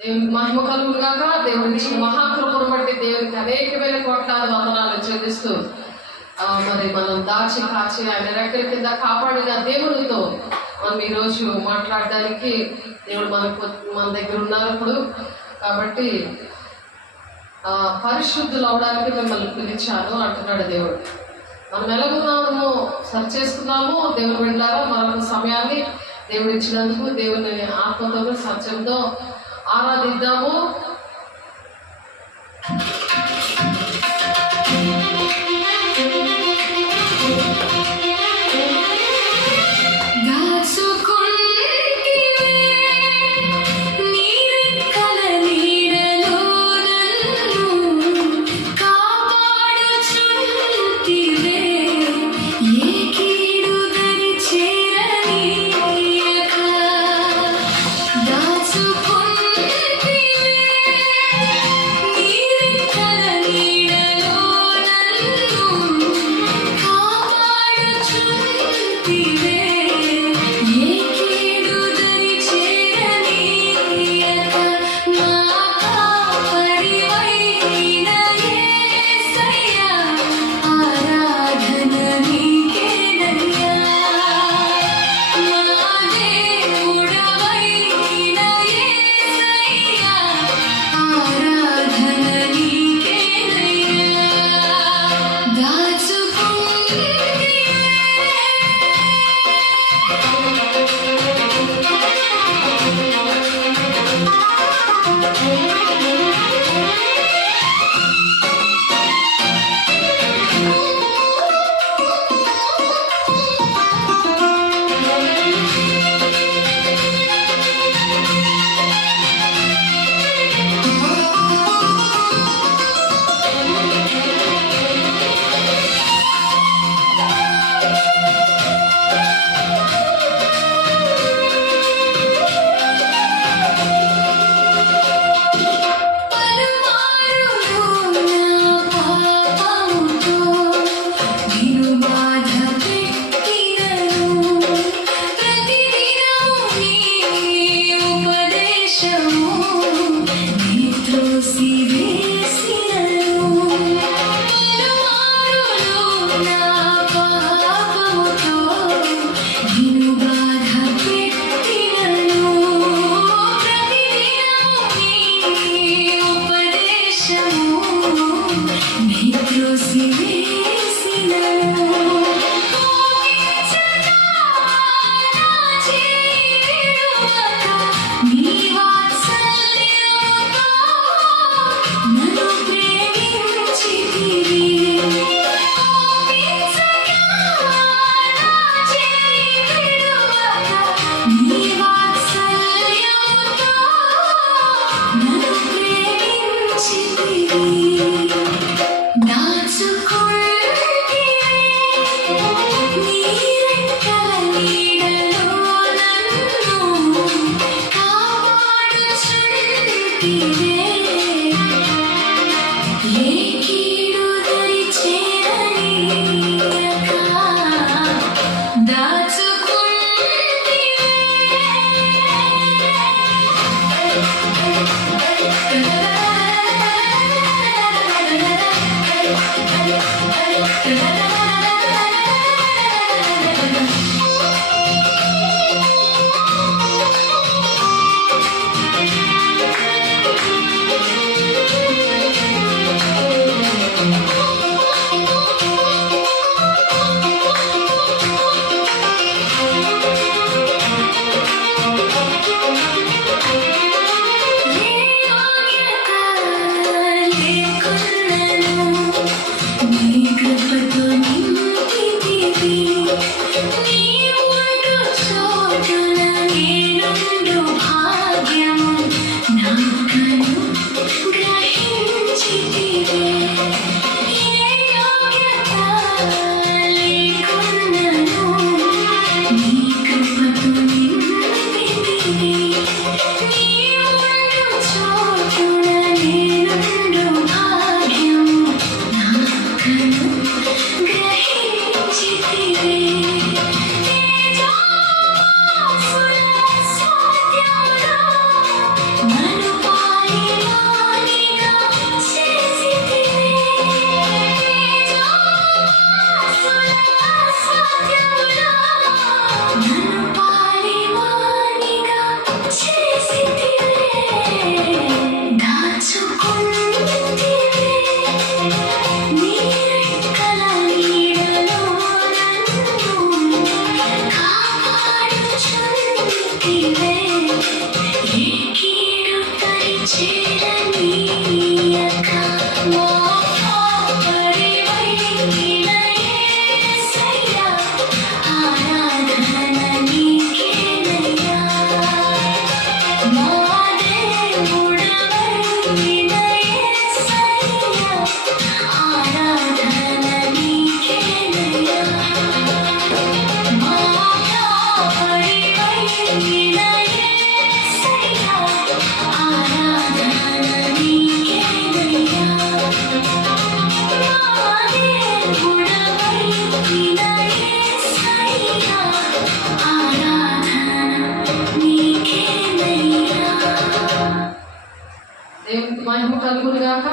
దేవునికి మహిమ కలుగును గాక. దేవుని మహాకృపను బట్టి దేవునికి అనేకమైన కోట్లాది వందనాలు చెల్లిస్తూ మరి మనం దాచి కాచి ఆయన రెక్కల కింద కాపాడిన దేవునితో మనం ఈరోజు మాట్లాడడానికి దేవుడు మన దగ్గర ఉన్నారు ఇప్పుడు. కాబట్టి పరిశుద్ధులు అవడానికి మిమ్మల్ని పిలిచాను అంటున్నాడు దేవుడు. మనం ఎలాగున్నామో సరి చేసుకున్నాము. దేవుడు వెళ్ళారా మరొక సమయాన్ని దేవుడు ఇచ్చినందుకు దేవుని ఆత్మతో సత్యంతో ఆరాధిద్దాము. మహిమ కలుగును గాక.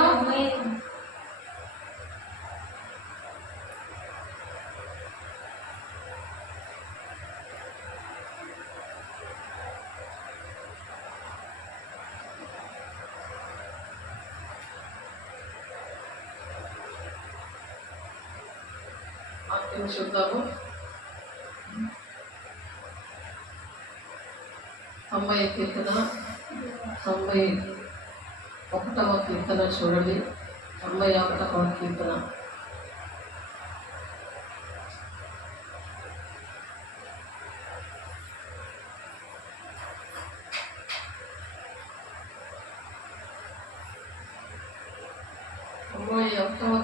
చూద్దాము. 90వ కీర్తన 91వ కీర్తన చూడండి. 91వ కీర్తన.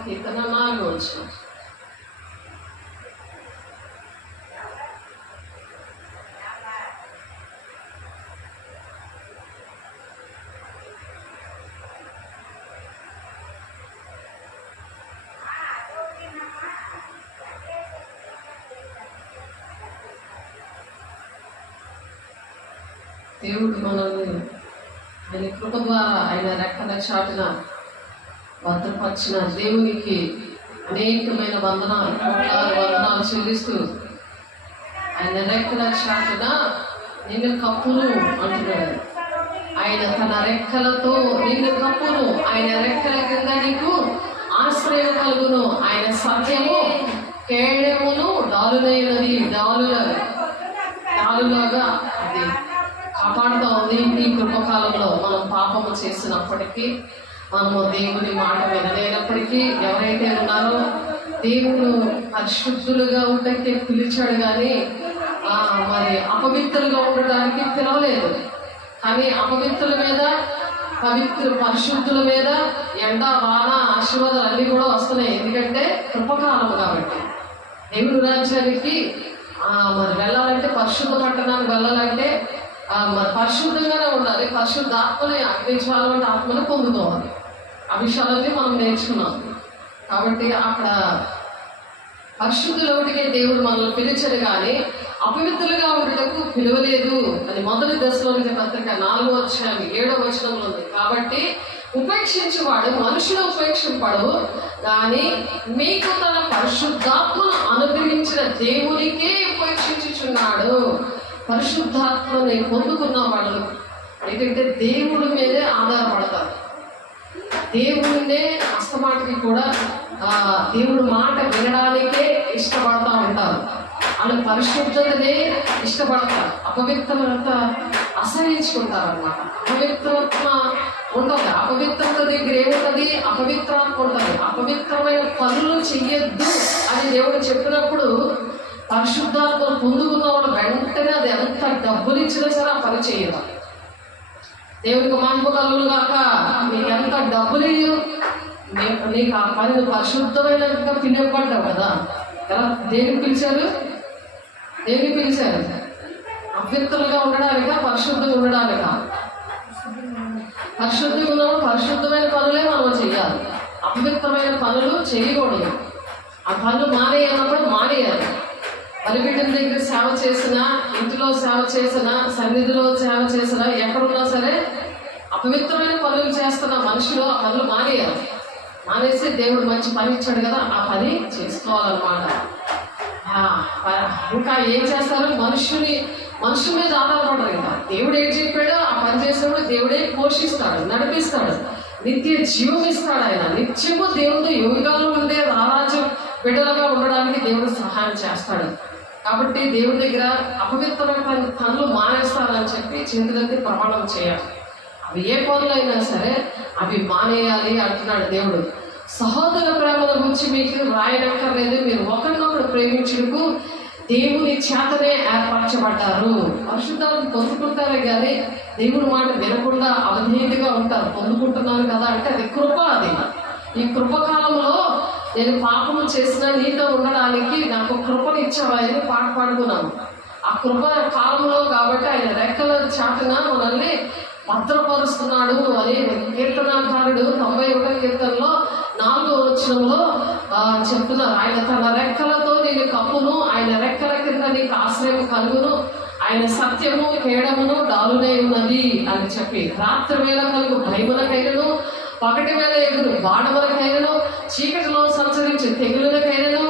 కీర్తన 4వ వచనం. దేవుడు మనల్ని ఆయన కృప ద్వారా ఆయన రెక్కల చాటున భద్రపరిచిన దేవునికి అనేకమైన వందనాలు చెల్లిస్తూ ఆయన రెక్కల చాటున నిన్ను కప్పును అంటున్నాడు. ఆయన తన రెక్కలతో నిన్ను కప్పును, ఆయన రెక్కల కింద నీకు ఆశ్రయం కలుగును. ఆయన సత్యము కేడమును డాలునైనది డాలులాగా అది కాపాడుతూ ఉంది. ఈ కృపకాలంలో మనం పాపము చేసినప్పటికీ, మనము దేవుని మాట వినలేనప్పటికీ, ఎవరైతే ఉన్నారో దేవుడు పరిశుద్ధులుగా ఉండకే పిలిచాడు కానీ మరి అపవిత్రులుగా ఉండడానికి పిలవలేదు. కానీ అపవిత్రుల మీద పరిశుద్ధుల మీద ఎండ వాన ఆశీర్వాదాలు అన్నీ కూడా వస్తున్నాయి. ఎందుకంటే కృపకాలం కాబట్టి. దేవుడు రాజ్యానికి మరి వెళ్ళాలంటే, పరిశుద్ధ పట్టణానికి వెళ్ళాలంటే మరి పరిశుద్ధంగానే ఉండాలి. పరిశుద్ధ ఆత్మని అగ్నిజ్వాలమైన ఆత్మని పొందుకోవాలి. ఆ విషయాలన్నీ మనం నేర్చుకున్నాం. కాబట్టి అక్కడ పరిశుద్ధులకి దేవుడు మనల్ని పిలిచాడు కానీ అపవిత్రులుగా ఉండటకు పిలువలేదు అని 1 దశలోనిక పత్రిక 4వ అధ్యాయం 7వ వచనంలో ఉంది. కాబట్టి ఉపేక్షించేవాడు మనుషులు ఉపేక్షింపడు, కానీ మీకు తన పరిశుద్ధాత్మను అనుగ్రహించిన దేవునికే ఉపేక్షించుచున్నాడు. పరిశుద్ధాత్మని పొందుకున్న వాళ్ళు ఏంటంటే దేవుడి మీదే ఆధారపడతారు. దేవుడినే అస్తమాటికి కూడా దేవుడి మాట వినడానికే ఇష్టపడతా ఉంటారు. వాళ్ళు పరిశుద్ధతనే ఇష్టపడతారు. అపవిత్రత అసహించుకుంటారు అన్నమాట. అపవిత్రత ఉండదు. అపవిత్రత దగ్గర ఏముంటుంది? అపవిత్రాత్మ ఉంటుంది. అపవిత్రమైన పనులు చెయ్యొద్దు అని దేవుడు చెప్పినప్పుడు పరిశుద్ధాత్మను పొందుకున్న వాళ్ళు వెంటనే అది ఎంత డబ్బులు ఇచ్చినా సరే ఆ పని చేయదు. దేవునికి మహిమ కలుగును గాక. నీకు ఎంత డబ్బులు నీకు ఆ పని పరిశుద్ధమైనగా పిలువబడ్డావు కదా. ఎలా దేనికి పిలిచారు? అపవిత్రులుగా ఉండడానిక, పరిశుద్ధంగా ఉండడానిక? పరిశుద్ధంగా ఉన్నప్పుడు పరిశుద్ధమైన పనులే మనం చేయాలి. అపవిత్రమైన పనులు చేయకూడదు. ఆ పనులు మానేయాలన్నప్పుడు మానేయాలి. బలిపీఠం దగ్గర సేవ చేసినా, ఇంటిలో సేవ చేసినా, సన్నిధిలో సేవ చేసినా, ఎక్కడున్నా సరే అపవిత్రమైన పనులు చేస్తున్న మనుషులు ఆ పనులు మానేయాలి. మానేసి దేవుడు మంచి పని ఇచ్చాడు కదా, ఆ పని చేసుకోవాలన్నమాట. ఇంకా ఏం చేస్తారు? మనుషుల మీద ఆధారపడరు. ఇంకా దేవుడు ఏం చెప్పాడో ఆ పని చేసినప్పుడు దేవుడే పోషిస్తాడు, నడిపిస్తాడు, నిత్య జీవం ఇస్తాడు. ఆయన నిత్యము దేవుడు యోగాలు ఉండే రారాజ్యం బిడ్డలుగా ఉండడానికి దేవుడు సహాయం చేస్తాడు. కాబట్టి దేవుడి దగ్గర అపవిత్రమైన పనులు మానేస్తారని చెప్పి చేతులెత్తి ప్రమాణం చేయాలి. అవి ఏ పనులైనా సరే అవి మానేయాలి అంటున్నాడు దేవుడు. సహోదర ప్రేమల గురించి మీకు రాయనక్కర్లేదు, మీరు ఒకరినొకరు ప్రేమించుటకు దేవుని చేతనే ఏర్పరచబడ్డారు. పరిశుద్ధాలను పొందుకుంటారే కానీ దేవుని మాట వినకుండా అవధేయుడిగా ఉంటారు. పొందుకుంటున్నారు కదా అంటే అది కృప. అది ఈ కృపకాలంలో నేను పాపము చేసిన నీతో ఉండడానికి నాకు కృపను ఇచ్చావని పాట పాడుకున్నాము. ఆ కృప కాలంలో కాబట్టి ఆయన రెక్కల చాటున మనల్ని భద్రపరుస్తున్నాడు అని కీర్తనాకారుడు 91వ కీర్తనలో 4వ వచనంలో చెప్తున్నారు. ఆయన తన రెక్కలతో నేను కప్పును, ఆయన రెక్కల కింద నీకు ఆశ్రయం కలుగును, ఆయన సత్యము కేడమును డాలునే ఉన్నది అని చెప్పి, రాత్రి వేళ కలుగు భయములకైనను, పగటి వేళ ఎగురు బాణములకైనను, చీకటిలో సంచరించే తెగులకైనను,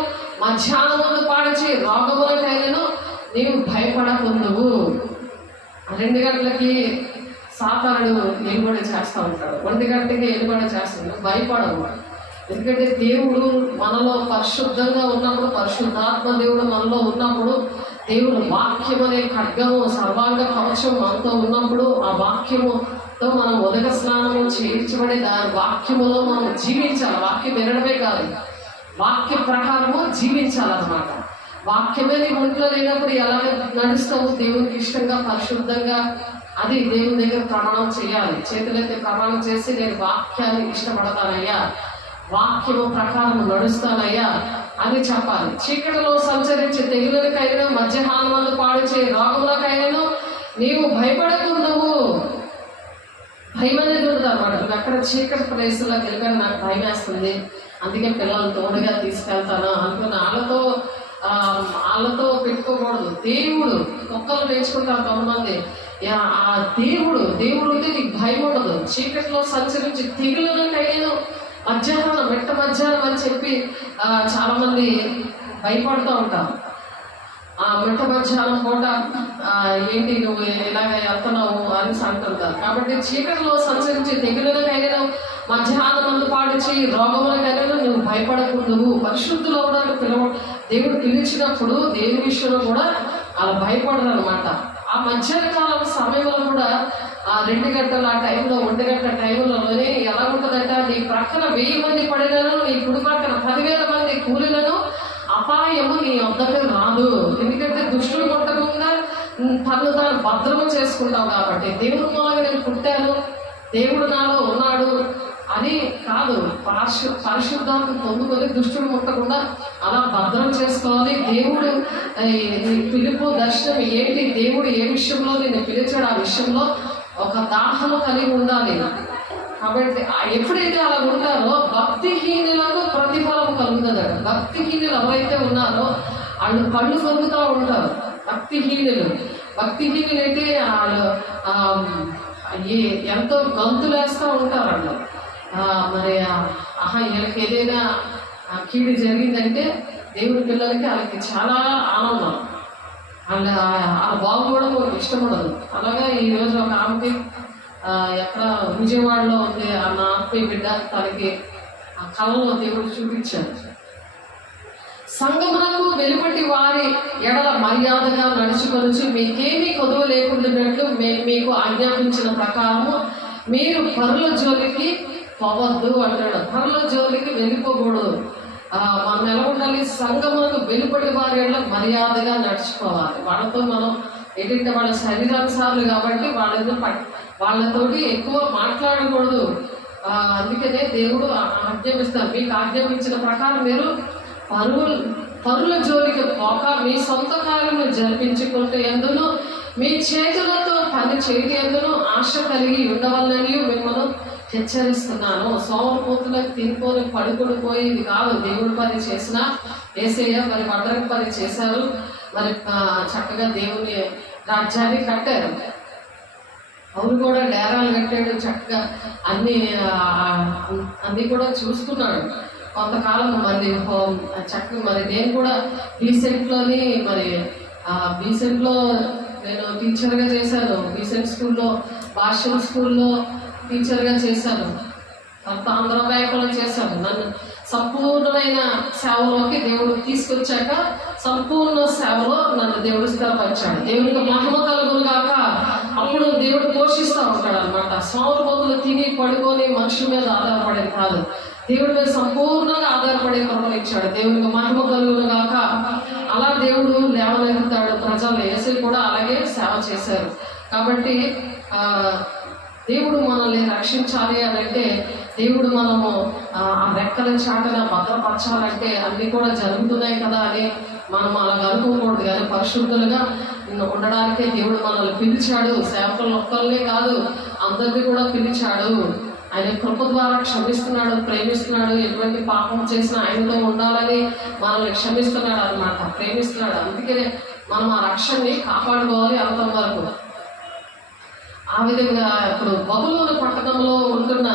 మధ్యాహ్నముందు పాడిచి రోగములకైనను నీవు భయపడకుందువు. 2 గంటలకి సాతానుడు ఎలుబడి చేస్తూ ఉంటాడు, 1 గంటకి ఎలుబడి చేస్తాడు. భయపడవు, ఎందుకంటే దేవుడు మనలో పరిశుద్ధంగా ఉన్నప్పుడు, పరిశుద్ధాత్మ దేవుడు మనలో ఉన్నప్పుడు, దేవుడు వాక్యం అనే ఖడ్గము సర్వాంగ కవచం మనతో ఉన్నప్పుడు, ఆ వాక్యముతో మనం ఉదక స్నానము చేయించబడి దాని వాక్యములో మనం జీవించాలి. వాక్యం వినడమే కాదు, వాక్య ప్రకారము జీవించాలన్నమాట. వాక్యమే నీ ఒంట్లో లేనప్పుడు ఎలా నడుస్తావు? దేవునికి ఇష్టంగా పరిశుద్ధంగా అది దేవుని దగ్గర ప్రమాణం చేయాలి. చేతులైతే ప్రమాణం చేసి నేను వాక్యాన్ని ఇష్టపడతానయ్యా, వాక్యము ప్రకారం నడుస్తానయ్యా అని చెప్పాలి. చీకటిలో సంచరించే తెగులకైనా, మధ్యాహ్నం పాడు చే రోగములకైనాను నీవు భయపడకుండవు. భయం అనేది ఉండదు అన్నమాట. నువ్వు ఎక్కడ చీకటి ప్లేసులకు వెళ్ళిపోయినా నాకు భయం వేస్తుంది, అందుకే పిల్లలు తోడుగా తీసుకెళ్తాను అనుకున్న వాళ్ళతో పెట్టుకోకూడదు. దేవుడు ఒక్కరు నేర్చుకుంటారు కొంతమంది. ఆ దేవుడు ఉంటే నీకు భయం ఉండదు. చీకటిలో సంచరించి తెగులకైనా మిట్ట మధ్యాహ్నం అని చెప్పి చాలా మంది భయపడుతూ ఉంటారు. మిట్ట మధ్యాహ్నం పూట ఏంటి నువ్వు ఇలాగ వెళ్తున్నావు అని అంటుంటారు. కాబట్టి చీకటిలో సంచరించి తెగులకైనా, మధ్యాహ్నం పాడిచి రోగములకైనా నువ్వు భయపడకూడదు. పరిశుద్ధులు అవడానికి దేవుడు పిలిచినప్పుడు దేవుని విషయంలో కూడా అలా భయపడరు అనమాట. ఆ మధ్యాహ్న కాలం సమయంలో కూడా 2 గంటల ఆ టైంలో, 1 గంటల టైంలోనే ఎలా ఉంటుందంటే, నీ ప్రక్కన 1000 మంది పడినను, నీ కుడి ప్రక్కన 10,000 మంది కూలినను అపాయము నీ వద్దకు రాదు. ఎందుకంటే దుష్టుడు కొట్టకుండా తను తాను భద్రము చేసుకుంటావు కాబట్టి. దేవుడు మూలంగా నేను పుట్టాను, దేవుడు నాలో ఉన్నాడు అని కాదు, పరిశుద్ధాత్మ పొందుకొని దుష్టుడు ముట్టకుండా అలా భద్రం చేసుకోవాలి. దేవుడు పిలుపు దర్శనం ఏంటి, దేవుడు ఏ విషయంలో నేను పిలిచాడు, ఆ విషయంలో ఒక దాహము కలిగి ఉండాలి. కాబట్టి ఎప్పుడైతే అలా ఉంటారో భక్తిహీనులకు ప్రతిఫలం కలుగుతుంది. భక్తిహీనులు ఎవరైతే ఉన్నారో వాళ్ళు కళ్ళు కలుగుతూ ఉంటారు. భక్తిహీనులు అయితే వాళ్ళు ఎంతో గంతులేస్తూ ఉంటారు. వాళ్ళు మరి వీళ్ళకి ఏదైనా కీడు జరిగిందంటే దేవుడి పిల్లలకి వాళ్ళకి చాలా ఆనందం, వాళ్ళ బాగుపడడం ఇష్టం ఉండదు. అలాగా ఈరోజు ఒక ఆమెకి ఎక్కడ విజయవాడలో ఉంది, ఆ నా ఆత్మీయ బిడ్డ, తనకి ఆ కళలో దేవుడు చూపించాడు. సంగమునకు వెలుపటి వారి ఎడల మర్యాదగా నడుచుకొనుచు మీకేమీ కొదువ లేకుండానట్లు మేము మీకు ఆజ్ఞాపించిన ప్రకారము మీరు పరుల జోలికి పోవద్దు అంటాడు. పరుల జోలికి వెళ్ళిపోకూడదు. మనం ఎలా ఉండాలి? సంగమునకు వెలుపటి వారి ఎడల మర్యాదగా నడుచుకోవాలి. వాళ్ళతో మనం ఏంటంటే వాళ్ళ శరీరానుసారులు కాబట్టి వాళ్ళతోటి ఎక్కువ మాట్లాడకూడదు. అందుకనే దేవుడు ఆజ్ఞాపిస్తారు, మీకు ఆజ్ఞాపించిన ప్రకారం మీరు పరుల జోలికి పోక మీ సొంత కార్యము జరిపించుకుంటూ ఎందును మీ చేతులతో పని చేయటి ఎందును ఆశ కలిగి ఉండవాలని మిమ్మల్ని హెచ్చరిస్తున్నాను. సోమపోతులకు తినుకొని పడుకుని పోయేది కాదు. దేవుడి పని చేసినా ఏసయ్య మరి వండరికి పని చేశారు, మరి చక్కగా దేవుని రాజ్యాన్ని కట్టారు. అవును కూడా డేరాలు కట్టాడు, చక్కగా అన్ని కూడా చూసుకున్నాడు కొంతకాలం. మరి చక్కగా మరి నేను కూడా బీసెంట్లోని మరి బీసెంట్లో నేను టీచర్గా చేశాను. బీసెంట్ స్కూల్లో, భాష్యం స్కూల్లో టీచర్గా చేశాను. ఆంధ్ర బ్యాంకులో చేశాను. నన్ను సంపూర్ణమైన సేవలోకి దేవుడు తీసుకొచ్చాక సంపూర్ణ సేవలో నన్ను దేవుడు స్థిరపరిచాడు. దేవునికి మహిమ కలుగును గాక. అప్పుడు దేవుడు పోషిస్తూ ఉంటాడు అనమాట. సోమరిపోతులు తిని పడుకొని మనుషుల మీద ఆధారపడేది కాదు, దేవుడి మీద సంపూర్ణంగా ఆధారపడే కృపను ఇచ్చాడు. దేవునికి మహిమ కలుగును గాక. అలా దేవుడు లేవనెత్తాడు ప్రజలు. యేసు కూడా అలాగే సేవ చేశారు. కాబట్టి దేవుడు మనల్ని రక్షించాలి అని అంటే, దేవుడు మనము ఆ రెక్కల చాటున భద్రపరచాలంటే అన్నీ కూడా జరుగుతున్నాయి కదా అని మనం అలాగ అనుకోకూడదు. కానీ పరిశుద్ధులుగా ఉండడానికే దేవుడు మనల్ని పిలిచాడు. సేవకులను ఒక్కరినే కాదు, అందరినీ కూడా పిలిచాడు. ఆయన కృప ద్వారా క్షమిస్తున్నాడు, ప్రేమిస్తున్నాడు. ఎటువంటి పాపం చేసినా ఆయనతో ఉండాలని మనల్ని క్షమిస్తున్నాడు అనమాట, ప్రేమిస్తున్నాడు. అందుకనే మనం ఆ రక్షణని కాపాడుకోవాలి అంతం వరకు. ఆ విధంగా ఇప్పుడు బబులోను పట్టణంలో ఉంటున్న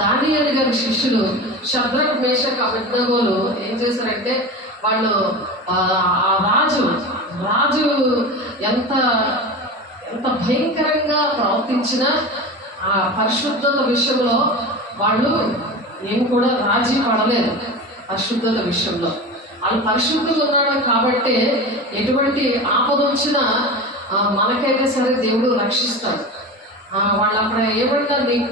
దానియేలు గారి శిష్యులు షద్రక్ మేషక్ అబేద్నెగోలు ఏం చేశారంటే, వాళ్ళు ఆ రాజు ఎంత ఎంత భయంకరంగా ప్రవర్తించినా ఆ పరిశుద్ధత విషయంలో వాళ్ళు ఏం కూడా రాజీ పడలేదు. పరిశుద్ధత విషయంలో వాళ్ళు పరిశుద్ధంగా ఉన్నాడు కాబట్టి ఎటువంటి ఆపద వచ్చినా మనకైతే సరే దేవుడు రక్షిస్తాడు. వాళ్ళు అక్కడ ఏమంటారు, నీకు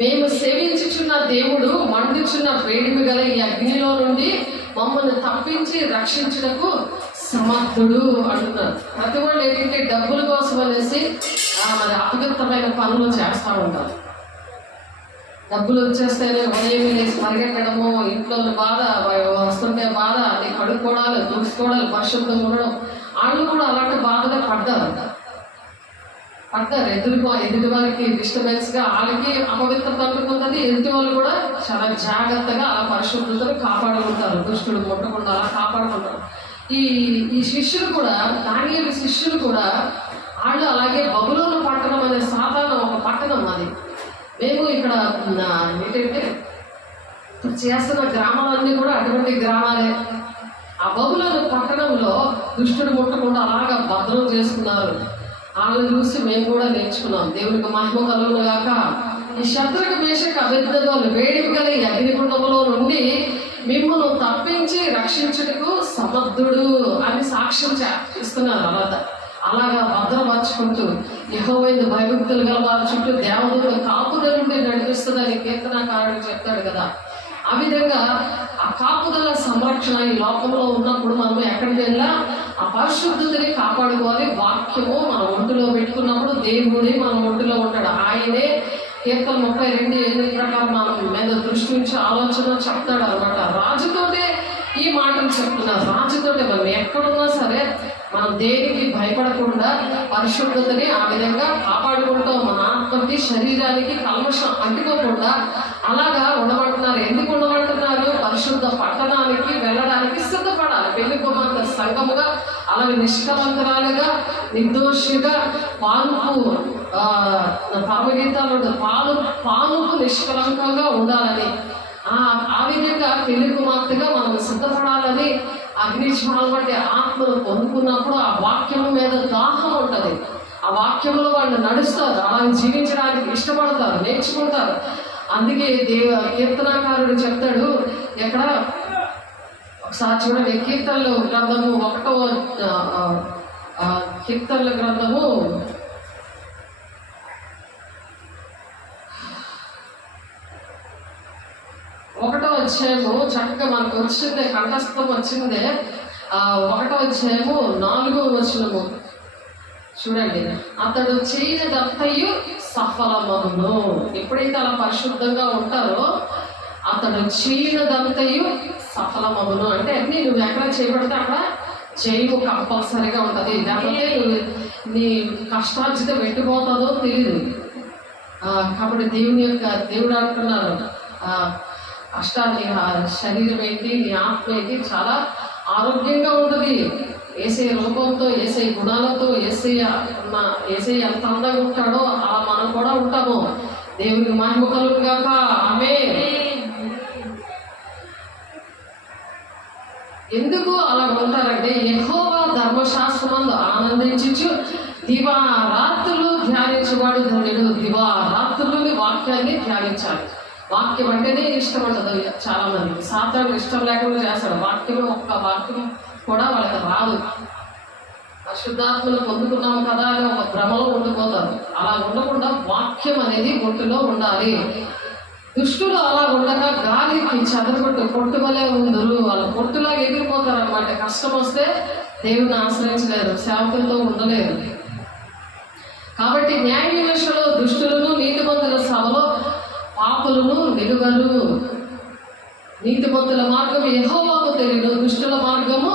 మేము సేవించుచున్న దేవుడు మండుచున్న వేడిమి గల ఈ అగ్నిలో నుండి మమ్మల్ని తప్పించి రక్షించుటకు సమర్థుడు అంటున్నారు. ప్రతి వాళ్ళు ఏంటంటే డబ్బుల కోసం అనేసి మరి అపవిత్రమైన పనులు చేస్తూ ఉంటారు. డబ్బులు వచ్చేస్తేనే ఉదయం లేసి పరిగెట్టడము, ఇంట్లో బాధ వస్తుంటే బాధ, అది కడుక్కోవడాలు, తుడుచుకోవడాలు, పరిశుద్ధంగా ఉండడం. వాళ్ళు కూడా అలాంటి బాధగా పడ్డారు. ఎదుటి వారికి డిస్టర్బెన్స్గా వాళ్ళకి అపవిత్రత అంటుకుంటుంది. ఎదుటి వాళ్ళు కూడా చాలా జాగ్రత్తగా ఆ పరిశుద్ధతను కాపాడుకుంటారు. దుష్టుడు ముట్టకుండా అలా కాపాడుకుంటారు. ఈ శిష్యులు కూడా, దానియేలు శిష్యులు కూడా వాళ్ళు అలాగే బబులోను పట్టణం అనే సాధారణ ఒక పట్టణం అది. మేము ఇక్కడ ఏంటంటే చేస్తున్న గ్రామాలన్నీ కూడా అటువంటి గ్రామాలే. ఆ బబులోను పట్టణంలో దుష్టుడు ముట్టకుండా అలాగా భద్రం చేసుకున్నారు. వాళ్ళని చూసి మేము కూడా నేర్చుకున్నాం. దేవునికి మహిమ కలుగును గాక. ఈ షద్రక్ మేషక్ అబేద్నెగోలు వేడిమి గల ఈ అగ్నిగుండంలో నుండి మిమ్మల్ని తప్పించి రక్షించుటకు సమర్థుడు అని సాక్ష్యం ఇస్తున్నారు. అలాగా భద్రపరచుకుంటూ యెహోవా భయభక్తులు గల వారి చుట్టూ దేవదూత కాపుదల నుండి నడిపిస్తుందని కీర్తనకారుడు చెప్తాడు కదా. ఆ విధంగా ఆ కాపుదల సంరక్షణ ఈ లోకంలో ఉన్నప్పుడు మనం ఎక్కడికి వెళ్ళా ఆ పరిశుద్ధతని కాపాడుకోవాలి. వాక్యము మన ఒంటిలో పెట్టుకున్నప్పుడు దేవుడే మన ఒంటిలో ఉంటాడు. ఆయనే కీర్తన 32:8 ప్రకారం మనం మీద దృష్టి నుంచి ఆలోచన చెప్తాడు అనమాట. రాజుతోటే ఈ మాటలు చెప్తున్నారు. రాజుతోటే మనం ఎక్కడున్నా సరే మనం దేనికి భయపడకుండా పరిశుద్ధతని ఆ విధంగా కాపాడుకుంటాం. మన ఆత్మకి శరీరానికి కల్మషం అంటుకోకుండా అలాగా ఉండమంటున్నారు. ఎందుకు ఉండమంటున్నారు? పరిశుద్ధ పట్టణానికి వెళ్ళడానికి సిద్ధపడాలి. పెళ్లి కుమార్తె సంఘముగా అలాగే నిష్కలంకరాలుగా నిర్దోషిగా పానుపు పరమగీతాలు పానుపు నిష్కలంకంగా ఉండాలని, ఆ విధంగా పెళ్లి కుమార్తెగా మనం సిద్ధపడాలని అగ్నిజ్వాల వంటి ఆత్మను పొందుకున్నప్పుడు ఆ వాక్యం మీద దాహం ఉంటుంది. ఆ వాక్యంలో వాళ్ళు నడుస్తారు, అలా జీవించడానికి ఇష్టపడతారు, నేర్చుకుంటారు. అందుకే కీర్తనాకారుడు చెప్తాడు ఎక్కడ ఒకసారి చూడండి, కీర్తనలు గ్రంథము 1వ అధ్యాయము చక్కగా మనకు వచ్చిందే, కంఠస్థం వచ్చిందే. 1వ అధ్యాయము 4వ వచనము చూడండి. అతడు చేయనదంతయు సఫలమగును. ఎప్పుడైతే అలా పరిశుద్ధంగా ఉంటారో అతడు చేయనదంతయు సఫలమగును. అంటే అన్ని నువ్వు ఎక్కడ చేయబడితే అక్కడ చేయము కంపల్సరీగా ఉంటుంది. లేకపోతే నువ్వు నీ కష్టార్జితం పెట్టిపోతుందో తెలియదు. కాబట్టి దేవుడు అంటున్నారు, నీ శరీరం ఏంటి, నీ ఆత్మ ఏంటి చాలా ఆరోగ్యంగా ఉంటుంది. యేసయ్య రూపంతో, యేసయ్య గుణాలతో, యేసయ్య ఎంత అందంగా ఉంటాడో అలా మనం కూడా ఉంటాము. దేవునికి మహిమ కలుగును గాక. ఆమేన్. ఎందుకు అలా ఉంటారంటే యెహోవా ధర్మశాస్త్రమందు ఆనందించుచు దివారాత్రులు ధ్యానించేవాడు ధన్యుడు. దివారాత్రులు వాక్యాన్ని ధ్యానించాలి. వాక్యం అంటేనే ఇష్టం ఉండదు చాలా మందికి. సాతాను ఇష్టం లేకుండా చేస్తాడు. ఒక్క వాక్యం కూడా వాళ్ళకి రాదు. పరిశుద్ధాత్మను పొందుకున్నాం కదా అని ఒక భ్రమలో ఉండిపోతారు. అలా ఉండకుండా వాక్యం అనేది ఒంటిలో ఉండాలి. దుష్టులు అలా ఉండగా గాలికి చెదరగొట్టు పొట్టువలే ఉందరు, వాళ్ళ పొట్టులా ఎగిరిపోతారు అనమాట. కష్టం వస్తే దేవుని ఆశ్రయించలేరు, సేవకులతో ఉండలేరు. కాబట్టి న్యాయ విమర్శలో దుష్టులను, నీతిమంతుల సభలో పాపులను నిలువరు. నీతిమంతుల మార్గం యెహోవాకు తెలియదు, దుష్టుల మార్గము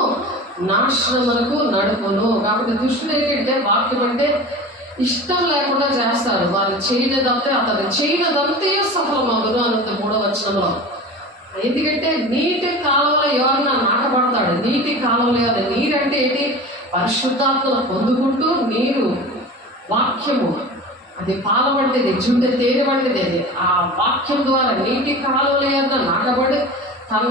నాశనమునకు నడుపును. కాబట్టి దుష్టుడు ఏంటంటే వాక్యం అంటే ఇష్టం లేకుండా చేస్తాడు. వారు చేయలేదంతే అతను చేయలేదంతే సఫలమగును అనంత 3వ వచనంలో. ఎందుకంటే నీటి కాలంలో ఎవరన్నా నాటపడతాడు. నీటి కాలంలో ఎవరు నీరంటే ఏంటి? పరిశుద్ధాత్మను పొందుకుంటూ నీరు, వాక్యము అది పాల వంటిది, జుండె తేనె వంటిది. అది ఆ వాక్యం ద్వారా నీటి కాలంలో ఎవరన్నా నాటబడి తన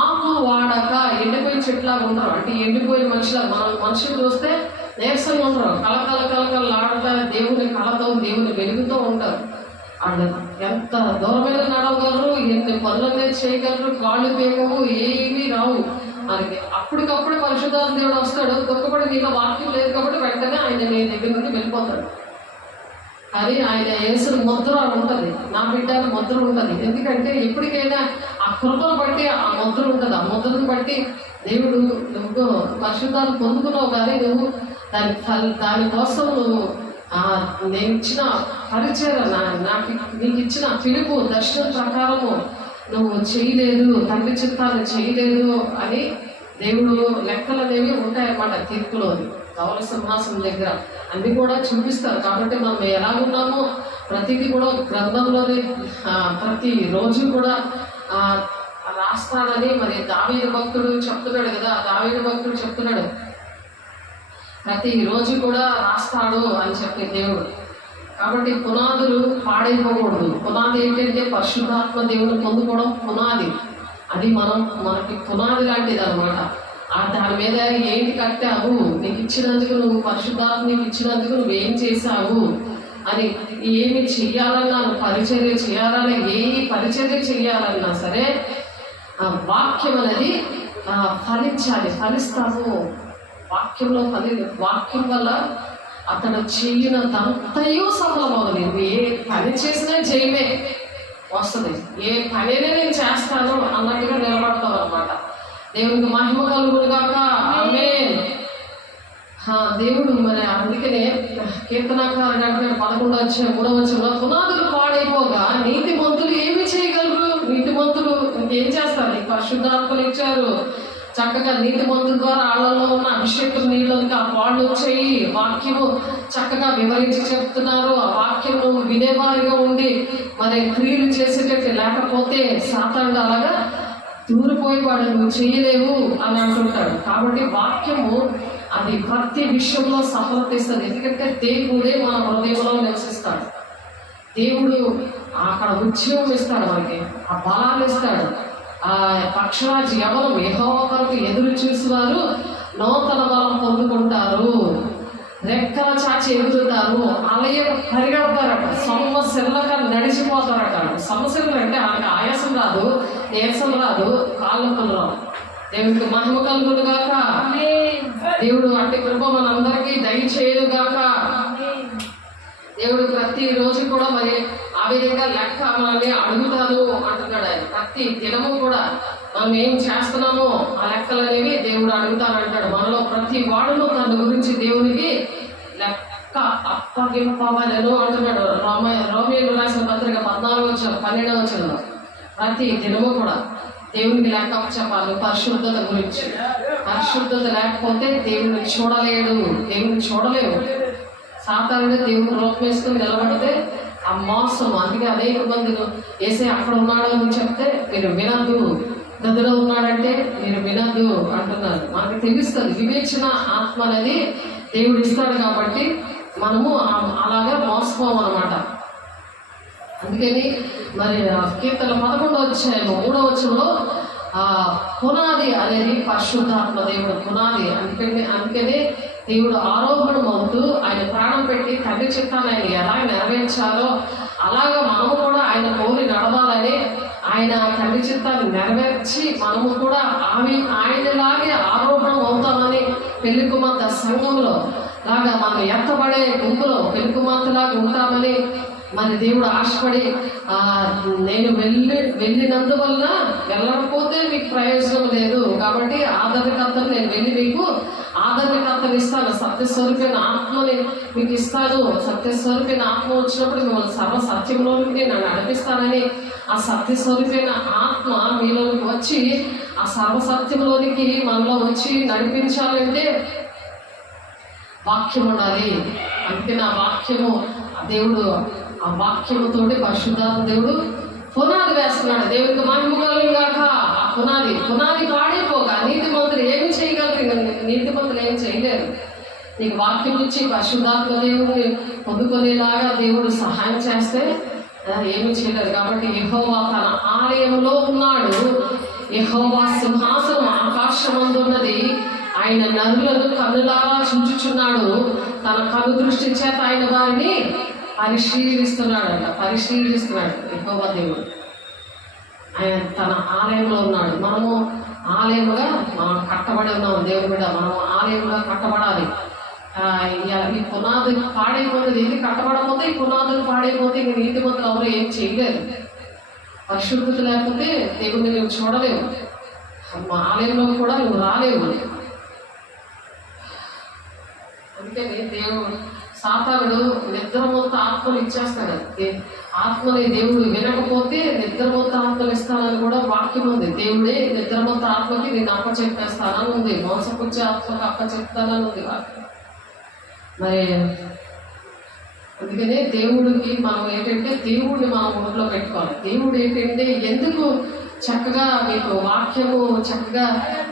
ఆకు వాడక ఎండిపోయి చెట్లా ఉండరు. అంటే ఎండిపోయి మనుషులు చూస్తే నీరసంగా ఉండరు, కలకలలాడతా దేవుని కళతో దేవుని వెలుగుతో ఉంటారు. వాళ్ళు ఎంత దూరమైన నడవగలరు, ఎన్ని పనులనే చేయగలరు, కాళ్ళు పేగవు, ఏమీ రావు మనకి. అప్పటికప్పుడు పరిశుద్ధాత్మ దేవుడు వస్తాడు. దుఃఖపడి నీలో వాక్యం లేదు కాబట్టి వెంటనే ఆయన నీ దగ్గర నుండి వెళ్ళిపోతాడు. కానీ ఆయన యేసు ముద్ర ఉంటుంది, నా బిడ్డ ముద్ర ఉంటుంది. ఎందుకంటే ఎప్పటికైనా ఆ కృపను బట్టి ఆ ముద్ర ఉంటుంది. ఆ ముద్రను బట్టి దేవుడు నువ్వు పరిశుద్ధాన్ని పొందుకున్నావు, కానీ నువ్వు దానికోసం నువ్వు నేను ఇచ్చిన పరిచయం, నీకు ఇచ్చిన పిలుపు దర్శనం ప్రకారము నువ్వు చేయలేదు, తండ్రి చిత్తాన్ని చేయలేదు అని దేవుడు లెక్కలు అనేవి ఉంటాయన్నమాట. తీర్పులో ధవళ సింహాసనం దగ్గర అన్ని కూడా చూపిస్తారు. కాబట్టి మనం ఎలాగున్నామో ప్రతిదీ కూడా గ్రంథంలోనే ప్రతి రోజు కూడా రాస్తాడని మరి దావీదు భక్తుడు చెప్తున్నాడు కదా. దావీదు భక్తుడు చెప్తున్నాడు ప్రతి రోజు కూడా రాస్తాడు అని చెప్పి దేవుడు. కాబట్టి పునాదులు పాడైపోకూడదు. పునాది ఏంటంటే పరిశుద్ధాత్మ దేవుని పొందుకోవడం పునాది. అది మనకి పునాది లాంటిది అనమాట. దాని మీద ఏంటి కట్టావు, నీకు ఇచ్చినందుకు, నువ్వు పరిశుద్ధాత్మ నీకు ఇచ్చినందుకు నువ్వేం చేశావు అని, ఏమి చెయ్యాలన్నా, పరిచర్య చేయాలన్నా, ఏ పరిచర్య చేయాలన్నా సరే ఆ వాక్యం అనేది ఫలించాలి. ఫలిస్తాము వాక్యంలో. వాక్యం వల్ల అతడు చేయనదంతయో సఫలమవుతుంది. నువ్వు ఏ పని చేసినా జయమే వస్తుంది. ఏ పనినే నేను చేస్తాను అన్నట్టుగా నిలబడతావు అనమాట. దేవునికి మహిమ కలుగును గాక. ఆమేన్. దేవుడు మరి అందుకనే కీర్తనకారుడు అంటే 11:3 పునాదులు పాడైపోగా నీతిమంతులు ఏమి చేయగలరు? నీతిమంతులు ఇంకేం చేస్తారు? నీకు పరిశుద్ధాత్మలు ఇచ్చారు, చక్కగా నీతిమంతుల ద్వారా ఆళ్లలో ఉన్న అభిషేకం నీళ్ళకి ఆ పాళ్ళు వచ్చాయి. వాక్యము చక్కగా వివరించి చెప్తున్నారు. ఆ వాక్యం నువ్వు వినేవారిగా ఉండి మరి క్రియలు చేసేటట్టు లేకపోతే సాతానుడు అలాగా దూరిపోయి వాడు నువ్వు చేయలేవు అని అంటుంటాడు. కాబట్టి వాక్యము అది ప్రతి విషయంలో సఫలత ఇస్తుంది. ఎందుకంటే దేవుడే మన హృదయంలో నివసిస్తాడు. దేవుడు అక్కడ ఉద్యోగం ఇస్తాడు, మనకి ఆ బలాన్ని ఇస్తాడు. ఆ పక్షరాజు ఎవరు యెహోవా కొరకు ఎదురు చూసేవారు నూతన బలం పొందుకుంటారు, రెక్కల చాచి ఎదుగుతారు, అలాగే పరిగెడతారట, సమస్యలక నడిచిపోతారట. సమస్యలు అంటే ఆమె ఆయాసం రాదు, నీరసం రాదు, కాళ్ళకు రాదు. దేవుడికి మహిమ కలుగును గాక. దేవుడు అట్టి కృప మనందరికీ దయచేయను గాక. దేవుడు ప్రతి రోజు కూడా మరి ఆ విధంగా లెక్క మనల్ని అడుగుతాను అంటున్నాడు. ఆయన ప్రతి దినము కూడా మనం ఏం చేస్తున్నామో ఆ లెక్కలు అనేవి దేవుడు అడుగుతానంటాడు. మనలో ప్రతి వాడును తన గురించి దేవునికి లెక్క అప్పగింపవలను అంటున్నాడు. రోమీయులకు రాసిన పత్రిక 14:12 ప్రతి దినము కూడా దేవునికి లెక్క చెప్పాలి. పరిశుద్ధత గురించి, పరిశుద్ధత లేకపోతే దేవుని చూడలేడు, దేవుని చూడలేవు. సాతానుడు దేవుడు రూపం వేసుకుని నిలబడితే ఆ మోసం. అందుకే అనేక మందులు వేసే అక్కడ ఉన్నాడు అని చెప్తే మీరు వినద్దు, గదిలో ఉన్నాడంటే మీరు వినద్దు అంటున్నారు. మనకు తెలుస్తుంది, వివేచన ఆత్మ అనేది దేవుడు ఇస్తాడు. కాబట్టి మనము అలాగా మోసపోమన్నమాట. అందుకని మరి కీర్తన 11:3 పునాది అనేది పరిశుద్ధాత్మ దేవుడు పునాది. అందుకనే దేవుడు ఆరోహణం అవుతూ ఆయన ప్రాణం పెట్టి తండ్రి చిత్తాన్ని ఆయన ఎలా నెరవేర్చాలో అలాగా మనము కూడా ఆయన పోలి నడవాలని, ఆయన తండ్రి చిత్తాన్ని నెరవేర్చి మనము కూడా ఆయనలాగే ఆరోహణం అవుతామని పెళ్లి కుమార్తె సంఘంలో లాగా మనం ఎత్తబడే గుంపులో పెళ్లి కుమార్తెలాగా ఉంటామని మరి దేవుడు ఆశపడి నేను వెళ్ళినందువల్ల వెళ్ళకపోతే మీకు ప్రయోజనం లేదు, కాబట్టి ఆదరణకర్తను నేను వెళ్ళి మీకు ఆదరణకర్తను ఇస్తాను, సత్యస్వరూపైన ఆత్మని మీకు ఇస్తాను, సత్యస్వరూపైన ఆత్మ వచ్చినప్పుడు మిమ్మల్ని సర్వ సత్యంలోనికి నన్ను నడిపిస్తానని ఆ సత్యస్వరూపైన ఆత్మ మీలోకి వచ్చి ఆ సర్వసత్యంలోనికి మనలో వచ్చి నడిపించాలంటే వాక్యం ఉండాలి. అందుకే నా వాక్యము దేవుడు ఆ వాక్యముతోటి పరిశుద్ధాత్మ దేవుడు పునాది వేస్తున్నాడు. దేవుడికి మహిమ కలుగుగాక. ఆ పునాది పాడిపోగా నీతిమంతులు ఏమి చేయగలరు? నీతిమంతులు ఏమి చేయలేరు. నీకు వాక్యం ఇచ్చి పరిశుద్ధాత్మ దేవుడిని పొందుకునేలాగా దేవుడు సహాయం చేస్తే ఏమి చేయలేరు. కాబట్టి యెహోవా తన ఆలయంలో ఉన్నాడు. యెహోవా సింహాసనం ఆకాశమందున్నది. ఆయన నరులను కన్నులారా చూచుచున్నాడు. తన కను దృష్టి చేత ఆయన వారిని పరిశీలిస్తున్నాడు. యెహోవా దేవుడు ఆయన తన ఆలయంలో ఉన్నాడు. మనము ఆలయముగా మనం కట్టబడి ఉన్నాం. దేవుడి బిడ్డ మనం ఆలయంగా కట్టబడాలి. ఈ పునాది పాడైపోతుంది. ఇది కట్టబడకపోతే ఈ పునాదులు పాడైపోతే ఇంక నీతిమంతులు ఎవరు ఏం చేయలేరు. పరిశుద్ధత లేకపోతే దేవుడిని నువ్వు చూడలేవు. ఆలయంలో కూడా నువ్వు రాలేవు. అందుకని దేవుడు సాతానుడు నిద్రమొత్త ఆత్మలు ఇచ్చేస్తాడు. ఆత్మని దేవుడు వినకపోతే నిద్రమొత్త ఆత్మలు ఇస్తానని కూడా వాక్యం ఉంది. దేవుడే నిద్రమొత్త ఆత్మకి నేను అప్పచెప్పేస్తానని ఉంది. మోసపుచ్చే ఆత్మకి అప్పచెప్తానని ఉంది వాక్యం. మరి అందుకనే దేవుడికి మనం ఏంటంటే దేవుడిని మనం ఒంట్లో పెట్టుకోవాలి. దేవుడు ఏంటంటే ఎందుకు చక్కగా మీకు వాక్యము చక్కగా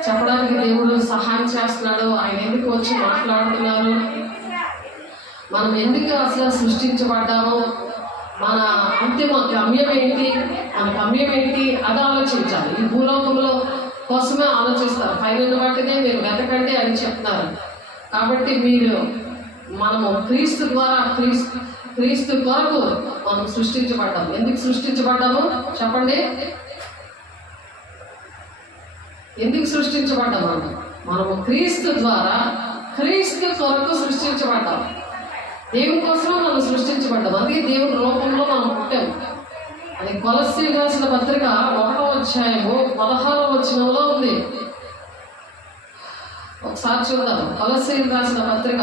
చెప్పడానికి దేవుడు సహాయం చేస్తున్నాడు. ఆయన ఎందుకు వచ్చి మాట్లాడుతున్నారు, మనం ఎందుకు అసలు సృష్టించబడ్డాము, మన అంతిమ గమ్యం ఏంటి, మన గమ్యం ఏంటి అది ఆలోచించాలి. ఈ భూలోకంలో కోసమే ఆలోచిస్తారు. పైన వాటినే మీరు వెతకండి అని చెప్తున్నారు. కాబట్టి మనము క్రీస్తు ద్వారా క్రీస్తు కొరకు మనం సృష్టించబడ్డాము. ఎందుకు సృష్టించబడ్డాము చెప్పండి? ఎందుకు సృష్టించబడ్డాము? మనము క్రీస్తు ద్వారా క్రీస్తు కొరకు సృష్టించబడ్డాము. దేవుని కోసం మనం సృష్టించబడ్డాము. అందుకే దేవుని రూపంలో మనం పుట్టాము. అది కొలస్సీలు రాసిన పత్రిక 1వ అధ్యాయము 16వ వచనంలో ఉంది. ఒకసారి చూద్దాం. కొలస్సీలు రాసిన పత్రిక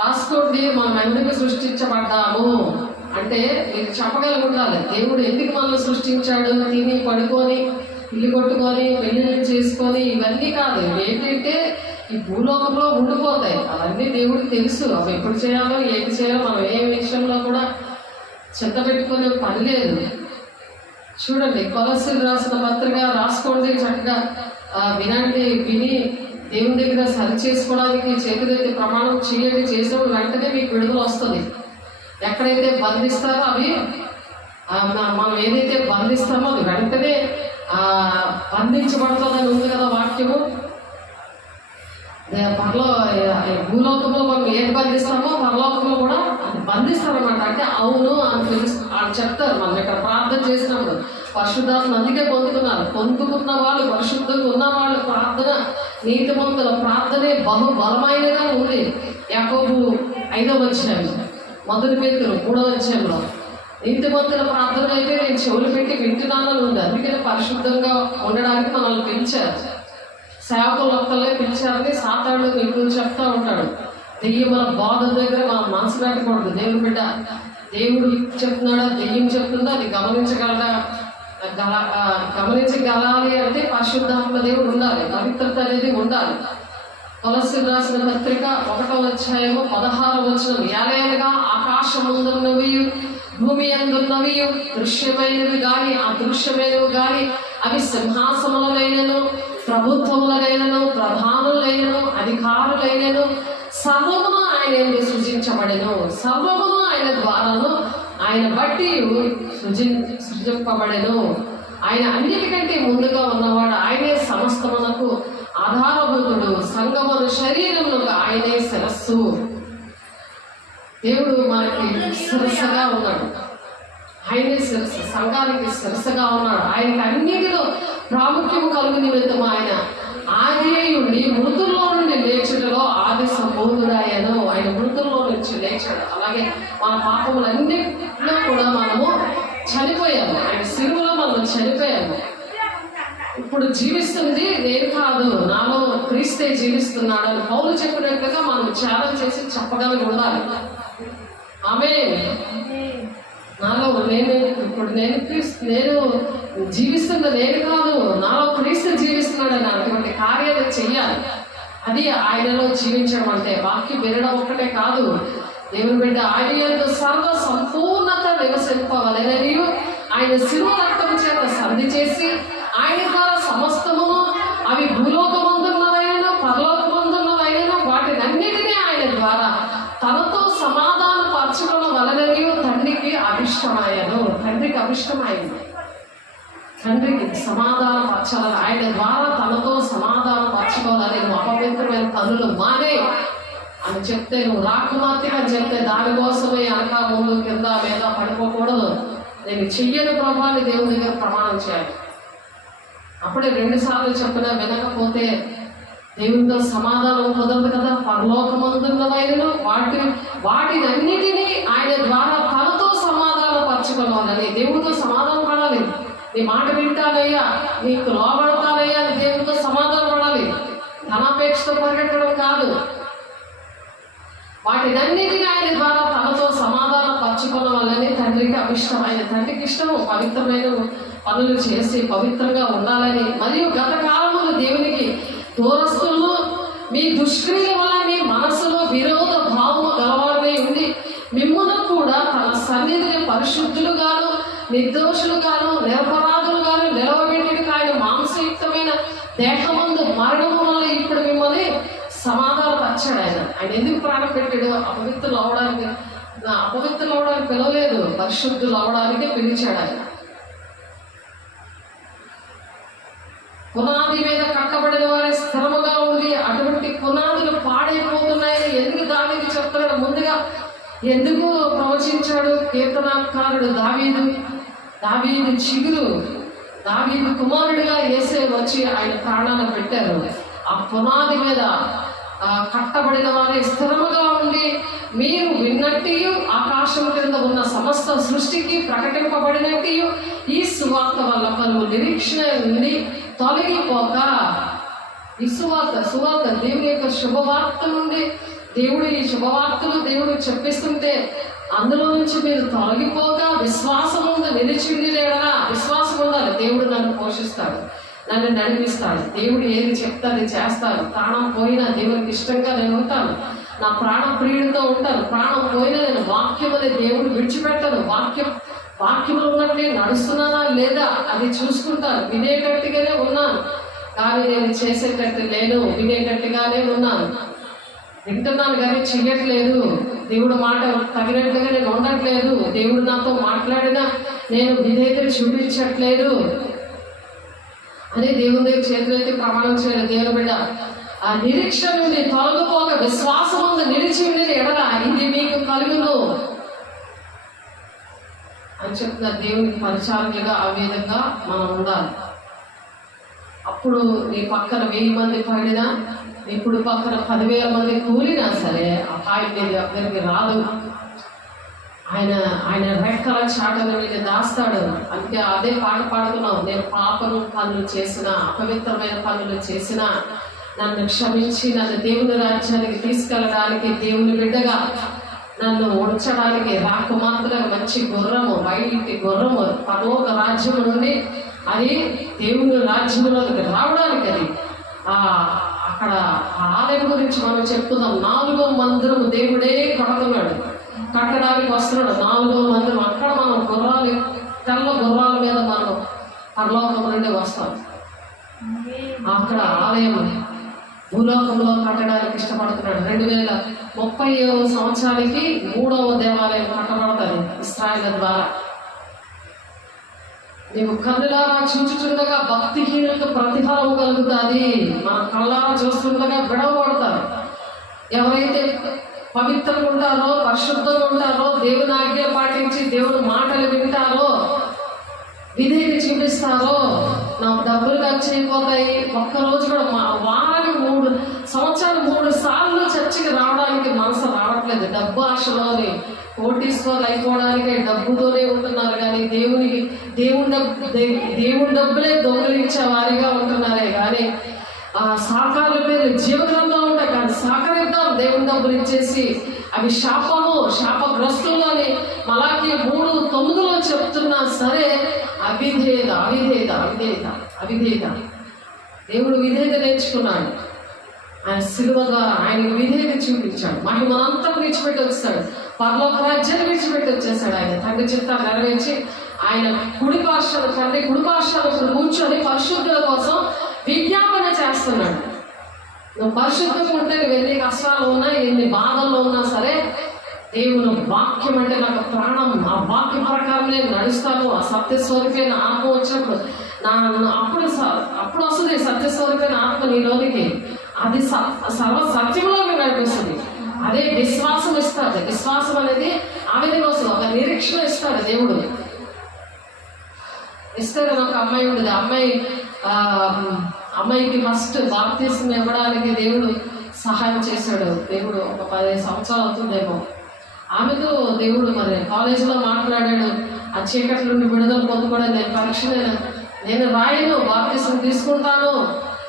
రాసుకోండి. మనం ఎందుకు సృష్టించబడ్డాము అంటే మీకు చెప్పగలిగి ఉండాలి. దేవుడు ఎందుకు మనల్ని సృష్టించాడు? తిని పడుకొని ఇల్లు కొట్టుకొని పెళ్లిళ్ళు చేసుకొని ఇవన్నీ కాదు. ఏంటంటే ఈ భూలోకంలో ఉండిపోతాయి. అవన్నీ దేవుడికి తెలుసు. అవి ఎప్పుడు చేయాలో ఏది చేయాలో మనం ఏ విషయంలో కూడా చింత పెట్టుకునే పని లేదు. చూడండి, కొలస్సీలు రాసిన పత్రిక రాసుకోండి. చక్కగా విని దేవుని దగ్గర సరి చేసుకోవడానికి చేతులైతే ప్రమాణం చేయండి. చేసినప్పుడు వెంటనే మీకు విడుదల వస్తుంది. ఎక్కడైతే బంధిస్తారో అవి మనం ఏదైతే బంధిస్తామో అది వెంటనే బంధించబడుతుందని ఉంది కదా వాక్యము. భూలోకంలో మనం ఏది బంధిస్తామో పరలోకంలో కూడా అది బంధిస్తారన్నమాట. అంటే అవును అని వాళ్ళు చెప్తారు. మనం ఇక్కడ ప్రార్థన చేసినప్పుడు పరిశుద్ధాత్మ అందుకే పొందుకున్న వాళ్ళు, పరిశుద్ధంగా ఉన్న వాళ్ళు ప్రార్థన, నీతిమంతుల ప్రార్థనే బలమైనగా ఉంది. యాకోబు 5వ అధ్యాయం, మొదటి పేతురు 3వ అధ్యాయంలో నీతిమంతుల ప్రార్థన అయితే నేను చెవులు పెట్టి వింటున్నానని ఉంది. అందుకని పరిశుద్ధంగా ఉండడానికి మనల్ని పిలిచారు. సేవకులు ఒక్కళ్ళే పిలిచారని సాతానుడు మీకు చెప్తా ఉంటాడు. దెయ్యముల బోధ దగ్గర మనం మనసు పెట్టకూడదు. దేవుని బిడ్డ దేవుడు చెప్తున్నాడా, దెయ్యం చెప్తుందా అది గమనించగలాలి అంటే పరిశుద్ధాత్మ దేవుడు ఉండాలి. పవిత్రత అనేది ఉండాలి. కొలస్సీలు రాసిన పత్రిక 1వ అధ్యాయము 16వ వచనం, ఏలయనగా ఆకాశముందున్నవి భూమి అందున్నవి దృశ్యమైనవి గాని అదృశ్యమైనవి గాని అవి సింహాసనములైనను ప్రభుత్వములైనను ప్రధానులైనను అధికారులైనను సర్వమును ఆయన సృజించబడెను. సర్వమును ఆయన ద్వారాను ఆయన బట్టి సృజింపబడెను. ఆయన అన్నిటికంటే ముందుగా ఉన్నవాడు. ఆయనే సమస్తమునకు ఆధారభూతుడు. సంగమును శరీరమునకు ఆయనే శిరస్సు. దేవుడు మనకి శిరస్సుగా ఉన్నాడు. ఆయనే శిరస్సు, సంఘానికి శిరస్సుగా ఉన్నాడు. ఆయనకి అన్నిటిలో ప్రాముఖ్యము కలుగు నిమిత్తం ఆయన ఆది అయి ఉండి మృతుల్లో నుండి లేచుటలో ఆది సంబోధుడాయను. ఆయన మృతుల్లో నుంచి లేచాడు. అలాగే మన పాపములన్నింటిలో కూడా మనము చనిపోయాము. ఆయన సిలువలో మనం చనిపోయాము. ఇప్పుడు జీవిస్తుంది నేను కాదు, నాలో క్రీస్తే జీవిస్తున్నాడు అని పౌలు చెప్పినట్లుగా మనం త్యాగం చేసి చెప్పగలిగి ఉండాలి. ఆమేన్. నాలో నేను జీవిస్తున్న నేను కాదు, నాలో క్రీస్తు జీవిస్తున్నాడని అటువంటి కార్యాలు చెయ్యాలి. అది ఆయనలో జీవించడం అంటే. వాక్యం వినడం ఒక్కటే కాదు, దేవుని బిడ్డ ఆయన యందు సర్వ సంపూర్ణత నివసింపవలెనని ఆయన శిలువ రక్తం చేత సంధి చేసి ఆయన ద్వారా సమస్తము, అవి భూలోకమందున్నవైనా పరలోకమందున్నవైనా వాటినన్నిటినీ ఆయన ద్వారా తనతో సమాధాన పరచుకోవడం వలనని తండ్రికి అభిష్టమాయను. తండ్రికి అభిష్టమైంది. తండ్రికి సమాధాన పరచాలని, ఆయన ద్వారా తనతో సమాధాన పరచుకోవాలని. నువ్వు అపవిత్రమైన పనులు మానే అని చెప్తే, నువ్వు రాకుమార్తెగా చెప్తే దానికోసమే అనక ముందు కింద మీద పడిపోకూడదు. నేను చెయ్యని ప్రభావాన్ని దేవుని దగ్గర ప్రమాణం చేయాలి. అప్పుడే 2 సార్లు చెప్పినా వినకపోతే దేవునితో సమాధానం కుదరదు కదా. పరలోకమందున్నవైనను వాటినన్నిటినీ ఆయన ద్వారా తనతో సమాధానం పరచుకోవాలని. దేవుడితో సమాధానం పడాలి. నీ మాట వింటానయ్యా, నీకు లోబడతానయ్యా అని దేవుడితో సమాధానం పడాలి. ధనాపేక్షతో పరిగెట్టడం కాదు. వాటినన్నిటినీ ఆయన ద్వారా తనతో సమాధానం పరచుకోవడం వల్లని తండ్రికి అభిష్టమైన. తండ్రికి ఇష్టము పవిత్రమైన పనులు చేసి పవిత్రంగా ఉండాలని. మరియు గత కాలంలో దేవునికి దూరస్తులు మీ దుష్క్రియల వల్ల మీ మనసులో విరోధ భావము గలవారై ఉండి మిమ్మును కూడా తన సన్నిధిని పరిశుద్ధులుగాను నిర్దోషులుగాను నిరపరాధులుగాను నిలవబెట్టడానికి ఆయన మాంసయుక్తమైన దేహమందు మరణము వల్ల ఇప్పుడు మిమ్మల్ని సమాధానపరిచాడు. ఆయన ఎందుకు ప్రాణం పెట్టాడు? అపవిత్రులు అవడానికి పిలవలేదు, పరిశుద్ధులు అవడానికే పిలిచాడు ఆయన. పునాది మీద కట్టబడిన వారి స్థిరముగా ఉండి అటువంటి పునాదులు పాడైపోతున్నాయని ఎందుకు దావీదు చెప్తున్నాడు? ముందుగా ఎందుకు ప్రవచించాడు? కీర్తనాకారుడు దావీదు చిగురు, దావీదు కుమారుడిగా యేసే వచ్చి ఆయన ప్రాణాలు పెట్టారు. ఆ పునాది మీద కట్టబడిన వారి స్థిరముగా ఉండి మీరు విన్నట్టు ఆకాశం క్రింద ఉన్న సమస్త సృష్టికి ప్రకటింపబడినట్టు ఈ సువార్త వల్ల పలు నిరీక్షణ నుండి తొలగిపోక, ఈ సువార్త దేవుని యొక్క శుభవార్త నుండి ఈ శుభవార్తలు దేవుడు చెప్పిస్తుంటే అందులో నుంచి మీరు తొలగిపోక విశ్వాసం ఉంది నిలిచింది లేడనా? విశ్వాసం ఉండాలి. దేవుడు నన్ను పోషిస్తాడు, నన్ను నడిపిస్తాడు, దేవుడు ఏది చెప్తాది చేస్తాను. ప్రాణం పోయినా దేవునికి ఇష్టంగా నేను ఉంటాను, నా ప్రాణ ప్రియుడితో ఉంటాను. ప్రాణం పోయినా నేను వాక్యం అనే దేవుడు విడిచిపెట్టను. వాక్యంలో ఉన్నట్టే నడుస్తున్నానా లేదా అది చూసుకుంటాను. వినేటట్టుగానే ఉన్నాను కానీ నేను చేసేటట్టు లేను, వినేటట్టుగానే ఉన్నాను. వింటున్నాను కానీ చెయ్యట్లేదు. దేవుడు మాట తగినట్లుగా నేను ఉండట్లేదు. దేవుడు నాతో మాట్లాడినా నేను విధేయతను చూపించట్లేదు అని దేవుని దగ్గర చేతులైతే ప్రమాణం చేయలేదు. దేవుని బిడ్డ ఆ నిరీక్షణ నుండి తొలగిపోక విశ్వాసం ఉంది నిలిచి ఉండి ఎడల ఇది మీకు కలుగును అని చెప్తున్న దేవునికి పరిచారకులుగా ఆ విధంగా మనం ఉండాలి. అప్పుడు నీ పక్కన 1000 మంది పడినా, ఇప్పుడు పక్కన 10,000 మంది కూలినా సరే ఆ పాయింట్ దగ్గరికి రాదు. ఆయన రెక్కల చాటను నేను దాస్తాడు. అందుకే అదే పాట పాడుతున్నాం. నేను పనులు చేసిన, అపవిత్రమైన పనులు చేసిన నన్ను క్షమించి నన్ను దేవుని రాజ్యానికి తీసుకెళ్ళడానికి, దేవుని బిడ్డగా నన్ను ఉంచడానికి రాకుమార్తెగా మంచి గుర్రము, బయటి గుర్రము పరలోక రాజ్యము నుండి అది దేవుని రాజ్యంలోకి రావడానికి, అది అక్కడ ఆలయం గురించి మనం చెప్పుకుందాం. 4వ మందిరము దేవుడే కడుతున్నాడు, కట్టడానికి వస్తున్నాడు. 4వ మందిరం అక్కడ మనం తెల్ల గుర్రాల మీద మనం పరలోకం నుండి వస్తాం. అక్కడ ఆలయం భూలోకంలో కట్టడానికి ఇష్టపడుతున్నాడు. 2030వ సంవత్సరానికి 3వ దేవాలయం కట్టబడుతుంది ఇశ్రాయేలు ద్వారా. నీవు కళ్ళారా చూచుచుండగా భక్తిహీనులకు ప్రతిఫలం కలుగుతుంది. మన కళ్ళారా చూస్తుండగా విడవబడతారు. ఎవరైతే పవిత్రంగా ఉంటారో, పరిశుద్ధంగా ఉంటారో, దేవుని ఆజ్ఞ పాటించి దేవుని మాటలు వింటారో, విధేయత చూపిస్తారో, నాకు డబ్బులు ఖర్చు అయిపోతాయి, ఒక్కరోజు కూడా చర్చికి రావడానికి మనసు రావట్లేదు. డబ్బు ఆశలోని కోటీశ్వర్లు అయిపోవడానికి డబ్బుతోనే ఉంటున్నారు, కానీ దేవుని డబ్బులే దొంగిలించే వారిగా ఉంటున్నారే కానీ సాకారుల పేరు జీవగ్రంథం ఉంటాయి, కానీ సాకరిద్దాం దేవుని డబ్బులు ఇచ్చేసి అవి శాపగ్రస్తులు అని మలాకి 3:9 చెప్తున్నా సరే అవిధేయత. దేవుడు విధేయత నేర్చుకున్నాడు. ఆయన శిలువ ద్వారా ఆయనకు విధేయత చూపించాడు. మహిమనంతా విడిచిపెట్టి వచ్చాడు, పరలోక రాజ్యాన్ని విడిచిపెట్టి వచ్చేసాడు. ఆయన తండ్రి చిత్తాన్ని నెరవేర్చి ఆయన తండ్రి కుడి పార్శ్వాన కూర్చొని పరిశుద్ధుల కోసం విజ్ఞాపన చేస్తున్నాడు. నువ్వు పరిశుద్ధంగా ఉంటే నువ్వు ఎన్ని కష్టాలు ఉన్నా, ఎన్ని బాధల్లో ఉన్నా సరే, దేవుని వాక్యం అంటే నాకు ప్రాణం, ఆ వాక్యం ప్రకారం నేను నడుస్తాను. ఆ సత్యస్వరూపైన ఆత్మ వచ్చినప్పుడు అప్పుడు వస్తుంది సత్యస్వరూపైన ఆత్మ నీలోనికి. అది సర్వ సత్యంలోకి నడిపిస్తుంది. అదే విశ్వాసం ఇస్తాడు. విశ్వాసం అనేది ఆ విధంగా వస్తుంది. ఒక నిరీక్షణ ఇస్తాడు దేవుడు. ఇస్తాడు. ఒక అమ్మాయి ఉండేది. అమ్మాయికి ఫస్ట్ బాప్తిస్మం ఇవ్వడానికి దేవుడు సహాయం చేశాడు. దేవుడు ఒక 15 సంవత్సరాలు అవుతుందేమో. ఆమెతో దేవుడు మరి కాలేజీలో మాట్లాడాడు. ఆ చీకటి నుండి విడుదల పొందుకోవడం, నేను రాయను, బాప్తిస్మం తీసుకుంటాను,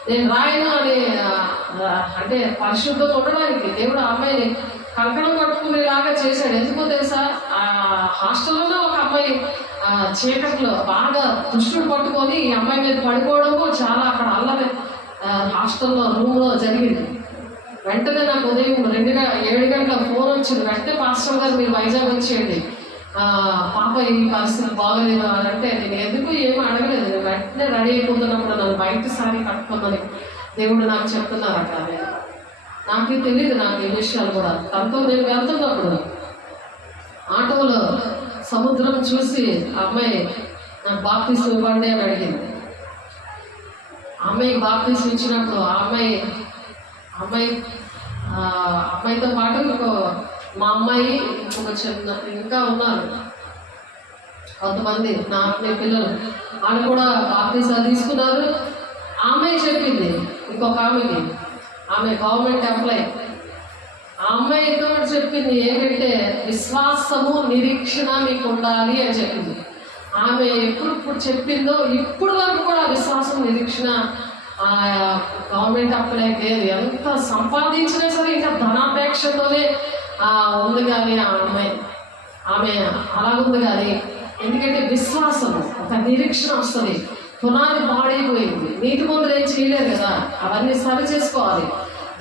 నేను రాయను అని అంటే పరిశుద్ధంగా ఉండడానికి దేవుడు ఆ అమ్మాయిని కంకణం కట్టుకునేలాగా చేశాడు. ఎందుకో తెలుసా, ఆ హాస్టల్లోనే ఒక అమ్మాయి చీకట్లో బాగా దుష్టుడు పట్టుకొని ఈ అమ్మాయి మీద పడిపోవడము చాలా అక్కడ అల్లరి హాస్టల్లో రూమ్లో జరిగింది. వెంటనే నాకు ఉదయం 7 గంటల ఫోన్ వచ్చింది. వెంటనే పాస్టర్ గారు మీరు వైజాగ్ వచ్చేయండి, పాప ఈ పరిస్థితి బాగలేదు అని అంటే నేను ఎందుకు ఏమీ అడగలేదు. నేను వెంటనే రెడీ అయిపోతున్నప్పుడు నన్ను బయట సారి కట్టుకోమని దేవుడు నాకు చెప్తున్నారు. అక్కడ నాకే తెలియదు, నాకు ఈ విషయాలు కూడా. తనతో నేను వెళ్తున్నప్పుడు ఆటోలో సముద్రం చూసి అమ్మాయి నాకు బాప్తిస్మం ఇవ్వండి అని అడిగింది. అమ్మాయికి బాప్తిస్మం ఇచ్చినప్పుడు అమ్మాయితో పాటు మా అమ్మాయి ఇంకొక ఇంకా ఉన్నారు కొంతమంది నా ఆత్మీయ పిల్లలు, వాళ్ళు కూడా బాప్తిస్మం తీసుకున్నారు. ఆ అమ్మాయి చెప్పింది ఇంకొక ఆమె గవర్నమెంట్ ఎంప్లాయీ. ఆ అమ్మాయితో చెప్పింది ఏంటంటే విశ్వాసము నిరీక్షణ మీకు ఉండాలి అని చెప్పింది. ఆమె ఎప్పుడు చెప్పిందో ఇప్పుడు వరకు కూడా విశ్వాసం నిరీక్షణ గవర్నమెంట్ ఎంప్లాయీ లేదు. ఎంత సంపాదించినా సరే ఇంకా ధనాపేక్షతోనే ఉంది. కానీ ఆమె అలాగుంది. కానీ ఎందుకంటే విశ్వాసం ఒక నిరీక్షణ వస్తుంది. పునాది పాడైపోయింది. నీతి మందులు ఏం చేయలేదు కదా, అవన్నీ సరి చేసుకోవాలి.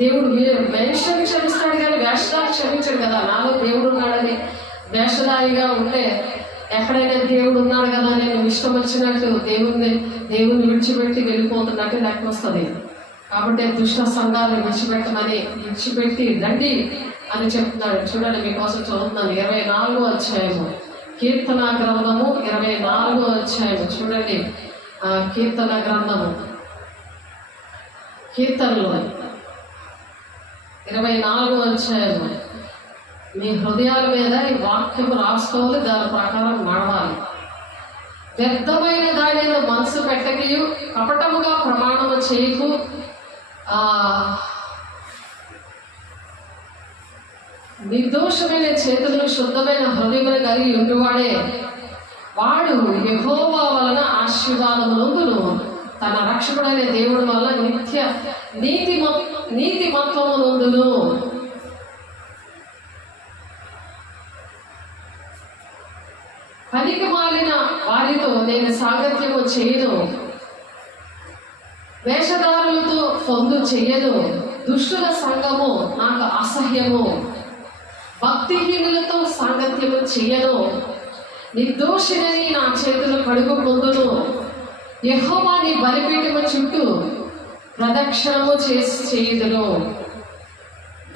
దేవుడు మనుషుని క్షమిస్తాడు కానీ వేషధారి క్షమించాడు కదా. నాలో దేవుడు ఉన్నాడని వేషధారిగా ఉంటే ఎక్కడైనా దేవుడు ఉన్నాడు కదా నేను ఇష్టం వచ్చినట్టు దేవుణ్ణి విడిచిపెట్టి వెళ్ళిపోతున్నట్టు లెక్క వస్తుంది. కాబట్టి దుష్ట సంఘాలను విడిచిపెట్టి రండి అని చెప్తున్నాడు. చూడండి, మీకోసం చదువుతున్నాను. 24వ అధ్యాయము, కీర్తన గ్రంథము 24వ అధ్యాయము. చూడండి, కీర్తన గ్రంథము, కీర్తనలో 24వ అధ్యాయము. మీ హృదయాల మీద ఈ వాక్యం రాసుకోవాలి, దాని ప్రకారం నడవాలి. వ్యర్థమైన దానిలో మనసు పెట్టకయు, కపటముగా ప్రమాణము చేయకు, నిర్దోషమైన చేతులను శుద్ధమైన హృదయమును కలిగి ఉండువాడే వాడు యెహోవా వలన ఆశీర్వాదమునందును, తన రక్షకుడైన దేవుడి వల్ల నిత్య నీతిమత్వమునందును. పనికి మాలిన వారితో నేను సాంగత్యము చేయను, వేషధారులతో పొందు చెయ్యను, దుష్టుల సంఘము నాకు అసహ్యము, భక్తిహీనులతో సాంగత్యము చెయ్యను, నిర్దోషినని నా చేతులు కడుగు పొందును. యెహోవా నీ బలిపీఠము చుట్టూ ప్రదక్షిణము చేయుదును.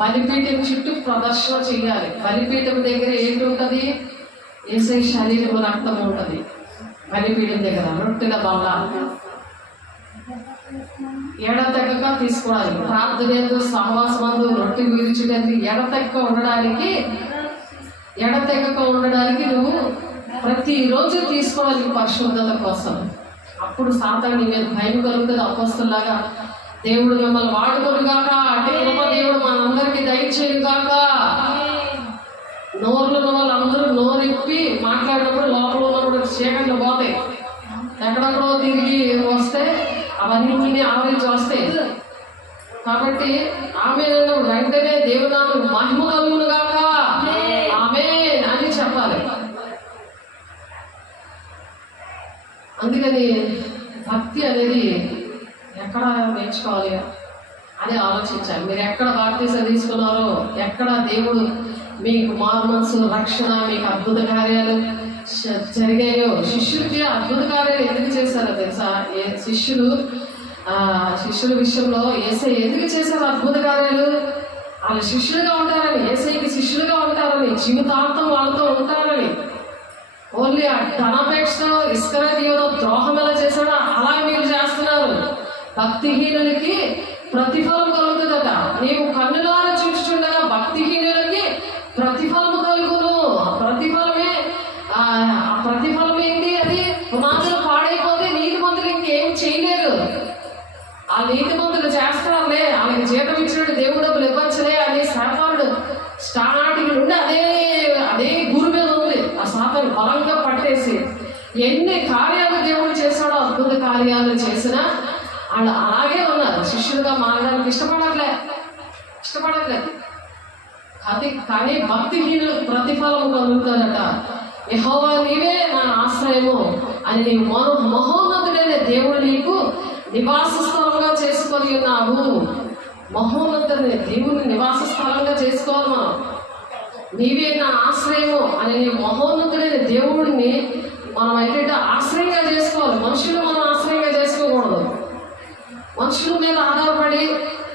బలిపీఠం చుట్టూ ప్రదర్శన చేయాలి. బలిపీఠం దగ్గర ఏంటి ఉంటుంది? యేసయ్య శరీరము రక్తం ఉంటుంది. బలిపీఠం దగ్గర రొట్టెల బల్ల ఎడతెగక తీసుకోవాలి. ప్రార్థనతో సహవాసమందు రొట్టె విరుచుటందుకు ఎడతెగక ఉండడానికి నువ్వు ప్రతిరోజు తీసుకోవాలి పరిశుద్ధత కోసం. అప్పుడు సాతాను నీ మీద భయం కలుగుతుంది. అపోస్తలులాగా దేవుడు మిమ్మల్ని వాడుకోను గాక. అటు కృప దేవుడు మనందరికీ దయచేయను గాక. నోరులో ఉన్న వాళ్ళందరూ నోరెప్పి మాట్లాడినప్పుడు లోపల ఉన్నప్పుడు చీకట్లు పోతాయి. ఎక్కడెక్కడో తిరిగి వస్తే అవన్నీ ఆవరించి వస్తాయి. కాబట్టి ఆమె వెంటనే దేవునాకు మహిమ కలుగును గాక ఆమె అని చెప్పాలి. అందుకని భక్తి అనేది ఎక్కడ నేర్చుకోవాలి అని ఆలోచించాలి. మీరు ఎక్కడ బాప్తీసం తీసుకున్నారో, ఎక్కడ దేవుడు మీకు మారు మనసు, రక్షణ, మీకు అద్భుత కార్యాలు జరిగాయో. శిష్యులకి అద్భుత కార్యాలు ఎందుకు చేశారో తెలుసా? శిష్యుల విషయంలో యేసయ్య ఎందుకు చేశారు అద్భుత కార్యాలు? వాళ్ళు శిష్యులుగా ఉంటారని, యేసయ్యకి శిష్యులుగా ఉంటారని, జీవితాంతం వాళ్ళతో ఉంటారని. ఓన్లీ ధనాపేక్షతో ఇస్కరియోతు ద్రోహం ఎలా చేశాడో అలా మీరు చేస్తున్నారు. భక్తిహీనులకి ప్రతిఫలం కలుగుతుందట. నీవు కన్నులారా చూస్తుండగా భక్తిహీనులకి ప్రతిఫలము కలుగును. ఆ ప్రతిఫలం ఏంటి? అది పునాదులు పాడైపోతే నీతిమంతులు ఇంకేం చేయలేరు. ఆ నీతిమంతులు చేస్తారులే, వాళ్ళకి జీతం ఇచ్చినట్టు దేవుడు డబ్బులు ఇవ్వచ్చులే అని సాతానుడు స్టార్టింగ్ నుండి అదే గురి మీద ఉంది. ఆ సాతాను బలంగా పట్టేసి ఎన్ని కార్యాలు దేవుడు చేశాడో, అద్భుత కార్యాలు చేసినా వాళ్ళు అలాగే ఉన్నారు. శిష్యులుగా మారడానికి ఇష్టపడట్లేదు. కానీ భక్తిహీనులకు ప్రతిఫలం కలుగుతారట. యెహోవా నీవే నా ఆశ్రయము అని నీవు మహోన్నతుడైన దేవుడు నీకు నివాస స్థలంగా చేసుకొని ఉన్నావు. మహోన్నతుడైన దేవుని నివాస స్థలంగా చేసుకోవాలి మనం. నీవే నా ఆశ్రయము అని నీవు మహోన్నతుడైన దేవుడిని మనం అయితే ఆశ్రయంగా చేసుకోవాలి. మనుషులు మనం ఆశ్రయంగా చేసుకోకూడదు. మనుషుల మీద ఆధారపడి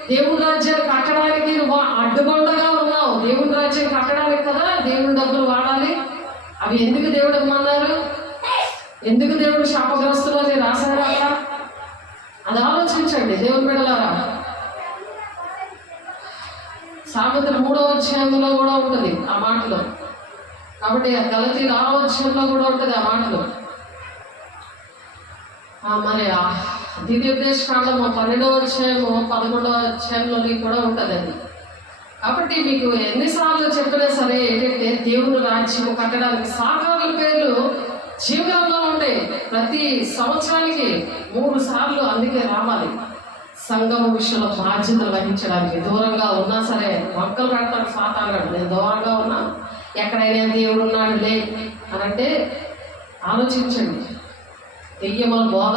దేవుని రాజ్యాన్ని కట్టడానికి నువ్వు అడ్డుగొండగా ఉన్నావు. దేవుని రాజ్యం కట్టడానికి కదా దేవుని డబ్బులు వాడాలి. అవి ఎందుకు దేవుడు ఇమ్మన్నారు? ఎందుకు దేవుడు శాపగ్రస్తులు అని రాశారు అక్కడ? అది ఆలోచించండి దేవుని బిడ్డలారా. సామెతలు 3వ అధ్యాయంలో కూడా ఉంటుంది ఆ మాటలు. కాబట్టి గలతీయుల 6వ అధ్యాయంలో కూడా ఉంటుంది ఆ మాటలు. మరి ద్వితీయోపదేశకాండము 12వ అధ్యాయము 11వ అధ్యాయంలో కూడా ఉంటుంది అది. కాబట్టి మీకు ఎన్నిసార్లు చెప్పినా సరే ఏంటంటే దేవుని రాజ్యం కట్టడానికి సాకారుల పేర్లు జీవనంలో ఉంటాయి. ప్రతి సంవత్సరానికి 3 సార్లు అందుకే రావాలి. సంఘం విషయంలో బాధ్యతలు వహించడానికి. దూరంగా ఉన్నా సరే వంకలు పెడతాడు సాతానుడు. నేను దూరంగా ఉన్నా, ఎక్కడైనా దేవుడు ఉన్నాడు లే అని అంటే ఆలోచించండి. దెయ్యముల బోధ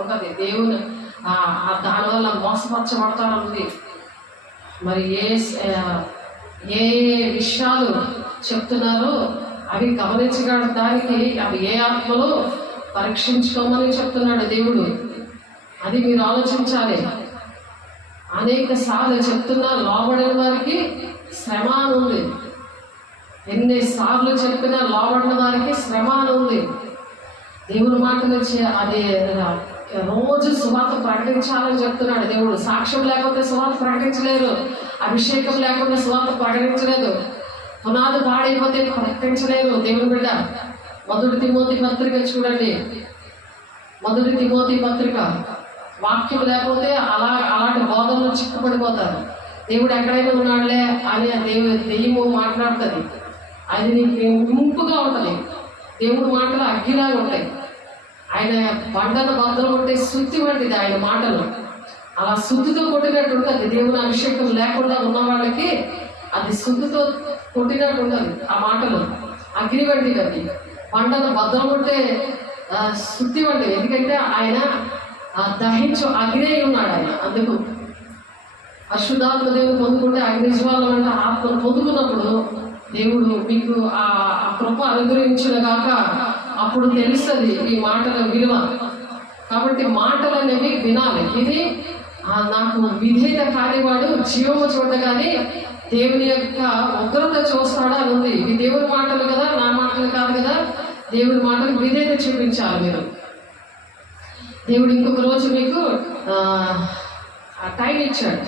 ఉంటుంది. దేవుని దానివల్ల మోసపరచబడతానుంది. మరి ఏ విషయాలు చెప్తున్నారో అవి గమనించడానికి అవి ఏ ఆత్మలో పరీక్షించుకోమని చెప్తున్నాడు దేవుడు. అది మీరు ఆలోచించాలి. అనేక సార్లు చెప్తున్నా లోబడిన వారికి శ్రమ ఉంది. ఎన్నిసార్లు చెప్పినా లోబడిన వారికి శ్రమ ఉంది. దేవుని మాటలు అది రోజు సువార్త ప్రకటించాలని చెప్తున్నాడు దేవుడు. సాక్ష్యం లేకపోతే సువార్త ప్రకటించలేరు. అభిషేకం లేకుండా సువార్త ప్రకటించలేదు. పునాది పాడైపోతే ప్రకటించలేరు. దేవుని బిడ్డ 1 తిమోతి పత్రిక చూడండి. 1 తిమోతి పత్రిక. వాక్యం లేకపోతే అలాంటి బోధనలు చిక్కుపడిపోతారు. దేవుడు ఎక్కడైనా ఉన్నాడులే అని దెయ్యము మాట్లాడుతుంది. అది నీకు ఇంపుగా ఉంటుంది. దేవుడు మాటలు అగ్గిలాగా ఉంటాయి. ఆయన బండను బద్దలు కొట్టే శుద్ధి వంటిది ఆయన మాటలు. అలా శుద్ధితో కొట్టినట్టు ఉంటుంది. దేవుని అభిషేకం లేకుండా ఉన్న వాళ్ళకి అది శుద్ధితో కొట్టినట్టు ఉంటుంది ఆ మాటలు. అగ్ని వంటిది. అది బండను బద్దలు కొట్టే శుద్ధి వంటిది. ఎందుకంటే ఆయన దహించు అగ్ని ఉన్నాడు ఆయన. అందుకు అశుద్ధాత్మ దేవుడు పొందుకుంటే అగ్నిజ్వాలం అంటే ఆత్మను పొందుకున్నప్పుడు దేవుడు మీకు ఆ కృప అనుగ్రహించిన గాక అప్పుడు తెలుస్తుంది ఈ మాటల విలువ. కాబట్టి మాటలు అనేవి వినాలి. ఇది నాకు విధేయత కానివాడు జీవము చూడగానే దేవుని యొక్క ఉగ్రత చూస్తాడా అని ఉంది. ఇవి దేవుని మాటలు కదా, నా మాటలు కాదు కదా. దేవుడి మాటలకు విధేయత చూపించాలి మీరు. దేవుడు ఇంకొక రోజు మీకు టైం ఇచ్చాడు.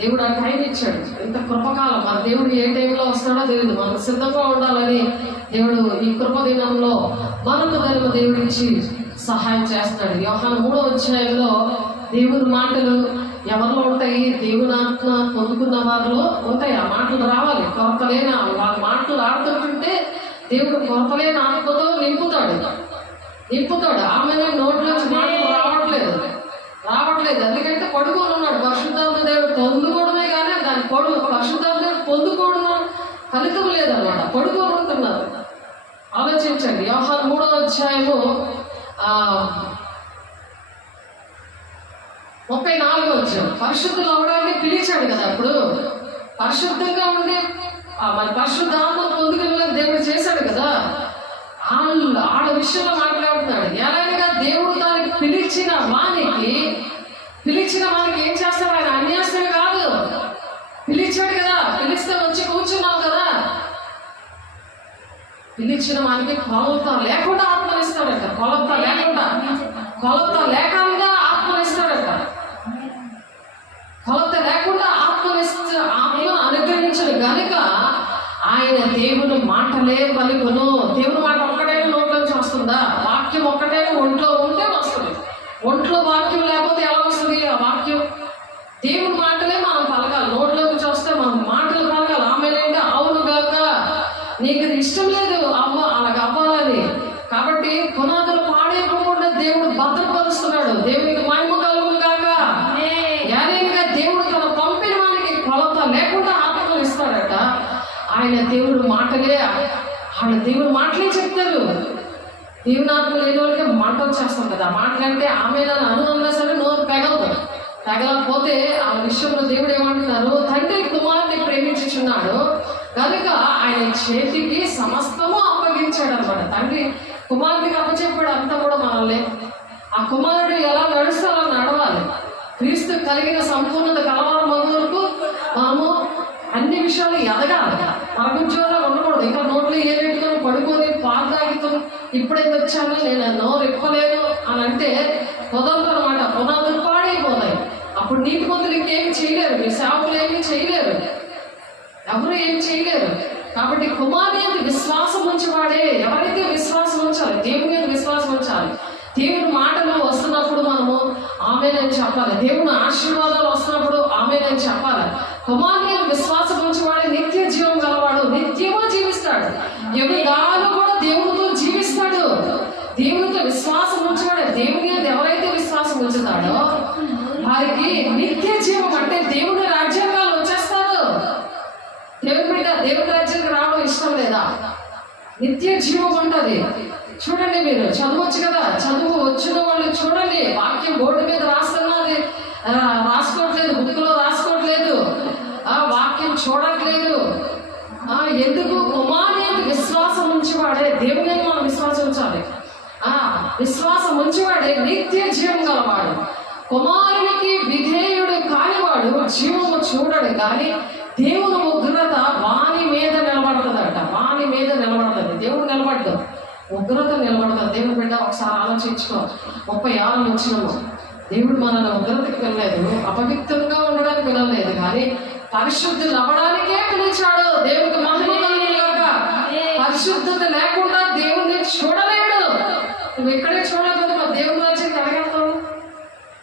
దేవుడు ఆ టైం ఇచ్చాడు. ఇంత కృపకాలం. మన దేవుడు ఏ టైంలో వస్తాడో తెలియదు. మనం సిద్ధంగా ఉండాలని దేవుడు ఈ కృపదినంలో మనకు దేవుడు ఇచ్చి సహాయం చేస్తున్నాడు. యోహాను 3వ అధ్యాయంలో దేవుని మాటలు ఎవరిలో ఉంటాయి? దేవుని ఆత్మ పొందుకున్న వారిలో ఉంటాయి. ఆ మాటలు రావాలి. కొరతలేని వాళ్ళ మాటలు ఆడుతుంటుంటే దేవుడు కొరతలేని ఆత్మతో నింపుతాడు. ఆమె నోట్లోంచి మాటలు రావట్లేదు. ఎందుకంటే పడుకొని ఉన్నాడు. పరిశుద్ధాత్మ దేవుడు పొందుకోవడమే కానీ దాని పరిశుద్ధాత్మ దేవుడు పొందుకోవడం ఫలితం లేదన్నమాట. పడుకొని ఉంటున్నారు. ఆలోచించండి. యోహాను 3వ అధ్యాయము 34వ వచనం. పరిశుద్ధులు అవడానికి పిలిచాడు కదా. అప్పుడు పరిశుద్ధంగా ఉండి మరి పరిశుద్ధాత్మ పొందుకునే దేవుడు చేశాడు కదా. ఆడ విషయంలో మాట్లాడుతున్నాడు. ఎలాగైనా దేవుడు దానికి పిలిచిన వానికి ఏం చేస్తాడు? ఆయన అన్యాస్తుడు కాదు. పిలిచాడు కదా. పిలిస్తే వచ్చి కూర్చున్నావు కదా. పిలిచిన వానికి కొలత లేకుండా ఆత్మనిస్తాడట. కొలత లేకుండా ఆత్మనిస్తాడట. కొలత లేకుండా ఆత్మను అనుగ్రహించడు గనుక ఆయన దేవుని మాటలే పలుకును. దేవుని మాట ఒక్కటే నోట్లోంచి వస్తుందా? వాక్యం ఒక్కటే ఒంట్లో ఉంటే వస్తుంది. ఒంట్లో వాక్యం లేకపోతే ఎలా వస్తుంది ఆ వాక్యం? దేవుని మాటలే మనం పలకాలి. నోట్లోంచి వస్తే మనం మాటలు పలకాలి. ఆమె అవును గాక, నీకు ఇష్టం లేదు అలాగ అవ్వాలని. కాబట్టి పునాదులు పాడైపోకుండా దేవుడు భద్రపరుస్తున్నాడు. దేవునికి మహిమ కలుగును గాక. యారేగా దేవుడు తన పంపిన వానికి కొలత లేకుండా ఆత్మలు ఇస్తాడట. ఆయన దేవుడు మాటలే చెప్తారు. దేవుని ఆత్మ లేని వాళ్ళకి మంట వచ్చేస్తాం కదా. మాటలంటే ఆమె అనున్నా సరే నోరు పెగలకపోతే ఆ విషయంలో దేవుడు ఏమంటున్నారు? తండ్రి కుమారుని ప్రేమించుచున్నాడు కనుక ఆయన చేతికి సమస్తము అప్పగించాడు అనమాట. తండ్రి కుమారుడికి అప్పచెప్పాడు అంతా కూడా మనల్ని. ఆ కుమారుడు ఎలా నడుస్తే అలా నడవాలి. క్రీస్తు కలిగిన సంపూర్ణత కలవారు మగు వరకు మనము అన్ని విషయాలు ఎదగాలి. పరగుజ్జోలా ఉండకూడదు. ఇంకా నోట్లో ఏలేటుతో పడుకొని పాలు తాగుతూ ఇప్పుడైతే వచ్చాను నేను నోరు ఇప్పలేను అని అంటే కుదరదు అనమాట. పునాదులు పాడైపోతాయి. అప్పుడు నీతి మంతులు ఇంకేమి చేయలేరు. మీ సేవకులు ఏమీ చేయలేరు. ఎవరు ఏం చేయలేరు. కాబట్టి కుమారుని మీద విశ్వాసం ఉంచేవాడే. ఎవరైతే విశ్వాసం ఉంచాలి, దేవుని మీద విశ్వాసం ఉంచాలి. దేవుని మాటలు వస్తున్నప్పుడు మనము ఆమేనని చెప్పాలి. దేవుని ఆశీర్వాదాలు వస్తున్నప్పుడు ఆమేనని చెప్పాలి. కుమారుని మీద విశ్వాసం ఉంచేవాడే నిత్య జీవం గలవాడు. నిత్యమో జీవిస్తాడు. యుగాలు కూడా దేవునితో జీవిస్తాడు. దేవునితో విశ్వాసం ఉంచేవాడే. దేవుని మీద ఎవరైతే విశ్వాసం ఉంచుతాడో వారికి నిత్య జీవం అంటే దేవుని రాజ్యాంగాలు వచ్చేస్తారు. దేవుని రాజ్యానికి రావడం ఇష్టం లేదా? నిత్య జీవం ఉంటుంది. చూడండి, మీరు చదవచ్చు కదా. చదువు వచ్చిన వాళ్ళు చూడండి. వాక్యం బోర్డు మీద రాస్తున్నది రాసుకోవట్లేదు, బుక్లో రాసుకోవట్లేదు, వాక్యం చూడట్లేదు. ఎందుకు? కుమారుని విశ్వాసం ఉంచేవాడే. దేవుని మనం విశ్వాసం ఉంచాలి. విశ్వాసం ఉంచేవాడే నిత్య జీవం గలవాడు. కుమారునికి విధేయుడు కానివాడు జీవము చూడడు కానీ దేవుని ఉగ్రత వాని మీద నిలబడుతుందట. వాని మీద నిలబడుతుంది. దేవుడు నిలబడ్డు, ఉగ్రత నిలబడుతుంది. దేవుడు బిడ్డ ఒకసారి ఆలోచించుకో. 36 వచ్చినాము. దేవుడు మనల్ని ఉగ్రతకి వెళ్ళలేదు, అపవిత్రంగా ఉండడానికి పిలవలేదు, కానీ పరిశుద్ధులు అవ్వడానికే పిలిచాడు. దేవుడికి మహిమ కలుగుగాక. పరిశుద్ధత లేకుండా దేవుడిని చూడలేడు. నువ్వు ఎక్కడే చూడలేదు. దేవుని రాజ్యం కలగలుగుతావు.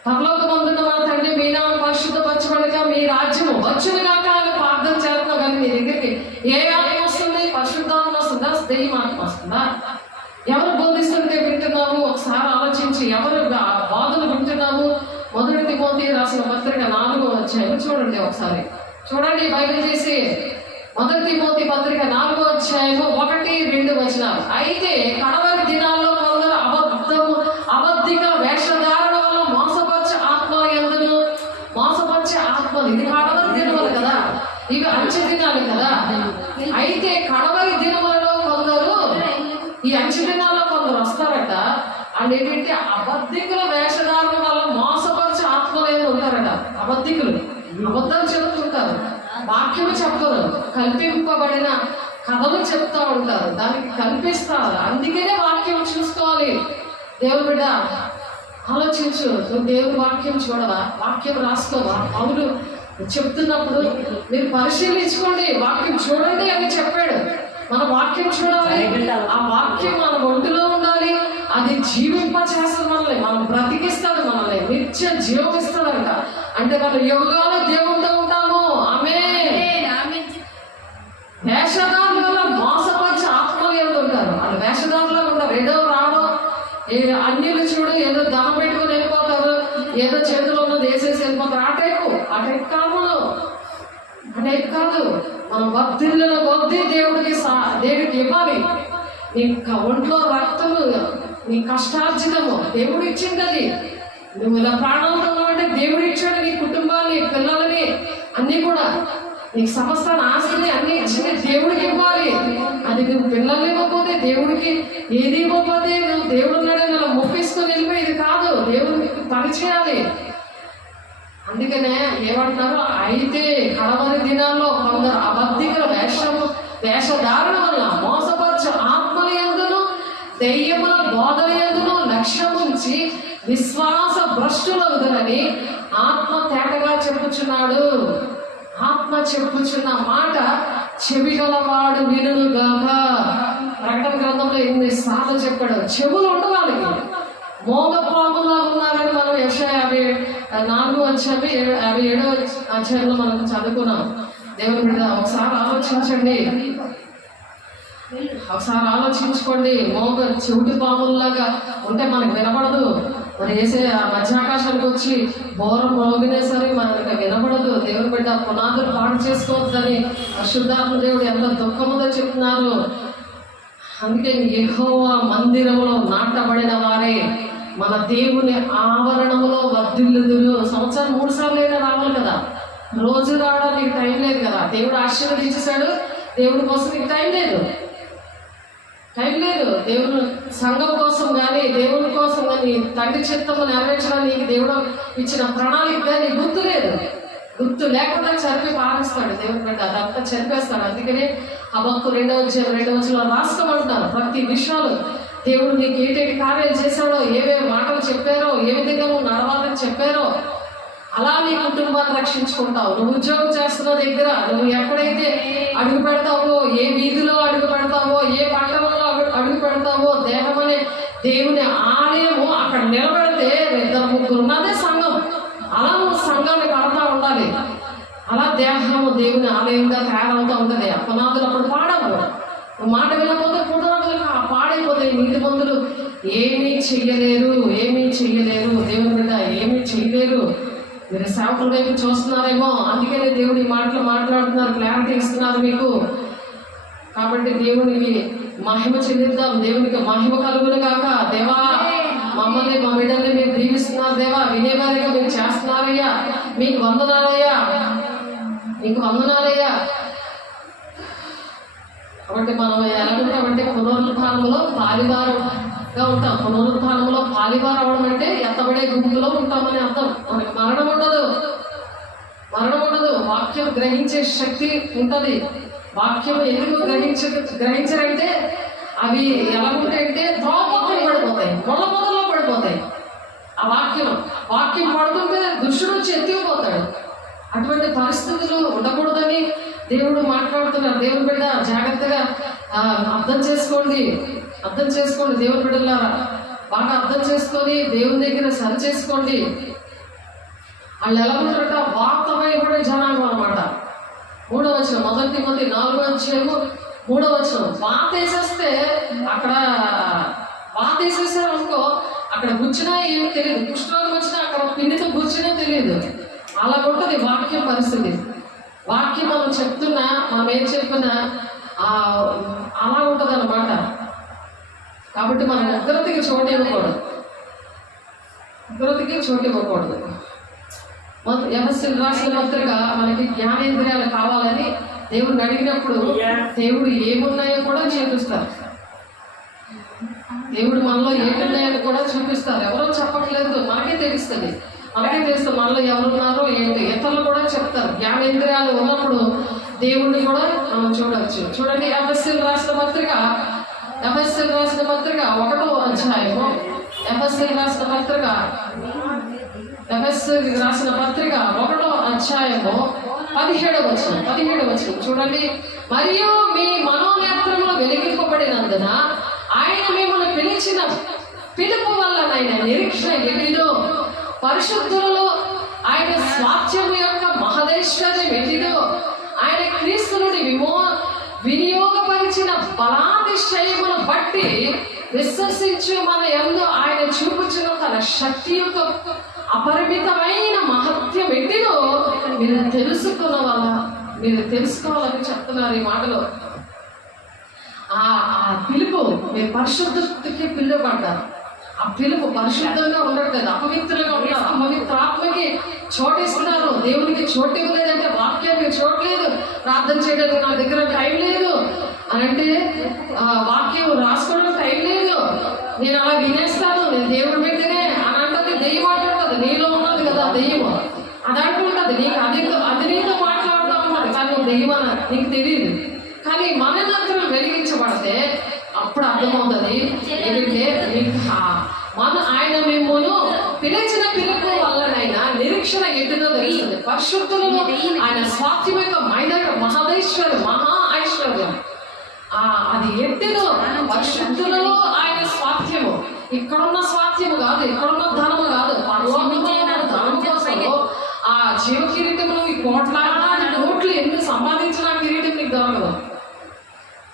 పరలోకమందున్న మా తండ్రి మీ నామం పరిశుద్ధపరచబడగా మీ రాజ్యము వచ్చునుగాక అని ప్రార్థన చేస్తున్నావు. కానీ మీ దగ్గరికి ఏ ఆత్మ వస్తుంది? పరిశుద్ధాత్మ వస్తుందా? దెయ్యమాత్మ వస్తుందా? ఎవరు బోధిస్తుంటే వింటున్నాము? ఒకసారి ఆలోచించి ఎవరు బాధలు వింటున్నాము? 1 తిమోతి రాసిన పత్రిక 4వ అధ్యాయం చూడండి. ఒకసారి చూడండి బైబిల్ తీసి. 1 తిమోతి పత్రిక 4వ అధ్యాయము 1-2 వచనాలు. అయితే కడవరి దినాల్లో కొందరు అబద్ధిక వేషధారణ వల్ల మోసపరిచే ఆత్మలు. ఇది కడవరి దినములు కదా, ఇవి అంచె దినాలు కదా. అయితే కడవరి దినములలో కొందరు, ఈ అంచె దినాల్లో కొందరు వస్తారట. అండ్ ఏంటంటే అబద్ధికుల వేషధారణ వల్ల మోసపరిచే ఆత్మలు ఏదో ఉంటారట. అబద్ధికులు అబద్ధాలు చెబుతుంటారు, వాక్యము చెప్పరు, కల్పింపబడిన కథలు చెప్తా ఉంటారు, దానికి కల్పిస్తారు. అందుకనే వాక్యం చూసుకోవాలి. దేవుడు బిడ్డ ఆలోచించు. నువ్వు దేవుని వాక్యం చూడవా? వాక్యం రాసుకోవా? అవును చెప్తున్నప్పుడు మీరు పరిశీలించుకోండి. వాక్యం చూడండి అని చెప్పాడు. మన వాక్యం చూడాలి, ఆ వాక్యం మన ఒంటిలో ఉండాలి, అది జీవింప చేస్తుంది మనల్ని, మనం బ్రతికిస్తాడు, మనల్ని నిత్య జీవం ఇస్తాడంట. అంటే మనం యుగాలు దేవుడితో ఉంటాము. ఆమె వేషధారుల వల్ల మోసపరిచి ఆత్మలు ఉంటారు, వాళ్ళు వేషధారులు ఉంటారు. ఏదో రావడం, అన్నిలు చూడు, ఏదో ధనం పెట్టుకుని వెళ్ళిపోతారు, ఏదో చేతిలో ఉన్నది వేసేసి వెళ్ళిపోతారు. ఆ టైపు కాదు, అనేది కాదు. మనం వర్ధిల్లిన కొద్దీ దేవుడికి ఇవ్వాలి. నీ ఒంట్లో రక్తము, నీ కష్టార్జితము దేవుడు ఇచ్చింది. అది నువ్వు ఇలా ప్రాణాలతో ఉన్నావంటే దేవుడు ఇచ్చాడు. నీ కుటుంబాన్ని, పిల్లలని, అన్ని కూడా నీకు సమస్తాన్ని, ఆస్తిని అన్ని ఇచ్చింది దేవుడికి ఇవ్వాలి. అది నువ్వు పిల్లల్ని ఇవ్వకపోతే, దేవుడికి ఏది ఇవ్వకపోతే, నువ్వు దేవుడు ఉన్నాడని అలా మొక్కేసుకొని వెళ్ళిపోయేది కాదు. దేవుడికి పని చేయాలి. అందుకనే ఏమంటున్నారు, అయితే కడవరి దినాల్లో కొందరు అబద్ధికుల వేషధారణ వల్ల మోసపరచు ఆత్మల యందును దెయ్యముల బోధన యందును లక్ష్యముంచి విశ్వాస భ్రష్టులవుదురని ఆత్మ తేటగా చెప్పుచున్నాడు. ఆత్మ చెప్పుచున్న మాట చెవిగలవాడు వినుగాక. ప్రకటన గ్రంథంలో 8 సార్లు చెప్పాడు. చెవులు ఉండవాలి, మోగపాములా ఉన్నారని మనం యెషయా 54 అధ్యాయంలో మనం చదువుకున్నాం. దేవుని బిడ్డ ఒకసారి ఆలోచించుకోండి. చెవిటి పాముల్లాగా ఉంటే మనకు వినపడదు. మరి వేసే మధ్యాకాశానికి వచ్చి బోరం మోగినా సరే మనకు వినపడదు. దేవుని బిడ్డ పునాదులు పాడు చేసుకోవద్దని పరిశుద్ధాత్మ దేవుడు ఎంత దుఃఖముతో చెప్తున్నారు. అందుకే యెహోవా మందిరంలో నాటబడిన వారే మన దేవుని ఆవరణములో వర్ధిల్లుదురు. సంవత్సరం 3 సార్లు అయినా రావాలి కదా, రోజు రావడానికి టైం లేదు కదా. దేవుడు ఆశీర్వదించేశాడు, దేవుడి కోసం నీకు టైం లేదు. దేవుడు సంఘం కోసం కానీ, దేవుడి కోసం కానీ, తండ్రి చిత్తము నెరవేర్చడానికి దేవుడు ఇచ్చిన ప్రణాళిక కానీ గుర్తు లేదు. గుర్తు లేకుండా చదివి పాటిస్తాడు దేవుని బిడ్డ, అదంతా చదివేస్తాడు. అందుకనే హబక్కు 2వ అధ్యాయంలో రాసుకోమంటారు ప్రతి విషయాలు. దేవుడు నీకు ఏటేటి కార్యాలు చేశాడో, ఏమేమి మాటలు చెప్పారో, ఏ విధంగా నువ్వు నడవాలని చెప్పారో, అలా నీ కుటుంబాన్ని రక్షించుకుంటావు. నువ్వు ఉద్యోగం చేస్తున్న దగ్గర నువ్వు ఎక్కడైతే అడుగు పెడతావో, ఏ వీధిలో అడుగు పెడతావో, ఏ పట్టణంలో అడుగు పెడతావో, దేహం అనే దేవుని ఆలయము అక్కడ నిలబెడితే 2-3 ఉన్నదే సంఘం. అలా నువ్వు సంఘాన్ని కడతా ఉండాలి. అలా దేహము దేవుని ఆలయంగా తయారవుతూ ఉంటుంది. ఆ పునాదులు అప్పుడు పాడవు. మాట వినకపోతే పునాదులు పాడైపోతాయి. నీతిమంతులు ఏమీ చెయ్యలేరు. దేవుని బిడ్డ ఏమీ చెయ్యలేరు. మీరు సేవకుల వైపు చూస్తున్నారేమో, అందుకనే దేవుడి మాటలు మాట్లాడుతున్నారు, క్లారిటీ ఇస్తున్నారు మీకు. కాబట్టి దేవునికి మహిమ చెందిద్దాం, దేవునికి మహిమ కలుగును కాక. దేవా, మమ్మల్ని, మా బిడ్డల్ని మీరు దీవిస్తున్నారు దేవా, వినేవారిగా మీరు చేస్తున్నారయ్యా, మీకు వందనాలయ్యా. కాబట్టి మనం ఎలా ఉంటామంటే పునరుత్థానంలో పాలివారంగా ఉంటాం. పునరుత్థానంలో పాలివారం అవడం అంటే ఎత్తబడే గుంపులో ఉంటామని అర్థం. మనకి మరణం ఉండదు. వాక్యం గ్రహించే శక్తి ఉంటుంది. వాక్యం ఎందుకు గ్రహించరంటే అవి ఎలా ఉంటాయంటే త్రోపక్కలు పడిపోతాయి, మొదల్లో పడిపోతాయి. ఆ వాక్యం పడుతుంటే దుష్టుడు వచ్చి ఎత్తిపోతాడు. అటువంటి పరిస్థితులు ఉండకూడదని దేవుడు మాట్లాడుతున్నారు. దేవుని బిడ్డ జాగ్రత్తగా అర్థం చేసుకోండి. దేవుని బిడ్డలారా బాగా అర్థం చేసుకొని దేవుని దగ్గర సరి చేసుకోండి. వాళ్ళు ఎలా ఉంటారట, వార్తమైనటువంటి జనాంగం అనమాట. 3వ వచనం, 1 తిమోతి 4వ అధ్యాయము 3వ వచనం. వాతేసేసారు అనుకో, అక్కడ గుచ్చినా ఏమీ తెలియదు. కుష్ఠరోగం వచ్చినా అక్కడ పిండితో గుచ్చినా తెలియదు. అలా ఉంటుంది వాక్యం పరిస్థితి. వాక్యం మనం చెప్తున్నా, మనం ఏం చెప్పినా అలా ఉంటుంది అన్నమాట. కాబట్టి మనం ఉగ్రతకి చోటు ఇవ్వకూడదు. ఎఫెసీయులకు రాసిన పత్రిక మనకి జ్ఞానేంద్రియాలు కావాలని దేవుడిని అడిగినప్పుడు దేవుడు ఏమున్నాయో కూడా చూపిస్తారు. దేవుడు మనలో ఏమున్నాయని కూడా చూపిస్తారు. ఎవరో చెప్పట్లేదు, మనకే తెలుస్తుంది. మనలో ఎవరున్నారో ఏంటి ఇతరులు కూడా చెప్తారు. జ్ఞానేంద్రియాలు ఉన్నప్పుడు దేవుడిని కూడా మనం చూడవచ్చు. చూడండి, ఎఫెసీయులకు రాసిన పత్రిక 1వ అధ్యాయము, ఎఫెసీయులకు రాసిన పత్రిక 1వ అధ్యాయము 17వ వచనం చూడండి. మరియు మీ మనోనేత్రములు వెలిగింపబడినందున ఆయన మిమ్మల్ని పిలిచిన పిలుపు వల్లనైన నిరీక్షణ ఎట్టిదో, పరిశుద్ధులలో ఆయన స్వాస్థ్యము యొక్క మహదైశ్వర్యం ఎట్టిదో, ఆయన క్రీస్తు నుండి వినియోగపరిచిన బలాతిశయమును బట్టి విశ్వసించు మన యందు ఆయన చూపుచున్న తన శక్తి యొక్క అపరిమితమైన మహత్యం ఎట్టిదో మీరు తెలుసుకోవాలని చెప్తున్నారు ఈ మాటలో. ఆ పిలుపు మీరు పరిశుద్ధతకి పిలువబడ్డారు. ఆ పిలుపు పరిశుద్ధంగా ఉండట్లేదు, అపవిత్రంగా ఉంటారు. అపవిత్రాత్మకి చోటిస్తున్నారు. దేవునికి చోటు ఇవ్వలేదంటే వాక్యానికి చోట్లేదు, ప్రార్థన చేయడానికి నా దగ్గర టైం లేదు అని అంటే, వాక్యం రాసుకోవడం టైం లేదు, నేను అలా వినేస్తాను, నేను దేవుడి బిడ్డనే అని అంటది. దెయ్యం అంటుంటది, నీలో ఉన్నది కదా దెయ్యం, అది అంటుంటది. నీకు అది నీతో మాట్లాడుతూ ఉంటుంది, కానీ నువ్వు దెయ్యం అని నీకు తెలియదు. కానీ మన నత్రం వెలిగించబడితే అప్పుడు అర్థమవుతుంది ఏంటంటే ఆయన మిమ్మల్ని పిలిచిన పిలుపు వల్లనైనా నిరీక్షణ ఎట్టుదో తెలుస్తుంది. పరిశుద్ధులలో ఆయన స్వాస్థ్యం యొక్క మహదైశ్వర్యం, మహా ఐశ్వర్యం అది ఎట్టిదో. పరిశుద్ధులలో ఆయన స్వాస్థ్యము, ఇక్కడున్న స్వాస్థ్యము కాదు, ఇక్కడున్న ధనము కాదు, ధనం కోసం ఆ జీవ కిరీటములు ఈ కోట్లు ఎందుకు సంపాదించిన కిరీటం నీకు దొరకదు.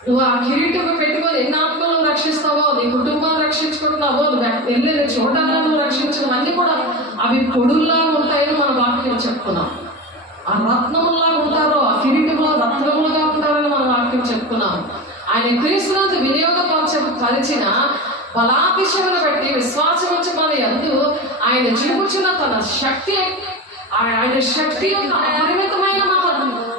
నువ్వు ఆ కిరీటం పెట్టుకొని ఎన్ని ఆత్మలను రక్షిస్తావో, నీ కుటుంబాన్ని రక్షించుకుంటున్నావో, నువ్వు వెళ్ళిన చోటగా నువ్వు రక్షించినవన్నీ కూడా అవి పొడుల్లాగా ఉంటాయని మన వాక్యం చెప్పుకున్నాం. ఆ రత్నములాగా ఉంటారో, ఆ కిరీటంలో రత్నములుగా ఉంటారని మన వాక్యం చెప్పుకున్నాం. ఆయన క్రీస్తునందు వినియోగపరిచిన బలాతిశయమును బట్టి విశ్వాసం వచ్చి మన యందు ఆయన చూపుచున్న తన శక్తి, ఆయన శక్తి యొక్క అపరిమితమైన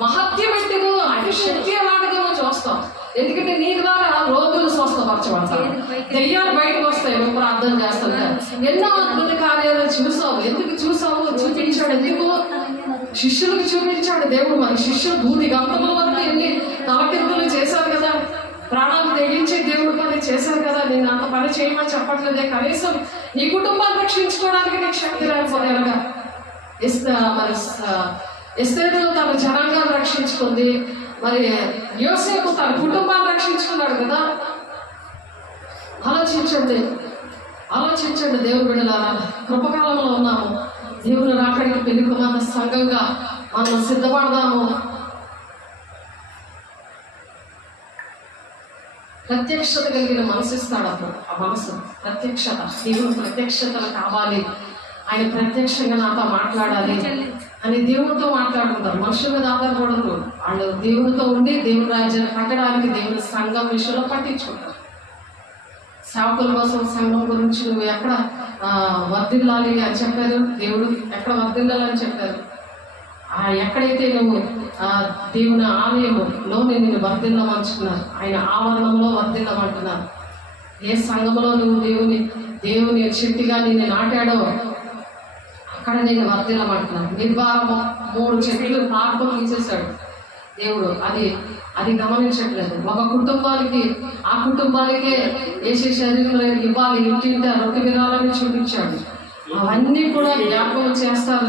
మహత్యం ఎట్టిదో, ఆయన శక్తి ఎలాంటిదో చూస్తాం. ఎందుకంటే నీ ద్వారా రోగులు స్వస్థపరచబడతారు, దెయ్యాలు బయటకు వస్తాయి నువ్వు ప్రార్థన చేస్తుంటారు. ఎన్నో అద్భుత కార్యాలు చూసావు. ఎందుకు చూసావు? చూపించాడు. ఎందుకు? శిష్యులకు చూపించాడు దేవుడు. మన శిష్యులు భూమి గంతముల వరకు ఎన్ని తలకిందులు చేశారు కదా, ప్రాణాలు తెగించే దేవుడు పని చేశారు కదా. నేను అంత పని చేయమని చెప్పట్లేదే, కనీసం నీ కుటుంబాన్ని రక్షించుకోవడానికి నీకు శక్తి లేకపోయారుగా. మరి ఎస్తేరు తన జనాంగాన్ని రక్షించుకుంది, మరి యోసేపు తన కుటుంబాన్ని రక్షించుకున్నాడు కదా. ఆలోచించండి దేవుని బిడ్డలారా, కృపకాలంలో ఉన్నాము. దేవుని రాకడికి పెళ్లికి మన సంఘంగా మనం సిద్ధపడదాము. ప్రత్యక్షత కలిగిన మనసు ఇస్తాడు. అప్పుడు ఆ మనసు ప్రత్యక్షత, దేవుని ప్రత్యక్షతలు కావాలి. ఆయన ప్రత్యక్షంగా నాతో మాట్లాడాలి అని దేవునితో మాట్లాడుకుంటారు. మనుషుల మీద ఆధారపడరు. వాళ్ళు దేవునితో ఉండి దేవుని రాజ్యాన్ని కట్టడానికి దేవుని సంఘం విషయంలో పట్టించుకుంటారు. సేవకుల కోసం సంఘం గురించి నువ్వు ఎక్కడ వర్ధిల్లాలి అని చెప్పారు దేవుడు, ఎక్కడ వర్ధిల్లాలని చెప్పారు. ఎక్కడైతే నువ్వు దేవుని ఆలయంలో నిన్ను వర్ధిల్లమంటున్నారు, ఆయన ఆవరణంలో వర్ధిల్లమంటున్నారు. ఏ సంఘంలో నువ్వు దేవుని చెట్టుగా నిన్ను నాటాడో అక్కడ నేను వర్ధిల్లమంటున్నాను. నిర్వాహము 3 చెట్లు మార్పులు తీసేశాడు దేవుడు. అది గమనించట్లేదు. ఒక కుటుంబానికి ఆ కుటుంబానికే వేసే శరీరంలో ఇవ్వాలి, ఇంటింట రొట్టె వినాలని చూపించాడు. అవన్నీ కూడా జ్ఞాపకం చేస్తారు.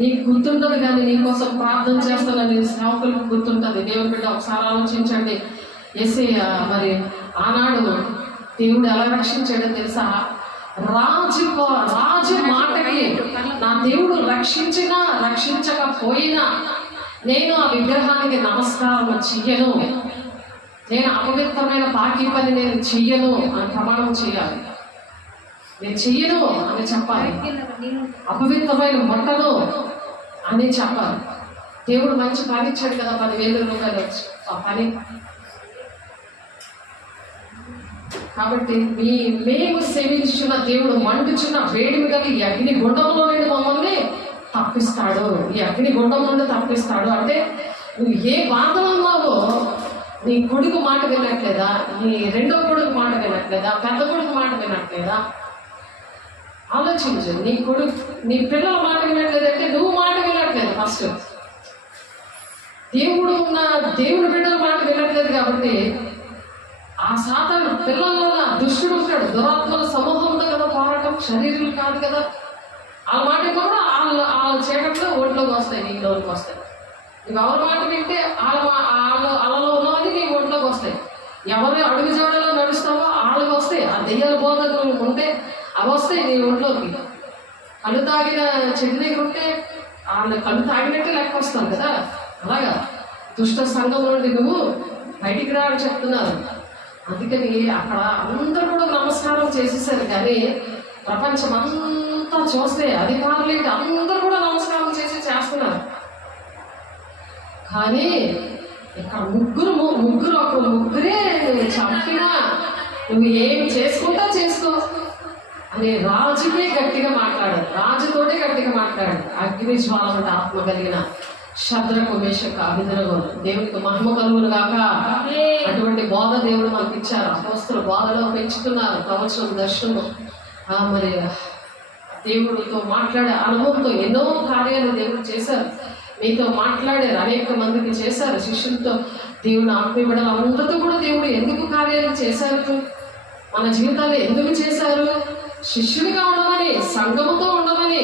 నీకు గుర్తుంటుంది, కానీ నీకోసం ప్రార్థన చేస్తానని సేవకులకు గుర్తుంటుంది. దేవుని బిడ్డ ఒకసారి ఆలోచించండి. మరి ఆనాడు దేవుడు ఎలా రక్షించాడో తెలుసా? రాజు మాటకి నా దేవుడు రక్షించినా రక్షించకపోయినా నేను ఆ విగ్రహానికి నమస్కారం చెయ్యను, నేను అపవిత్రమైన పాకి పని నేను చెయ్యను అని ప్రమాణం చేయాలి. నేను చెయ్యను అని చెప్పాలి, అపవిత్రమైన మొట్టను అని చెప్పాలి. దేవుడు మంచి పని ఇచ్చాడు కదా, 10,000 రూపాయలు వచ్చి ఆ పని. కాబట్టి మేము సేవించున్న దేవుడు మండుచున్న వేడిమి గల ఈ అగ్ని గుండంలో నుండి మమ్మల్ని తప్పిస్తాడు. ఈ అగ్ని గుండం నుండి తప్పిస్తాడు అంటే నువ్వు ఏ బాధలో ఉన్నావో, నీ కొడుకు మాట వినట్లేదా, నీ రెండో కొడుకు మాట వినట్లేదా, పెద్ద కొడుకు మాట వినట్లేదా? ఆలోచించు. నీ పిల్లల మాట వినట్లేదంటే నువ్వు మాట వినట్లేదు. ఫస్ట్ దేవుడు బిడ్డల మాట వినట్లేదు. కాబట్టి ఆ సాతాను పిల్లల దుష్టుడు ఉంటాడు. దురాత్మల సమూహంతో కదా పోరాటం, శరీరం కాదు కదా. వాళ్ళ మాట కూడా వాళ్ళ చీకట్లో ఓట్లోకి వస్తాయి, నీలోకి వస్తాయి. ఎవరి మాట వింటే వాళ్ళలో ఉన్నవని నీ ఒంట్లోకి వస్తాయి. ఎవరు అడుగు జాడలో నడుస్తావో వాళ్ళకి వస్తాయి. ఆ దెయ్యాల బోధకులు ఉంటే అవి వస్తాయి నీ ఒంట్లోకి. కళ్ళు తాగిన చెట్టు దగ్గర ఉంటే వాళ్ళు కళ్ళు తాగినట్టే లెక్క వస్తాను కదా. అలాగా దుష్ట సంఘం నుండి నువ్వు బయటికి రావని చెప్తున్నారు. అందుకని అక్కడ అందరూ కూడా నమస్కారం చేసేసారు. కానీ ప్రపంచం అంతా చూస్తే అధికారులు ఏంటి అందరూ కూడా నమస్కారం చేస్తున్నారు. కానీ ఇక్కడ ముగ్గురే చంపినా నువ్వు ఏం చేసుకుంటా చేసుకో అని రాజుకే గట్టిగా మాట్లాడాడు. రాజుతోటే గట్టిగా మాట్లాడాడు. అగ్ని జ్వాలమంటే ఆత్మ కలిగిన శద్రకు మేషకు అభిధనగు దేవునికి మహిమ కలుగును గాక. అటువంటి బోధ దేవుడు మనకి ఇచ్చారు. అపోస్తులు బోధలో పెంచుతున్నారు. ప్రవచనం దర్శనము మరి దేవుడితో మాట్లాడే అనుభవంతో ఎన్నో కార్యాలు దేవుడు చేశారు. మీతో మాట్లాడారు, అనేక మందికి చేశారు. శిష్యులతో దేవుని ఆత్మీయబడాలి అందరితో కూడా దేవుడు ఎందుకు కార్యాలు చేశారు, మన జీవితాలు ఎందుకు చేశారు? శిష్యుడిగా ఉండమని, సంఘముతో ఉండమని.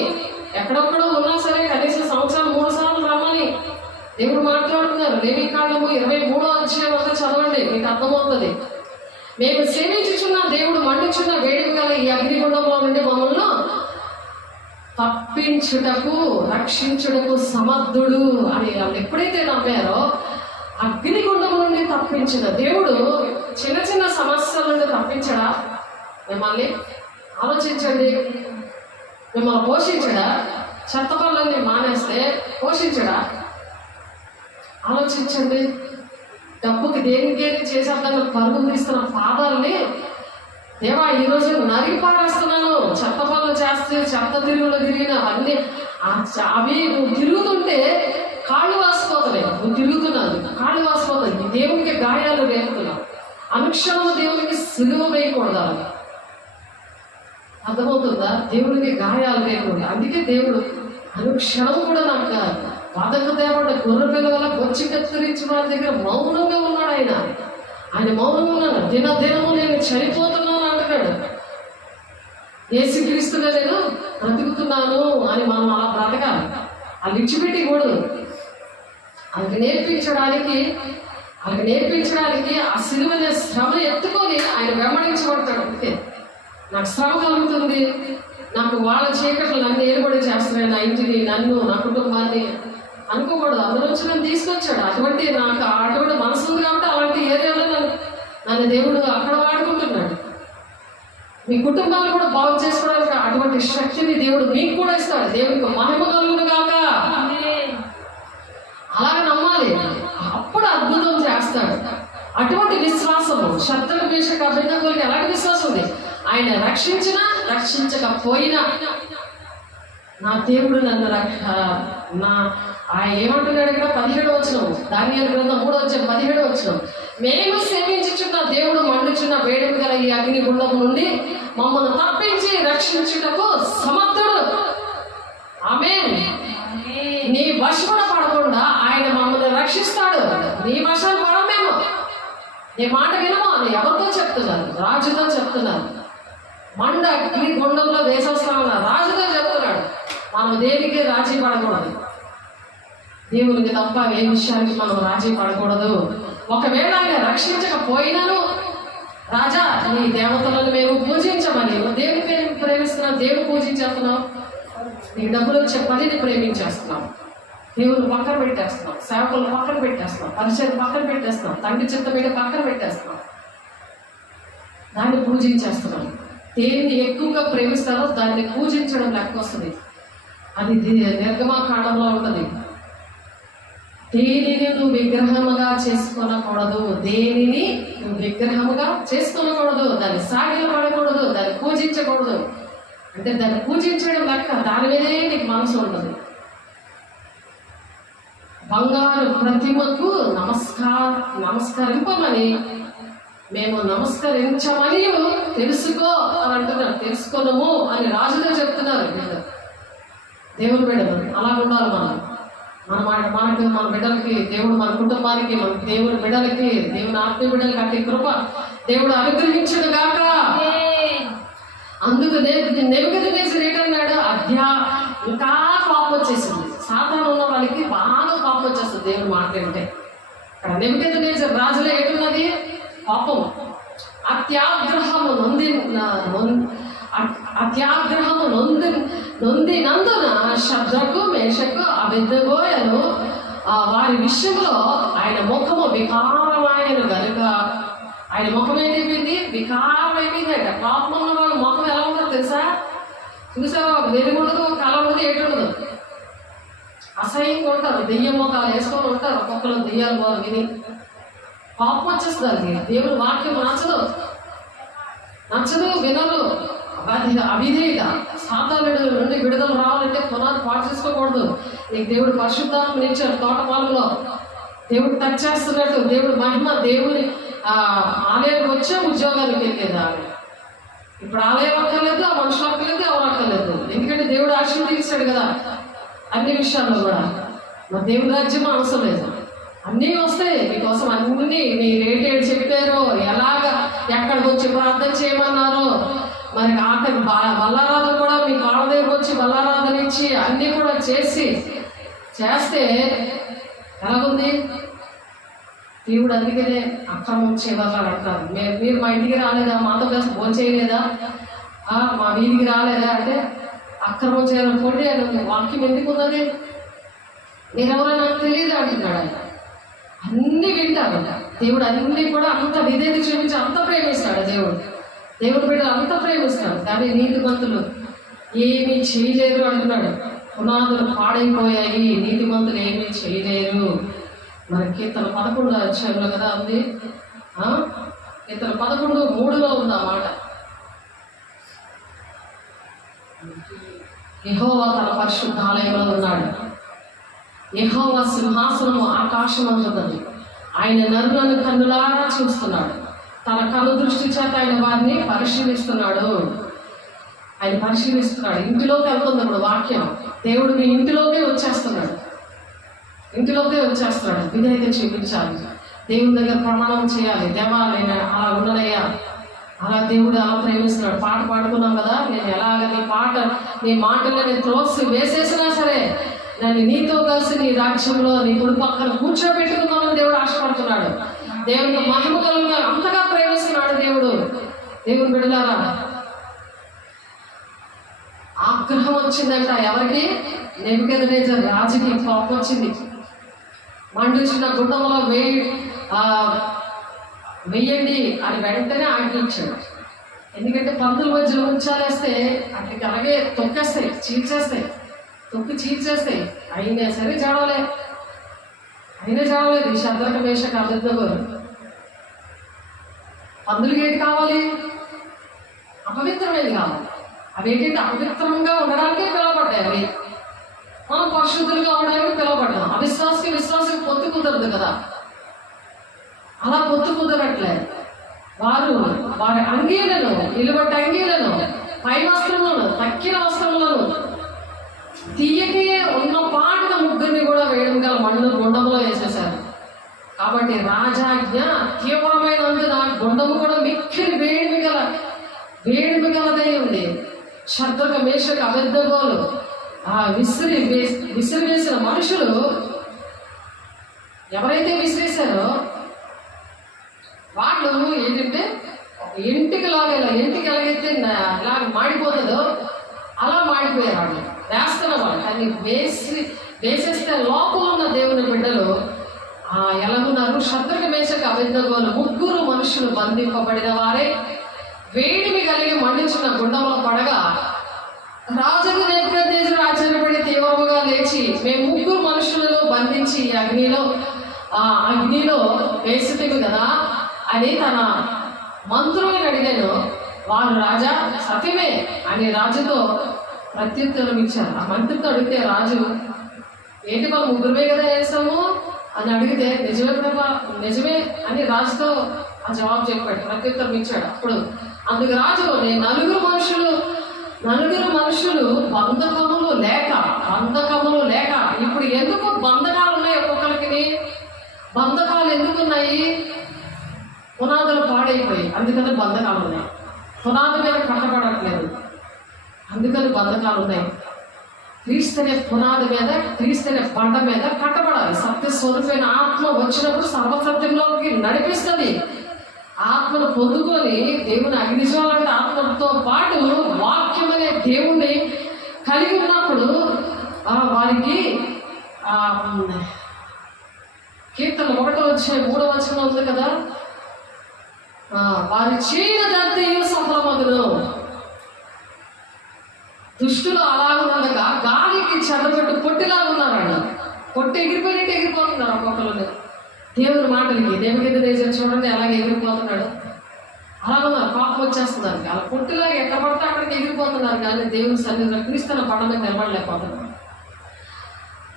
ఎక్కడొక్కడో ఉన్నా సరే కనీసం సంవత్సరాలు 3 సార్లు రమ్మని దేవుడు మాట్లాడుతున్నారు. లేవికాండము 23వ అధ్యాయం అంతా చదవండి, మీకు అర్థమవుతుంది. మేము సేవించుచున్న దేవుడు మండుచున్న వేడిమి గల ఈ అగ్నిగుండంలో నుండి మమ్మల్ని తప్పించుటకు రక్షించుటకు సమర్థుడు అని వాళ్ళు ఎప్పుడైతే నమ్మారో అగ్నిగుండం నుండి తప్పించిన దేవుడు చిన్న చిన్న సమస్యల నుండి తప్పించడా? మిమ్మల్ని ఆలోచించండి. మిమ్మల్ని పోషించడా? చెత్త పనులన్నీ మానేస్తే పోషించడా? ఆలోచించండి. డబ్బుకి దేనికి చేసేద్దాన్ని పరుగులు తీస్తున్న పాదాలని దేవా ఈరోజు నరికి పారేస్తున్నాను. చెత్త పనులు చేస్తే చెత్త తిరుగులో తిరిగిన అన్నీ అవి నువ్వు తిరుగుతుంటే కాళ్ళు వాసిపోతున్నాయి. నువ్వు తిరుగుతున్నావు, కాళ్ళు వాసిపోతాయి. దేవునికి గాయాలు రేపుతున్నావు. అనుక్షణము దేవునికి సిలువ వేయకూడదు. అర్థమవుతుందా? దేవుడికి గాయాలు రేయకూడదు. అందుకే దేవుడు అనుక్షణము కూడా నాకు వాదక దేవుడు గొర్రె పిల్లల బొచ్చి కత్తిరించి వారి దగ్గర మౌనంగా ఉన్నాడు. ఆయన మౌనంగా ఉన్నాడు. దినదినము నేను చనిపోతున్నాను అంటున్నాడు. యేసుక్రీస్తుగా నేను బ్రతుకుతున్నాను అని మనం అలా బ్రతకాలి. అది విడిచిపెట్టకూడదు. వాళ్ళకి నేర్పించడానికి ఆ సిలువనే శ్రమ ఎత్తుకొని ఆయన వెంబడించబడతాడు. అంతే, నాకు శ్రమ కలుగుతుంది, నాకు వాళ్ళ చీకట్లు నన్ను ఏర్పడి చేస్తున్నాయి, నా ఇంటిని, నన్ను, నా కుటుంబాన్ని అనుకోకూడదు. అందులోంచి నన్ను తీసుకొచ్చాడు. అటువంటి మనసు ఉంది కాబట్టి అలాంటి ఏరియాలో నన్ను దేవుడు అక్కడ వాడుకుంటున్నాడు. మీ కుటుంబాలు కూడా బాగు చేసుకోవడానికి అటువంటి శక్తిని దేవుడు మీకు కూడా ఇస్తాడు. దేవుడికి మహిమ కలుగును గాక. అలాగే నమ్మాలి, అప్పుడు అద్భుతం చేస్తాడు. అటువంటి విశ్వాసము శద్రకు మేషకు అభిధనగులకు ఎలాంటి విశ్వాసం ఉంది? ఆయన రక్షించకపోయినా నా దేవుడు నన్ను ఏమంటున్నాడు ఇక్కడ 17వ వచనం, దానియేలు గ్రంథం 3వ అధ్యాయం 17వ వచనం, మేము సేవించుచున్న దేవుడు మండుచున్న వేడిమి గల ఈ అగ్ని గుండం నుండి మమ్మల్ని తప్పించి రక్షించుటకు సమర్థుడు. ఆమేన్. నీ వశమున పడకుండా ఆయన మమ్మల్ని రక్షిస్తాడు. నీ వశాలు పడం మేము. నీ మాట వినమో అని ఎవరితో చెప్తున్నారు? రాజుతో చెప్తున్నారు. మండ అగ్ని గుండంలో వేసేస్తామన్న రాజుతో చెప్తున్నాడు. మనం దేనికి రాజీ పడకూడదు. దేవునికి తప్ప ఏ విషయానికి మనం రాజీ పడకూడదు. ఒకవేళ ఆయన రక్షించకపోయినాను, రాజా నీ దేవతలను మేము పూజించమని, దేవుని పేరు ప్రేమిస్తున్నావు, దేవుని పూజించేస్తున్నావు, నీకు డబ్బులు వచ్చే పనిని ప్రేమించేస్తున్నావు, దేవుని పక్కన పెట్టేస్తున్నావు, సేవకులను పక్కన పెట్టేస్తున్నావు, పరిచయం పక్కన పెట్టేస్తున్నావు, తండ్రి చిత్త మీద పక్కన పెట్టేస్తున్నావు, దాన్ని పూజించేస్తున్నావు. దేన్ని ఎక్కువగా ప్రేమిస్తారో దాన్ని పూజించడం లెక్క వస్తుంది. అది నిర్గమకాండంలో ఉంటుంది. దేనిని నువ్వు విగ్రహముగా చేసుకొనకూడదు. దేనిని నువ్వు విగ్రహముగా చేసుకొనకూడదు. దాన్ని సాగిలపడకూడదు, దాన్ని పూజించకూడదు. అంటే దాన్ని పూజించడం లెక్క, దాని మీదే నీకు మనసు ఉంటుంది. బంగారు ప్రతిమకు నమస్కరింపమని మేము నమస్కరించమని తెలుసుకో అని అంటున్నారు. తెలుసుకున్నాము అని రాజుగా చెప్తున్నారు. దేవుని బిడ్డలు అలా ఉండాలి. మనకు మన బిడ్డలకి దేవుడు, మన కుటుంబానికి, మన దేవుని బిడ్డలకి, దేవుని ఆత్మీయ బిడ్డలకి అట్టి కృప దేవుడు అనుగ్రహించును గాక. అందుకు నెబుకద్నెజరు ఏంటన్నాడు? ఇంకా కోపం వచ్చేసింది. సాతాను ఉన్న వాళ్ళకి బాగా కోపం వచ్చేస్తుంది దేవుడు మాట్లాడితే. ఇక్కడ నెబుకద్నెజరు రాజులో ఏటున్నది? కోపం. అత్యాగ్రహము నొందినందున శద్రకు మేషకు అబేద్నెగోలను వారి విషయంలో ఆయన ముఖము వికారమైన గనుక, ఆయన ముఖం ఏమైపోయింది? వికారమైపోయిందట. కోపం ఉన్న వాళ్ళ ముఖం ఎలా ఉండదు తెలుసా? చూసారా? ఒక వెలుగు ఉండదు, ఒక కళ ఉండదు, ఏటు ఉండదు, అసహ్యంగా ఉంటారు. దెయ్యం ముఖాలు వేసుకొని ఉంటారు. ఒక్కొక్కరు దెయ్యాలు బాగా విని కోపం వచ్చేస్తుంది వాళ్ళకి. దేవుని వాక్యం నచ్చదు, వినరు. అవిధేయత. సాతానుడి నుండి విడుదల రావాలంటే పునాది పాటు చేసుకోకూడదు. నీకు దేవుడు పరిశుద్ధాత్మని ఇచ్చాడు. తోట పొలంలో దేవుడు టచ్ చేస్తున్నట్టు దేవుడు మహిమ దేవుని ఆలయానికి వచ్చే ఉద్యోగానికి వెళ్ళేదా? ఇప్పుడు ఆలయం అక్కర్లేదు, ఆ మనుషులు అక్కర్లేదు, ఎవరు అక్కర్లేదు. ఎందుకంటే దేవుడు ఆశీర్వదించాడు కదా అన్ని విషయాల్లో కూడా. మరి దేవుడి రాజ్యం అవసరం లేదు. అన్నీ వస్తాయి నీకోసం. అన్నీ నీ రేటేడు చెప్పారో, ఎలాగ ఎక్కడికి వచ్చి ప్రార్థన చేయమన్నారో, మరి ఆఖరి బల్లారాధన కూడా మీ కాళ్ళ దగ్గరకు వచ్చి బల్లారాధన ఇచ్చి అన్నీ కూడా చేస్తే ఎలాగుంది? దేవుడు అందుకనే అక్రమం చేయవాలని అంటారు. మీరు మా ఇంటికి రాలేదా? మాతో కలిసి భోజనం చేయలేదా? మా వీధికి రాలేదా అంటే అక్రమం చేయాలనుకోండి అని వాక్యం ఎందుకు ఉన్నది? మీరెవరో నాకు తెలియదు అంటున్నాడు ఆయన. అన్నీ వింటారు దేవుడు. అన్నీ కూడా అంత విధేయత చూపించి అంత ప్రేమిస్తాడు దేవుడు బిడ్డలు అంత ప్రేమిస్తాడు. కానీ నీతిమంతులు ఏమీ చేయలేరు అంటున్నాడు. పునాదులు పాడైపోయాయి, నీతిమంతులు ఏమీ చేయలేరు. మరి కీర్తన 11 అధ్యాయంలో కదా ఉంది. కీర్తన 11:3 ఉంది ఆ మాట. యెహోవా తన పరిశుద్ధ ఆలయంలో ఉన్నాడు. యెహోవా సింహాసనము ఆకాశమందున్నది. ఆయన నరులను కన్నులారా చూస్తున్నాడు. తన కను దృష్టి చేత ఆయన వారిని పరిశీలిస్తున్నాడు. ఇంటిలోకి వెళ్తుంది ఇప్పుడు వాక్యం. దేవుడు మీ ఇంటిలోకే వచ్చేస్తున్నాడు. విధేయత చూపించాలి. దేవుని దగ్గర ప్రమాణం చేయాలి. దేవా నేను అలా ఉండనయ్యా, అలా దేవుడు అలా ప్రేమిస్తున్నాడు. పాట పాడుకున్నాం కదా, నేను ఎలాగ నీ మాటల్లో నేను త్రోసి వేసేసినా సరే నన్ను నీతో కలిసి నీ రాజ్యంలో నీ కుడి పక్కన కూర్చోబెట్టుకుందామని దేవుడు ఆశపడుతున్నాడు. దేవునికి మహిమ కలుగుగా అంతగా ప్రేమిస్తున్నాడు దేవుని బిడ్డలారా. ఆగ్రహం వచ్చిందంట. ఎవరికి? నెబుకద్నెజరు రాజుకి కోపం వచ్చింది. మండుచున్న గుండంలో వెయ్యండి అని వెంటనే ఆజ్ఞించాడు. ఎందుకంటే పంతుల మధ్యలో ఉంచాలేస్తే అట్లకి అలాగే తొక్కేస్తాయి, చీల్చేస్తాయి. అయినా సరే చావలేదు. ఈ శద్రకు మేషకు అబేద్నెగోలు పందులకి ఏంటి కావాలి? అపవిత్రమైనది కావాలి. అవి ఏంటంటే అపవిత్రంగా ఉండడానికే పిలువబడ్డాయి. అవి మనం పరిశుద్ధులుగా ఉండడానికి పిలువబడ్డాం. విశ్వాసం పొత్తు కుదరదు కదా. అలా పొత్తు కుదరట్లేదు. వారి అంగీలను, నిలబడ్డ అంగీలను, పై వస్త్రములను, తక్కిన వస్త్రములను తీయకే ఉన్న పాటున ముగ్గురిని కూడా వేయడం గల గుండంలో వేసేశారు. కాబట్టి రాజాజ్ఞ తీవ్రమైనందున గుండము కూడా మిక్కిలి వేడిమి గలదై ఉంది. శద్రకు మేషకు అబేద్నెగోలు విసిరివేసిన మనుషులు ఎవరైతే విసిరేశారో వాళ్ళు ఏంటంటే ఇంటికి ఎలాగైతే ఇలాగ మాడిపోతుందో అలా మాడిపోయారు. వాళ్ళు వేస్తున్న వాళ్ళు. కానీ వేసేస్తే లోపల ఉన్న దేవుని బిడ్డలు ఎలాగున్నారు? శద్రకు మేషకు అబేద్నెగోలు ముగ్గురు మనుషులు బంధింపబడిన వారే వేడిమి కలిగి మండించిన గుండంలో పడగా రాజుకు నెబుకద్నెజరు ఆశ్చర్యపడి తీవ్రముగా లేచి, మేము ముగ్గురు మనుషులను బంధించి అగ్నిలో వేసితివి కదా అని తన మంత్రులను అడిగాను. వారు రాజా సత్యమే అని రాజుతో ప్రత్యుత్తరం ఇచ్చారు. ఆ మంత్రితో అడిగితే రాజు ఏంటి మనం ముగ్గురుమే కదా వేసాము అని అడిగితే నిజమే అని రాజుతో ఆ జవాబు చెప్పాడు, ప్రత్యుత్తరం ఇచ్చాడు. అప్పుడు అందుకు రాజు నలుగురు మనుషులు బంధకములు లేక ఇప్పుడు ఎందుకు బంధకాలు ఉన్నాయి? ఒక్కొక్కరికి బంధకాలు ఎందుకున్నాయి? పునాదులు పాడైపోయి అందుకని బంధకాలు ఉన్నాయి. పునాది మీద కట్టబడట్లేదు అందుకని బంధకాలు ఉన్నాయి. క్రీస్తునే పునాది మీద, క్రీస్తునే బండ మీద కట్టబడాలి. సత్య స్వరూపమైన ఆత్మ వచ్చినప్పుడు సర్వసత్యంలోకి నడిపిస్తుంది. ఆత్మను పొందుకొని దేవుని అగ్నిజ్వాలంటే ఆత్మతో పాటు వాక్యం అనే దేవుణ్ణి కలిగి ఉన్నప్పుడు వారికి కీర్తన 1:3 ఉంది కదా, వారి చేయదంతయు సఫలమగును. దుష్టులు అలాగుండగా గాలికి చెదపెట్టు పొట్టిలా ఉన్నారండి. పొట్టి ఎగిరిపోయినట్టు ఎగిరిపోతున్నారు ఒక్కొక్కరు దేవుని మాటలకి. దేవుని దేశం చూడండి అలాగే ఎగిరిపోతున్నాడు. అలా ఉన్నారు, కోపం వచ్చేస్తున్నారు. అలా పొట్టిలాగా ఎక్కడ పడితే అక్కడికి ఎగిరిపోతున్నారు, కానీ దేవుని సన్నిధిలో క్రీస్తున్న పడ మీద నిలబడలేకపోతున్నారు.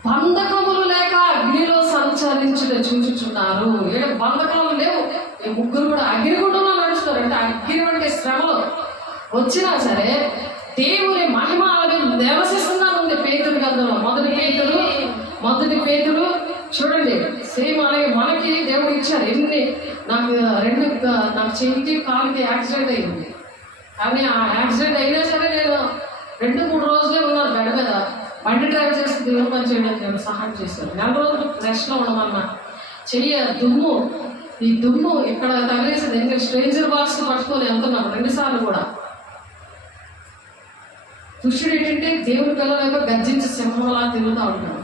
బంధకములు లేక అగ్నిలో సంచరించుట చూచుచున్నారు. ఏడు బంధకాలు లేవు. ఈ ముగ్గురు కూడా అగ్నిగుండంలో నడుస్తారు. అంటే అగ్ని వంటి శ్రమలు వచ్చినా సరే దేవుని మహిమ అలాగే నివసిస్తున్నాను ఉంది పేతురు గ్రంథంలో. మొదటి పేతురు చూడండి, సేమ్ అలాగే మనకి దేవుడు ఇచ్చారు. నాకు చెయ్యి కాలుకి యాక్సిడెంట్ అయింది, కానీ ఆ యాక్సిడెంట్ అయినా సరే నేను 2-3 రోజులే ఉన్నాను బెడ్ మీద. బండి డ్రైవ్ చేసి దేవుని పని చేయడానికి నేను సహాయం చేశాను. 4 రోజులు రెస్ట్లో ఉండమన్నా. ఈ దుమ్ము ఇక్కడ తగిలేసింది. ఎందుకంటే స్ట్రేంజర్ బాక్స్ పట్టుకొని వెళ్తున్నాను 2 సార్లు కూడా. దుష్టుడు ఏంటంటే దేవుని పిల్లలకు గర్జించి సింహంలా తిరుగుతూ ఉంటాడు.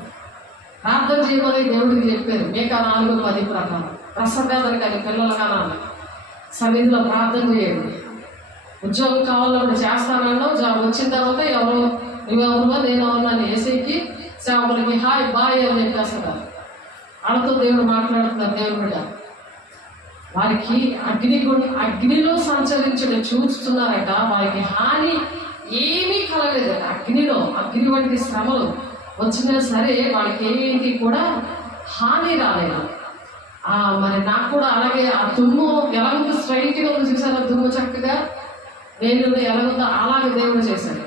ప్రార్థన చేయమని దేవుడికి చెప్పారు. మేకా 4:10 ప్రకారం రసవేదన కానీ పిల్లలు కానీ సన్నిధిలో ప్రార్థన చేయండి. ఉద్యోగం కావాలన్నప్పుడు చేస్తానన్నావు, జాబ్ వచ్చిన తర్వాత నువ్వెవరుగా నేను ఎవరున్నాను ఏసైకి సేవకులకి హాయ్ బాయ్ అని చెప్పేస్తున్నారు. వాళ్ళతో దేవుడు మాట్లాడుతున్నారు. దేవుడు బిడ్డ వారికి అగ్నిలో సంచరించడం చూస్తున్నారట. వారికి హాని ఏమీ కలగలేదు. అగ్ని వంటి శ్రమలు వచ్చినా సరే వాళ్ళకి ఏంటి కూడా హాని రాలేదు. మరి నాకు కూడా అలాగే ఆ దుమ్ము ఎలా ఉందో స్ట్రైట్గా ఉంది చూసారా, దుమ్ము చక్కగా నేను ఎలా ఉందో అలాగే దేవుడు చేశాడు.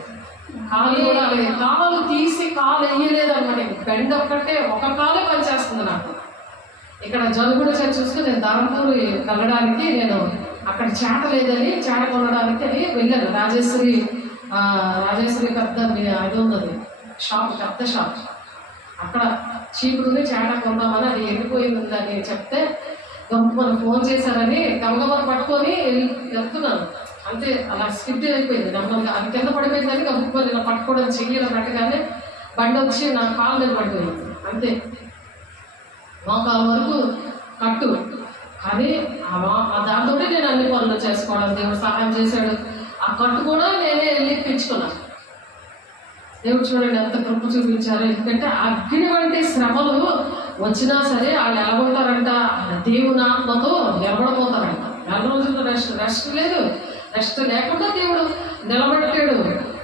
కాలు కూడా అలాగే, కాలు తీసి కాలు వేయలేదు అనమాట. బెండ్ ఒక్కటే ఒక కాలే పనిచేస్తుంది నాకు. ఇక్కడ జరుగుడు చూసుకుని నేను ధర్మపూర్ వెళ్ళడానికి నేను అక్కడ చేట లేదని చేట కొనడానికి అని వెళ్ళాను. రాజేశ్వరి పెద్ద అది ఉన్నది షాప్, పెద్ద షాప్. అక్కడ చీపురుని చేట కొందామని అది ఎండిపోయిందని చెప్తే గమ్మున ఫోన్ చేశారని గమగమని పట్టుకొని వెళ్తున్నాను. అంతే అలా స్కిప్ అయిపోయింది. గమ్మగా అది కింద పడిపోయిందని గమ్ముకొని ఇలా పట్టుకోవడం చెయ్యలో పెట్టగానే బండి వచ్చి నా కాలు మీద పడిపోయింది. అంతే, మోకాల వరకు కట్టు. కానీ దాంతో నేను అన్ని పనులు చేసుకోవడం దేవుడు సహాయం చేశాడు. ఆ కట్టు కూడా నేనే వెళ్ళిపించుకున్నాను. దేవుడు చూడండి ఎంత కృప చూపించారు. ఎందుకంటే అగ్ని వంటి శ్రమలు వచ్చినా సరే వాళ్ళు ఎలాగుంటారంట, దేవుని ఆత్మతో నిలబడిపోతారంట. 4 రోజులు రెస్ట్ లేదు. రెస్ట్ లేకుండా దేవుడు నిలబెట్టాడు.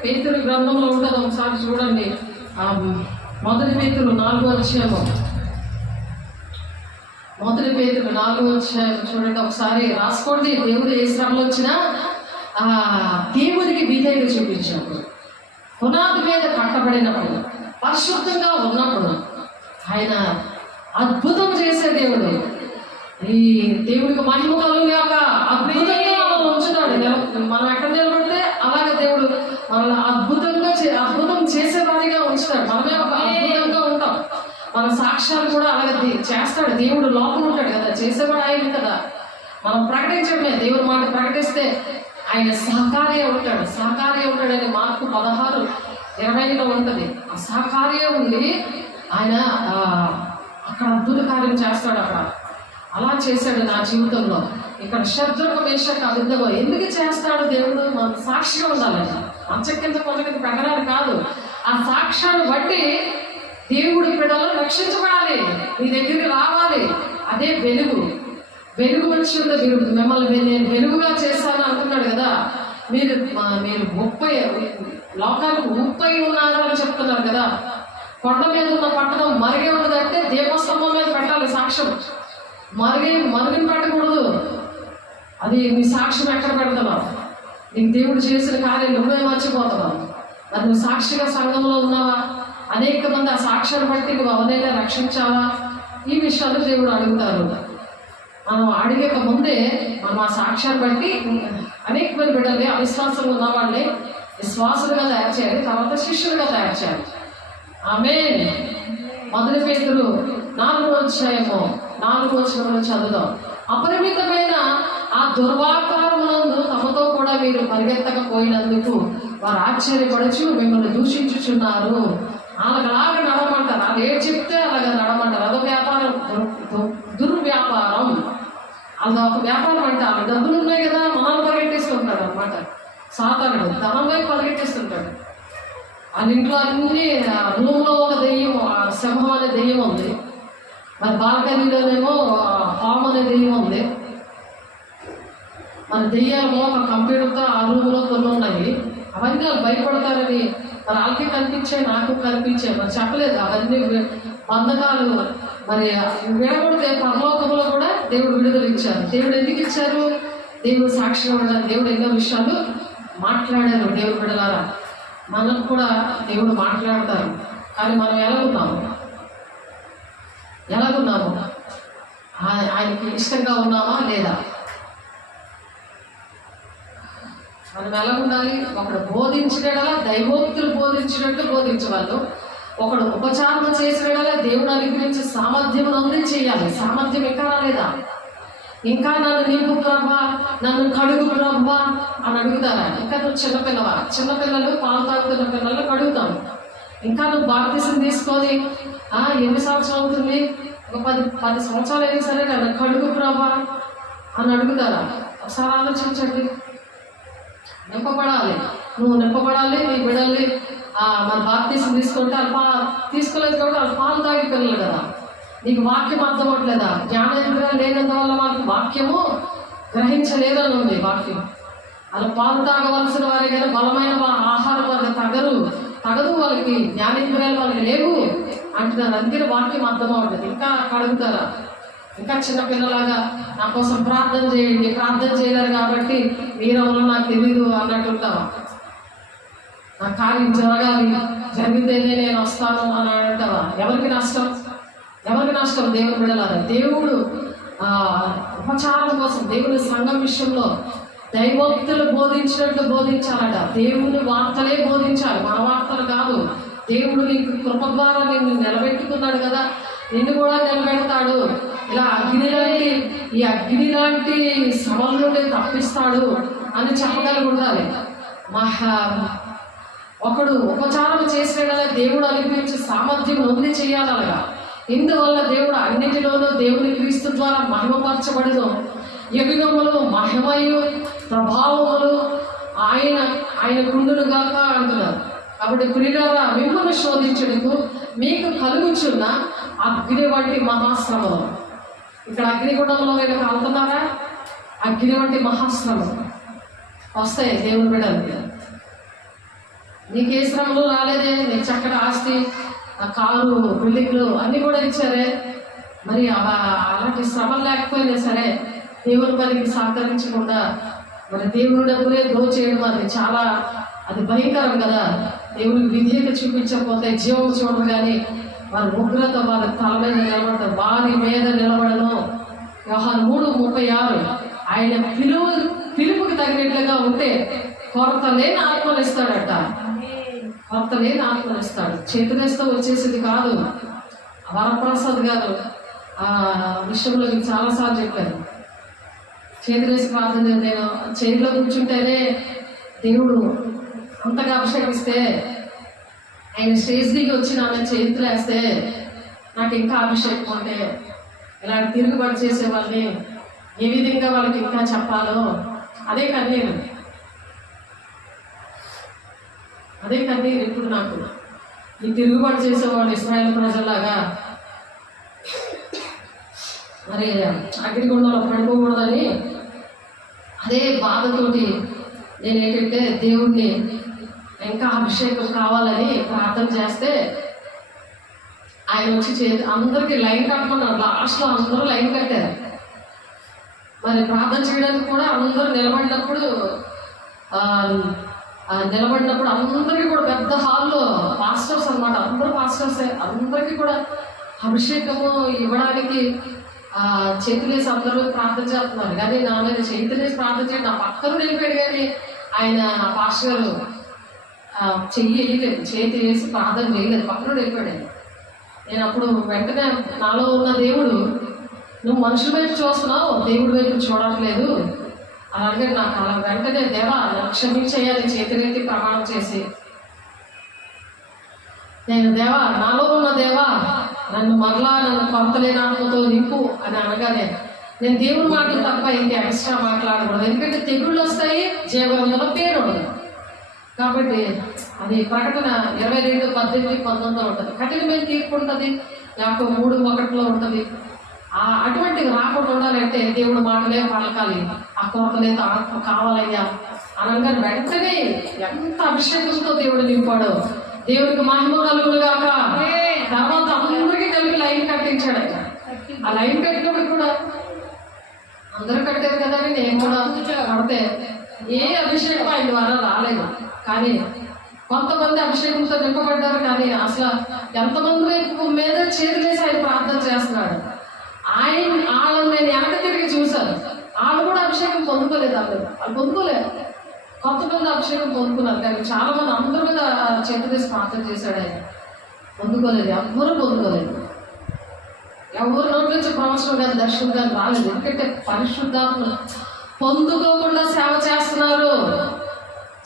పేతురు గ్రంథంలో ఉంటుంది, ఒకసారి చూడండి. మొదటి పేతురు 4వ అధ్యాయము. చూడండి ఒకసారి రాసుకోండి. దేవుడు ఏ శ్రమలు వచ్చినా దేవునికి విధేయుడు చూపించాడు. పునాది మీద కట్టబడినప్పుడు, పరిశుద్ధంగా ఉన్నప్పుడు ఆయన అద్భుతం చేసే దేవుడు. ఈ దేవుడికి మహిమ కలుగాక అద్భుతంగా ఉంచుతాడు. మనం ఎక్కడ నిలబడితే అలాగే దేవుడు మనల్ని అద్భుతం చేసేవారిగా ఉంచుతాడు. మనమే ఒక అద్భుతంగా ఉంటాం. మన సాక్ష్యాలు కూడా అలాగే చేస్తాడు. దేవుడు లోపల ఉంటాడు కదా, చేసేవాడు ఆయన కదా. మనం ప్రకటించడమే, దేవుని మాట ప్రకటిస్తే ఆయన సహకార్య ఉంటాడని మార్కు 16:20 ఉంటుంది. ఆ సహకార్య ఉండి ఆయన అక్కడ అద్భుత కార్యం చేస్తాడు. అలా చేశాడు నా జీవితంలో. ఇక్కడ శబ్దం మేషకు అబద్ధమో ఎందుకు చేస్తాడు దేవుడు? మన సాక్షిగా ఉండాలని, మంచం కింద కొండ కింద పెట్టడానికి కాదు. ఆ సాక్ష్యాన్ని బట్టి దేవుడి బిడ్డలు రక్షించబడాలి, మీ దగ్గరికి రావాలి. అదే వెలుగు వచ్చిందో దేవుడు మిమ్మల్ని నేను వెలుగుగా చేశాను అంటున్నాడు కదా. మీరు లోకాలకు ఉప్పై ఉన్నారు అని చెప్తున్నారు కదా. కొండ మీద ఉన్న పట్టణం మరిగే ఉన్నదంటే దీపస్తంభం మీద పెట్టాలి సాక్ష్యం. మరుగుని పెట్టకూడదు. అది నీ సాక్ష్యం ఎక్కడ పెడతావు? నీకు దేవుడు చేసిన కార్యం నువ్వే మర్చిపోతున్నావు. మరి నువ్వు సాక్షిగా సంఘంలో ఉన్నావా? అనేక మంది ఆ సాక్ష్యాన్ని బట్టి నువ్వు ఎవరైనా రక్షించావా? ఈ విషయాలు దేవుడు అడుగుతారు. మనం అడిగక ముందే మనం ఆ సాక్ష్యాన్ని బట్టి అనేక మంది బిడ్డల్ని అవిశ్వాసంగా ఉన్న వాళ్ళని విశ్వాసులుగా తయారు చేయాలి, తర్వాత శిష్యులుగా తయారు చేయాలి. ఆమేన్. మొదటి పేతురు 4వ అధ్యాయము 4వ వచనంలో చదువుదాం. అపరిమితమైన ఆ దుర్వాకారమునందు తమతో కూడా మీరు పరిగెత్తకపోయినందుకు వారు ఆశ్చర్యపడుచు మిమ్మల్ని దూషించుచున్నారు. అలాగలాగా నడమంటారు. వాళ్ళు ఏం చెప్తే అలాగ నడమంటారు. అదొక వ్యాపారం, దుర్వ్యాపారం. అదొక వ్యాపారం అంట. ఆ డబ్బులు ఉన్నాయి కదా, మనల్ని పరిగెట్టేస్తుంటాడు అనమాట. సాతానుడు ధనం వైపు పరిగెట్టేస్తుంటాడు. వాళ్ళ ఇంట్లో అన్ని రూమ్లో ఒక దెయ్యం, సింహం అనే దెయ్యం ఉంది. మరి బాల్కనీలోనేమో పాము అనే దెయ్యం ఉంది. మన దెయ్యాలమో ఒక కంప్యూటర్తో ఆ రూమ్లో కొన్ని ఉన్నాయి. అవన్నీ వాళ్ళు భయపడతారని మరి వాళ్ళకి కనిపించాయి, నాకు కనిపించాయి. మరి చెప్పలేదు అవన్నీ బంధకాలు. మరి విడగొడితే పరలోకంలో కూడా దేవుడు విడుదల ఇచ్చారు. దేవుడు ఎందుకు ఇచ్చారు? దేవుడు సాక్షిగా ఉండాలి. దేవుడు ఎన్నో విషయాలు మాట్లాడారు. దేవుడు విడలారా మనకు కూడా దేవుడు మాట్లాడతారు. కానీ మనం ఎలాగున్నాము? ఆయనకి ఇష్టంగా ఉన్నామా లేదా? మనం ఎలా ఉండాలి? ఒకడు బోధించినలా దైవోక్తులు బోధించినట్టు బోధించవాళ్ళు. ఒకడు ఉపచారం చేసినలా దేవుడు అనుగ్రహించి సామర్థ్యం ఉంది చేయాలి. సామర్థ్యం ఇంకా రాలేదా? ఇంకా నన్ను నింపు ప్రభా, నన్ను కడుగు ప్రభా అని అడుగుతారా? ఇంకా నువ్వు చిన్నపిల్లవా? చిన్నపిల్లలు పాలు తాగుతున్న పిల్లలు కడుగుతాను. ఇంకా నువ్వు బాప్తిసం తీసుకొని ఎన్ని సంవత్సరాలు అవుతుంది? ఒక 10 సంవత్సరాలు అయినా సరే నన్ను కడుగు ప్రభా అని అడుగుతారా? ఒకసారి ఆలోచించండి. నింపబడాలి. నువ్వు నింపబడాలి. నీ బిడ్డల్ని మన బాప్తిసం తీసుకుంటే తీసుకోలేదు కాబట్టి వాళ్ళు పాలు తాగి పిల్లలు కదా. నీకు వాక్యం అర్థం అవ్వట్లేదా? జ్ఞానేంద్రియాలు లేనందువల్ల వాళ్ళకి వాక్యము గ్రహించలేదని ఉంది. వాక్యం వాళ్ళు పాలు తాగవలసిన వారే కానీ బలమైన ఆహారం వాళ్ళకి తగదు. వాళ్ళకి జ్ఞానేంద్రియాలు వాళ్ళకి లేవు అంటున్నారు. అందుకని వాక్యం అర్థం అవ్వట్లేదు. ఇంకా కడుగుతారా? ఇంకా చిన్నపిల్లలాగా నా కోసం ప్రార్థన చేయండి. ప్రార్థన చేయలేరు కాబట్టి మీరెవరో నాకు తెలీదు అన్నట్టుంటావా? నా కార్యం జరగాలి, జరిగితేనే నేను వస్తాను అని అంటావా? ఎవరికి నష్టం? దేవుని బిడ్డలారా, దేవుడు ఉపచారం కోసం దేవుని సంఘం విషయంలో దైవోక్తులు బోధించినట్టు బోధించాలట. దేవుని వార్తలే బోధించాలి, మన వార్తలు కాదు. దేవుడు నీకు కృప ద్వారా నిన్ను నిలబెట్టుకున్నాడు కదా, నిన్ను కూడా నిలబెడతాడు. ఇలా అగ్ని లాంటి శ్రమల నుండి తప్పిస్తాడు అని చెప్పగలిగి ఉండాలి. ఒకడు ఉపచారం చేసిన దేవుడు అనిపించి సామర్థ్యం ఉంది చేయాలనగా. ఇందువల్ల దేవుడు అన్నిటిలోనూ దేవుని క్రీస్తు ద్వారా మహిమపరచబడిన యుగములు మహిమయు ప్రభావములు ఆయన గుండును గాక అంటున్నారు. కాబట్టి ప్రియులారా, మిమ్మల్ని శోధించుటకు మీకు కలుగుచున్న అగ్ని వంటి మహాశ్రమలు. ఇక్కడ అగ్నిగుండంలో మీరు కాలుతున్నారా? అగ్ని వంటి మహాశ్రమలు వస్తాయి దేవుని బిడ్డలకి. నీకే శ్రమలు రాలేదే? నీకు చక్కటి ఆస్తి, కారు, బిల్డింగ్లు అన్నీ కూడా ఇచ్చారే. మరి అలాంటి శ్రమలు లేకపోయినా సరే దేవుని పనికి సహకరించకుండా మరి దేవుని డబ్బులే దోచేయడం అది భయంకరం కదా. దేవునికి విధేయత చూపించకపోతే జీవం చూడరు కానీ వారి ఉగ్రత వారి తల మీద నిలబడతారు, వారి మీద నిలబడను. యోహాను 3:36 ఆయన పిలుపుకి తగినట్లుగా ఉంటే కొరత లేని ఆత్మలు ఇస్తాడట. కొరత లేని ఆత్మలు ఇస్తాడు. చేతులేస్తూ వచ్చేసింది కాదు. వరప్రసాద్ గారు ఆ విషయంలో మీకు చాలాసార్లు చెప్పారు. చేతులేసి ప్రార్థన, నేను చేతిలో కూర్చుంటేనే దేవుడు అంతగా అభిషేకిస్తే, ఆయన స్టేజ్ దిగి వచ్చి నా చేతులు వేస్తే నాకు ఇంకా అభిషేకం ఉంటే ఇలాంటి తిరుగుబాటు చేసే వాళ్ళని ఏ విధంగా వాళ్ళకి ఇంకా చెప్పాలో అదే కన్నీరు ఇప్పుడు నాకు. ఈ తిరుగుబాటు చేసేవాళ్ళు ఇశ్రాయేలు ప్రజల్లాగా మరి అగ్నిగుండంలో పడిపోకూడదని అదే బాధతోటి నేను ఏంటంటే దేవుణ్ణి ఇంకా అభిషేకం కావాలని ప్రార్థన చేస్తే ఆయన వచ్చి అందరికీ లైన్ కట్టమన్నారు. లాస్ట్లో అందరూ లైన్ కట్టారు. మరి ప్రార్థన చేయడానికి కూడా అందరూ నిలబడినప్పుడు అందరికీ కూడా పెద్ద హాల్లో పాస్టర్స్ అనమాట, అందరూ పాస్టర్సే. అందరికీ కూడా అభిషేకము ఇవ్వడానికి చేతులేసి అందరూ ప్రార్థన చేస్తున్నారు. కానీ నా మీద చేతులేసి ప్రార్థన చేయండి నా పక్కన నిలిపాడు. కానీ ఆయన పాస్టర్ గారు చెయ్యి వేయలేదు, చేతి వేసి ప్రార్థన చేయలేదు, పక్కన వెళ్ళిపోయాడు. నేను అప్పుడు వెంటనే నాలో ఉన్న దేవుడు, నువ్వు మనుషుల వైపు చూస్తున్నావు, దేవుడి వైపు చూడట్లేదు అలాగే నాకు అలా వెంటనే దేవా నన్ను క్షమించేయాలి చేతులెత్తి ప్రమాణం చేసి, నేను దేవా నాలో ఉన్న దేవా నన్ను కొత్తలేని ఆత్మతో నింపు అని అనగానే నేను దేవుడి మాటలు తప్ప ఇంక ఎక్స్ట్రా మాట్లాడకూడదు. ఎందుకంటే తెగుళ్ళు వస్తాయి, జీవనంలో పేరు ఉండదు. కాబట్టి అది ప్రకటన 22:18-19 ఉంటుంది. కఠినమైన తీర్పు ఉంటుంది, యాకో 3:1 ఉంటుంది. అటువంటివి రాకుండా ఉండాలంటే దేవుడు మాటలే పలకాలి. ఆ కొరతలేదు ఆత్మ కావాలయ్యా అనగా వెంటనే ఎంత అభిషేకంతో దేవుడు నింపాడు. దేవుడికి మహిమ కలుగునుగాక. తర్వాత అందరికీ కలిపి లైన్ కట్టించాడు ఆయన. ఆ లైన్ కట్టినప్పుడు కూడా అందరూ కట్టారు కదా అని నేను కూడా కడితే ఏ అభిషేకం ఆయన ద్వారా రాలేదు. కానీ కొంతమంది అభిషేకంతో నింపబడ్డారు. కానీ అసలు ఎంతమంది మీద చేతులేసి ఆయన ప్రార్థన చేస్తున్నాడు. వాళ్ళని నేను వెనక తిరిగి చూశాను, వాళ్ళు కూడా అభిషేకం పొందుకోలేదు. వాళ్ళు పొందుకోలేదు. కొంతమంది అభిషేకం పొందుకున్నారు, కానీ చాలా మంది అందరి మీద చేతులేసి ప్రార్థన చేశాడు ఆయన. పొందుకోలేదు, ఎవ్వరూ పొందుకోలేదు. ఎవరు నోటి నుంచి ప్రవచనం కానీ దర్శనం కానీ రాలేదు. ఎందుకంటే పరిశుద్ధాత్మ పొందుకోకుండా సేవ చేస్తున్నారు.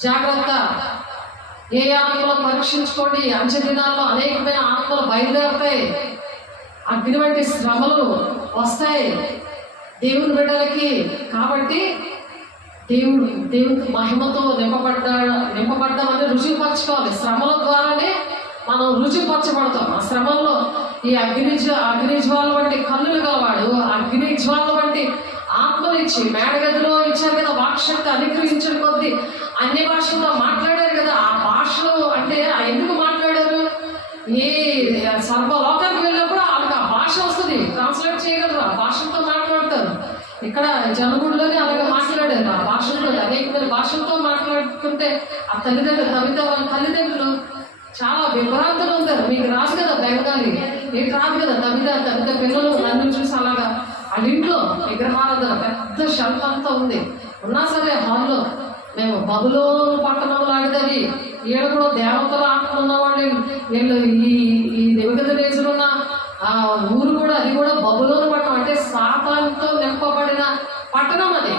జాగ్రత్త. ఏ ఆత్మలో పరీక్షించుకోండి. అంచె దినాల్లో అనేకమైన ఆత్మలు బయలుదేరుతాయి. అగ్ని వంటి శ్రమలు వస్తాయి దేవుని బిడ్డలకి. కాబట్టి దేవునికి మహిమతో నింపబడ్డామని రుజువుపరచుకోవాలి. శ్రమల ద్వారానే మనం రుజువుపరచబడతాం. ఆ శ్రమంలో ఈ అగ్ని జ్వాల వంటి కన్నులు గలవాడు అగ్ని జ్వాల వంటి ఆత్మలు ఇచ్చి మేడగదిలో ఇచ్చారు కదా, వాక్శక్తి అనుగ్రహించిన కొద్దీ అన్ని భాషలతో మాట్లాడారు కదా. ఆ భాషలు అంటే ఎందుకు మాట్లాడారు? ఏ సర్వలోకానికి వెళ్ళినప్పుడు వాళ్ళకి ఆ భాష వస్తుంది, ట్రాన్స్లేట్ చేయగలరు, ఆ భాషలతో మాట్లాడతారు. ఇక్కడ జనగుడిలోనే అలాగే మాట్లాడారు. ఆ భాషల్లో అనేకమైన భాషలతో మాట్లాడుతుంటే ఆ తల్లిదండ్రులు వాళ్ళ తల్లిదండ్రులు చాలా విభ్రాంతులు ఉంటారు. మీకు రాదు కదా బెంగాలీ, మీకు రాదు కదా తమిళ పిల్లలు నన్ను చూసి అలాగా వాళ్ళ ఇంట్లో విగ్రహారాధన పెద్ద షంత అంతా ఉంది. ఉన్నా సరే హాల్లో మేము బబులోను పట్టణంలో ఆడేది ఈడ కూడా దేవతల ఆత్మ ఉన్నవాళ్ళు వీళ్ళు ఈ నెబుకద్నెజరున్న ఆ ఊరు కూడా, అది కూడా బబులోను పట్టణం. అంటే సాతానుతో నింపబడిన పట్టణం అది.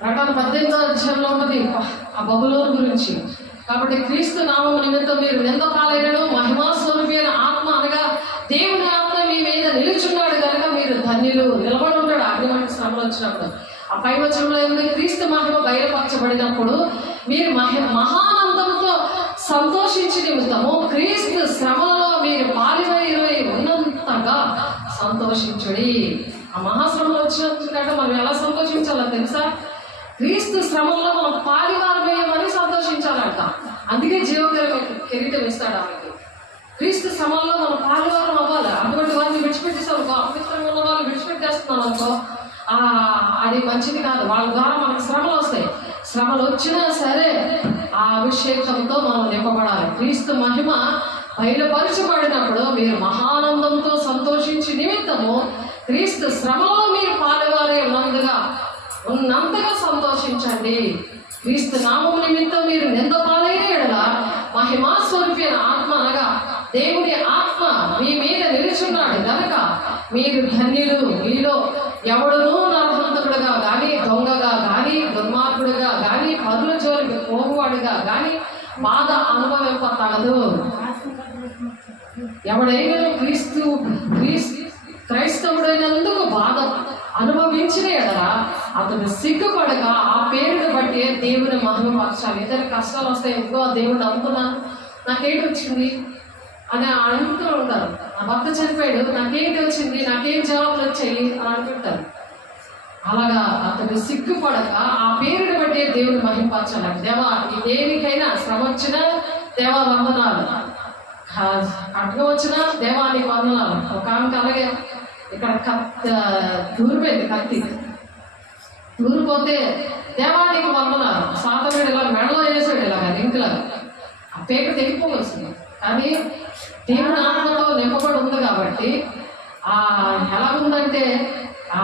ప్రకటన 18వ అధ్యాయంలో ఉన్నది ఆ బబులోను గురించి. కాబట్టి క్రీస్తు నామము నిమిత్తం మీరు నింద పాలైనను మహిమా స్వరూపి అయిన ఆత్మ అనగా దేవుని ఆత్మ మీ మీద నిలుచున్నాడు కనుక మీరు ధన్యులు. నిలబడి ఉంటాడు అగ్ని వంటి శ్రమలు వచ్చినప్పుడు. ఆ పై వచనంలో ఏంటంటే క్రీస్తు మహిమ బయలుపరచబడినప్పుడు మీరు మహానందంతో సంతోషించి నిమిత్తము క్రీస్తు శ్రమలలో మీరు పాలివై ఉన్నంతగా సంతోషించుడి. ఆ మహాశ్రమలు వచ్చినట్టు మనం ఎలా సంతోషించాలో తెలుసా? క్రీస్తు శ్రమంలో మనం పాలివారమేయమని సంతోషించాలంట. అందుకే జీవకరమైన కిరీటం ఇస్తాడు ఆమెకి. క్రీస్తు శ్రమంలో మనం పాలివారం అవ్వాలి. అటువంటి వారిని విడిచిపెట్టేసాం అనుకో, అపవిత్రంగా ఉన్న వాళ్ళు విడిచిపెట్టేస్తున్నాం అనుకో, అది మంచిది కాదు. వాళ్ళ ద్వారా మనకు శ్రమలు వస్తాయి. శ్రమలు వచ్చినా సరే ఆ అభిషేకంతో మనం నింపబడాలి. క్రీస్తు మహిమ బయలుపరచబడినప్పుడు మీరు మహానందంతో సంతోషించి నిమిత్తము క్రీస్తు శ్రమలో మీరు పాలువారే ఉన్నంతగా సంతోషించండి. క్రీస్తు నామము నిమిత్తం మీరు నింద పాలైన ఎడల మహిమా స్వరూపి అయిన ఆత్మ అనగా దేవుని ఆత్మ మీ మీద నిలుచున్నాడు కనుక మీరు ధన్యులు. మీలో ఎవడునూ నరహంతకుడుగా కానీ, దొంగగా కానీ, దుర్మార్గుడుగా కానీ, పదుల జోలికి పోగువాడుగా కానీ బాధ అనుభవింపతగదు. ఎవడైనా క్రైస్తవుడైనందుకు బాధ అనుభవించిన ఎడల అతను సిగ్గుపడక ఆ పేరుని బట్టి దేవుని మహిమపరచాలి. ఇతర కష్టాలు వస్తాయి, ఎంతో దేవుడు నమ్ముతున్నాను, నాకేంటి వచ్చింది అని అంటూ ఉంటారు. నా భర్త చనిపోయాడు, నాకేంటి వచ్చింది, నాకేం జవాబులు వచ్చాయి అని అనుకుంటారు. అలాగా అతను సిగ్గుపడక ఆ పేరుని బట్టి దేవుని మహిమపరచాలి. దేవా ఈ దేనికైనా శ్రమ వచ్చినా దేవా వందనాలు, ఖడ్గం వచ్చినా దేవానికి వందనాలు. ఒక ఆమెకి అలాగే ఇక్కడ దూరిపోయింది, కత్తి దూరిపోతే దేవానికి వందనాలు. సాతనుడు ఇలా మెడలో వేసాడు, ఇలాగా లింకులాగా ఆ పేక తెగిపోవలసింది. కానీ దేవుని ఆత్మతో నింపబడి ఉంది కాబట్టి ఎలాగుందంటే ఆ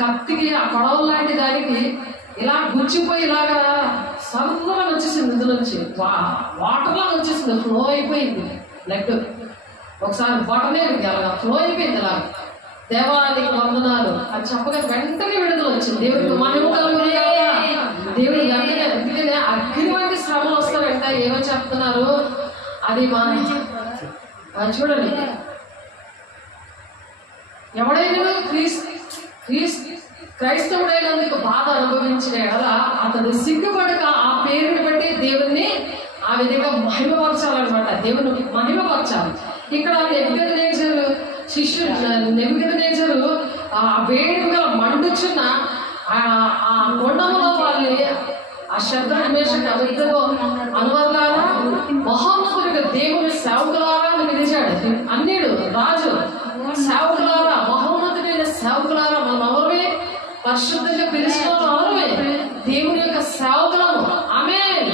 కత్తికి, ఆ కొడవలు లాంటి దానికి ఇలా గుచ్చిపోయి ఇలాగా సరుకుగా వచ్చేసింది, ఇందులో నుంచి వాటర్లా వచ్చేసింది, ఫ్లో అయిపోయింది బ్లడ్. ఒకసారి బొటనే అలాగా ఫ్లో అయిపోయింది. ఇలా దేవానికి వందనాలు అది చెప్పగా వెంటనే విడుదల వచ్చింది. దేవుడికి మహిమ కలుగును గాక. దేవుడు వెంటనే, ఎందుకంటే అగ్ని వంటి శ్రమలు వస్తారంట. ఏమో చెప్తున్నారు అది మన చూడండి, ఎవడైనా క్రైస్తవుడైనందుకు బాధ అనుభవించిన ఎడల అతను సిగ్గుపడక ఆ పేరుని బట్టి దేవుణ్ణి ఆ విధంగా మహిమపరచాలన్నమాట. దేవుని మహిమపరచాలి. ఇక్కడ నెబుకద్నెజరు నెబుకద్నెజరు ఆ వేడిగా మండుచున్న ఆ కొండములో వాళ్ళని ఆ శబ్దాన్ని మేషకు అబద్ధంగా అనువర్లారా మహోన్నతుడిగా దేవుని సేవకులారా అని పిలిచాడు. అన్నిడు రాజు సేవకులారా, మహోన్నతుడైన సేవకులారా, మనం ఎవరమే పరిశుద్ధంగా పిలుచుకోవాలి. ఎవరమే దేవుని యొక్క సేవకులము. ఆమేన్.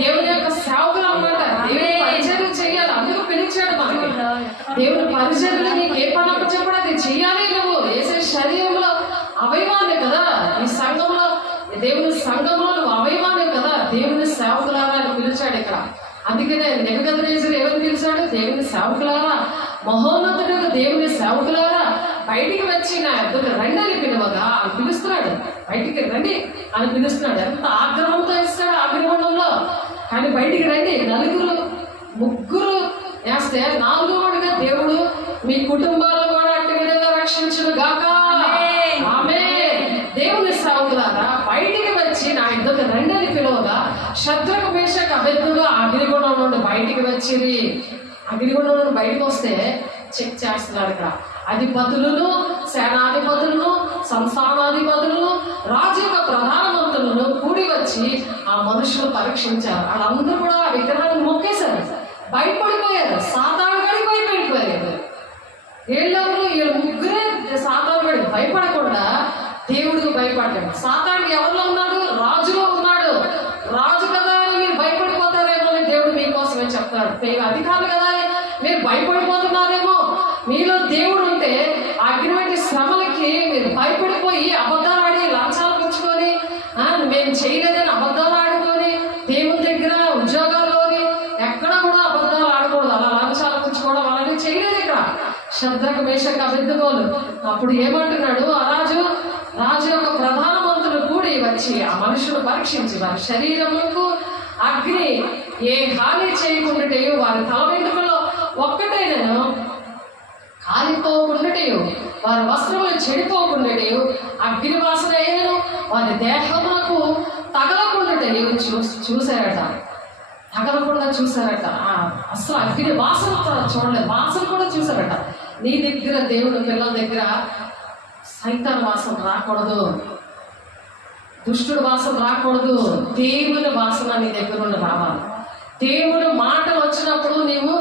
దేవుని యొక్క సేవకులు అన్నమాట. దేవుని పరిచర్య చేయాలి, అందుకు పిలిచాడు మనకి. దేవుని పరిచర్యలు నీకు ఏ పని చెప్పడం అది చెయ్యాలి. నువ్వు వేసే శరీరంలో అవయవాన్ని కదా, ఈ సంఘంలో దేవుని సంఘంలో నువ్వు అవయవాన్ని కదా, దేవుని సేవకులారా అని పిలిచాడు ఇక్కడ. అందుకనే నెబుకద్నెజరు ఎవరు పిలిచాడు? దేవుని సేవకులారా, మహోన్నతుడు దేవుని సేవకులారా బయటికి వచ్చి నా ఎదురు రండి అని పిలువగా పిలుస్తున్నాడు. బయటికి రండి అని పిలుస్తున్నాడు. ఎంత ఆగ్రహంతో ఇస్తాడు అగ్నిగుండంలో. కానీ బయటికి రండి. నలుగురు ముగ్గురు వేస్తే నాలుగో వాడుగా దేవుడు మీ కుటుంబాలను కూడా అట్టి విధంగా రక్షించును గాక. ఆమేన్. దేవుని సేవకులారా బయటికి వచ్చి నా ఇద్దరు రండి అని పిలువగా శద్రకు మేషకు అబెద్దుగా అగ్నిగుండం నుండి బయటికి వచ్చిరి. అగ్నిగుండం నుండి బయటకు వస్తే చెక్ చేస్తున్నాడు ఇక్కడ. అధిపతులను, సేనాధిపతులను, సంస్థానాధిపతులను, రాజు యొక్క ప్రధానమంత్రులను కూడి వచ్చి ఆ మనుషులు పరీక్షించారు. వాళ్ళందరూ కూడా ఆ విగ్రహాన్ని మొక్కేశారు, భయపడిపోయారు. సాతాను గడికి భయపడిపోయారు. వీళ్ళెవరు? వీళ్ళు ముగ్గురే సాతాను గడికి భయపడకుండా దేవుడికి భయపడ్డాడు. సాతానుడు ఎవరిలో ఉన్నాడు? రాజులో ఉన్నాడు. రాజు కదా అని మీరు భయపడిపోతారేమో అని దేవుడు మీకోసమే చెప్తాడు. అధికారులు కదా మీరు భయపడిపోతున్నారేమో. మీలో దేవుడు ఉంటే అగ్ని వంటి శ్రమలకి మీరు భయపడిపోయి అబద్ధాలు ఆడి లంచాలు పుచ్చుకొని మేము చేయలేదని అబద్ధాలు ఆడుకొని దేవుని దగ్గర ఉద్యోగాల్లోని ఎక్కడ కూడా అబద్ధాలు ఆడకూడదు. అలా లంచాలు పుచ్చుకోవడం అలాంటివి చేయలేదు ఇక్కడ. శద్రకు మేషకు అబెద్దుగోలు. అప్పుడు ఏమంటున్నాడు ఆ రాజు యొక్క ప్రధానమంత్రులు కూడి వచ్చి ఆ మనుషులు పరీక్షించి వారి శరీరములకు అగ్ని ఏ హాని చేయకుండాటే వారి తల వెంట్రుకలో ఒక్కటైనను కాలిపోకుండాటే వారి వస్త్రములు చెడిపోకుండాటే అగ్ని వాసన అయినను వారి దేహములకు తగలకుండాటే చూశారట. తగలకుండా చూశారట. అసలు అగ్ని వాసన చూడలేదు, వాసన కూడా చూశారట. నీ దగ్గర దేవుడు పిల్లల దగ్గర సైతాన్ వాసన రాకూడదు, దుష్టుడు వాసన రాకూడదు. దేవుని వాసన నీ దగ్గర నుండి రావాలి. దేవుని మాటలు వచ్చినప్పుడు నీవు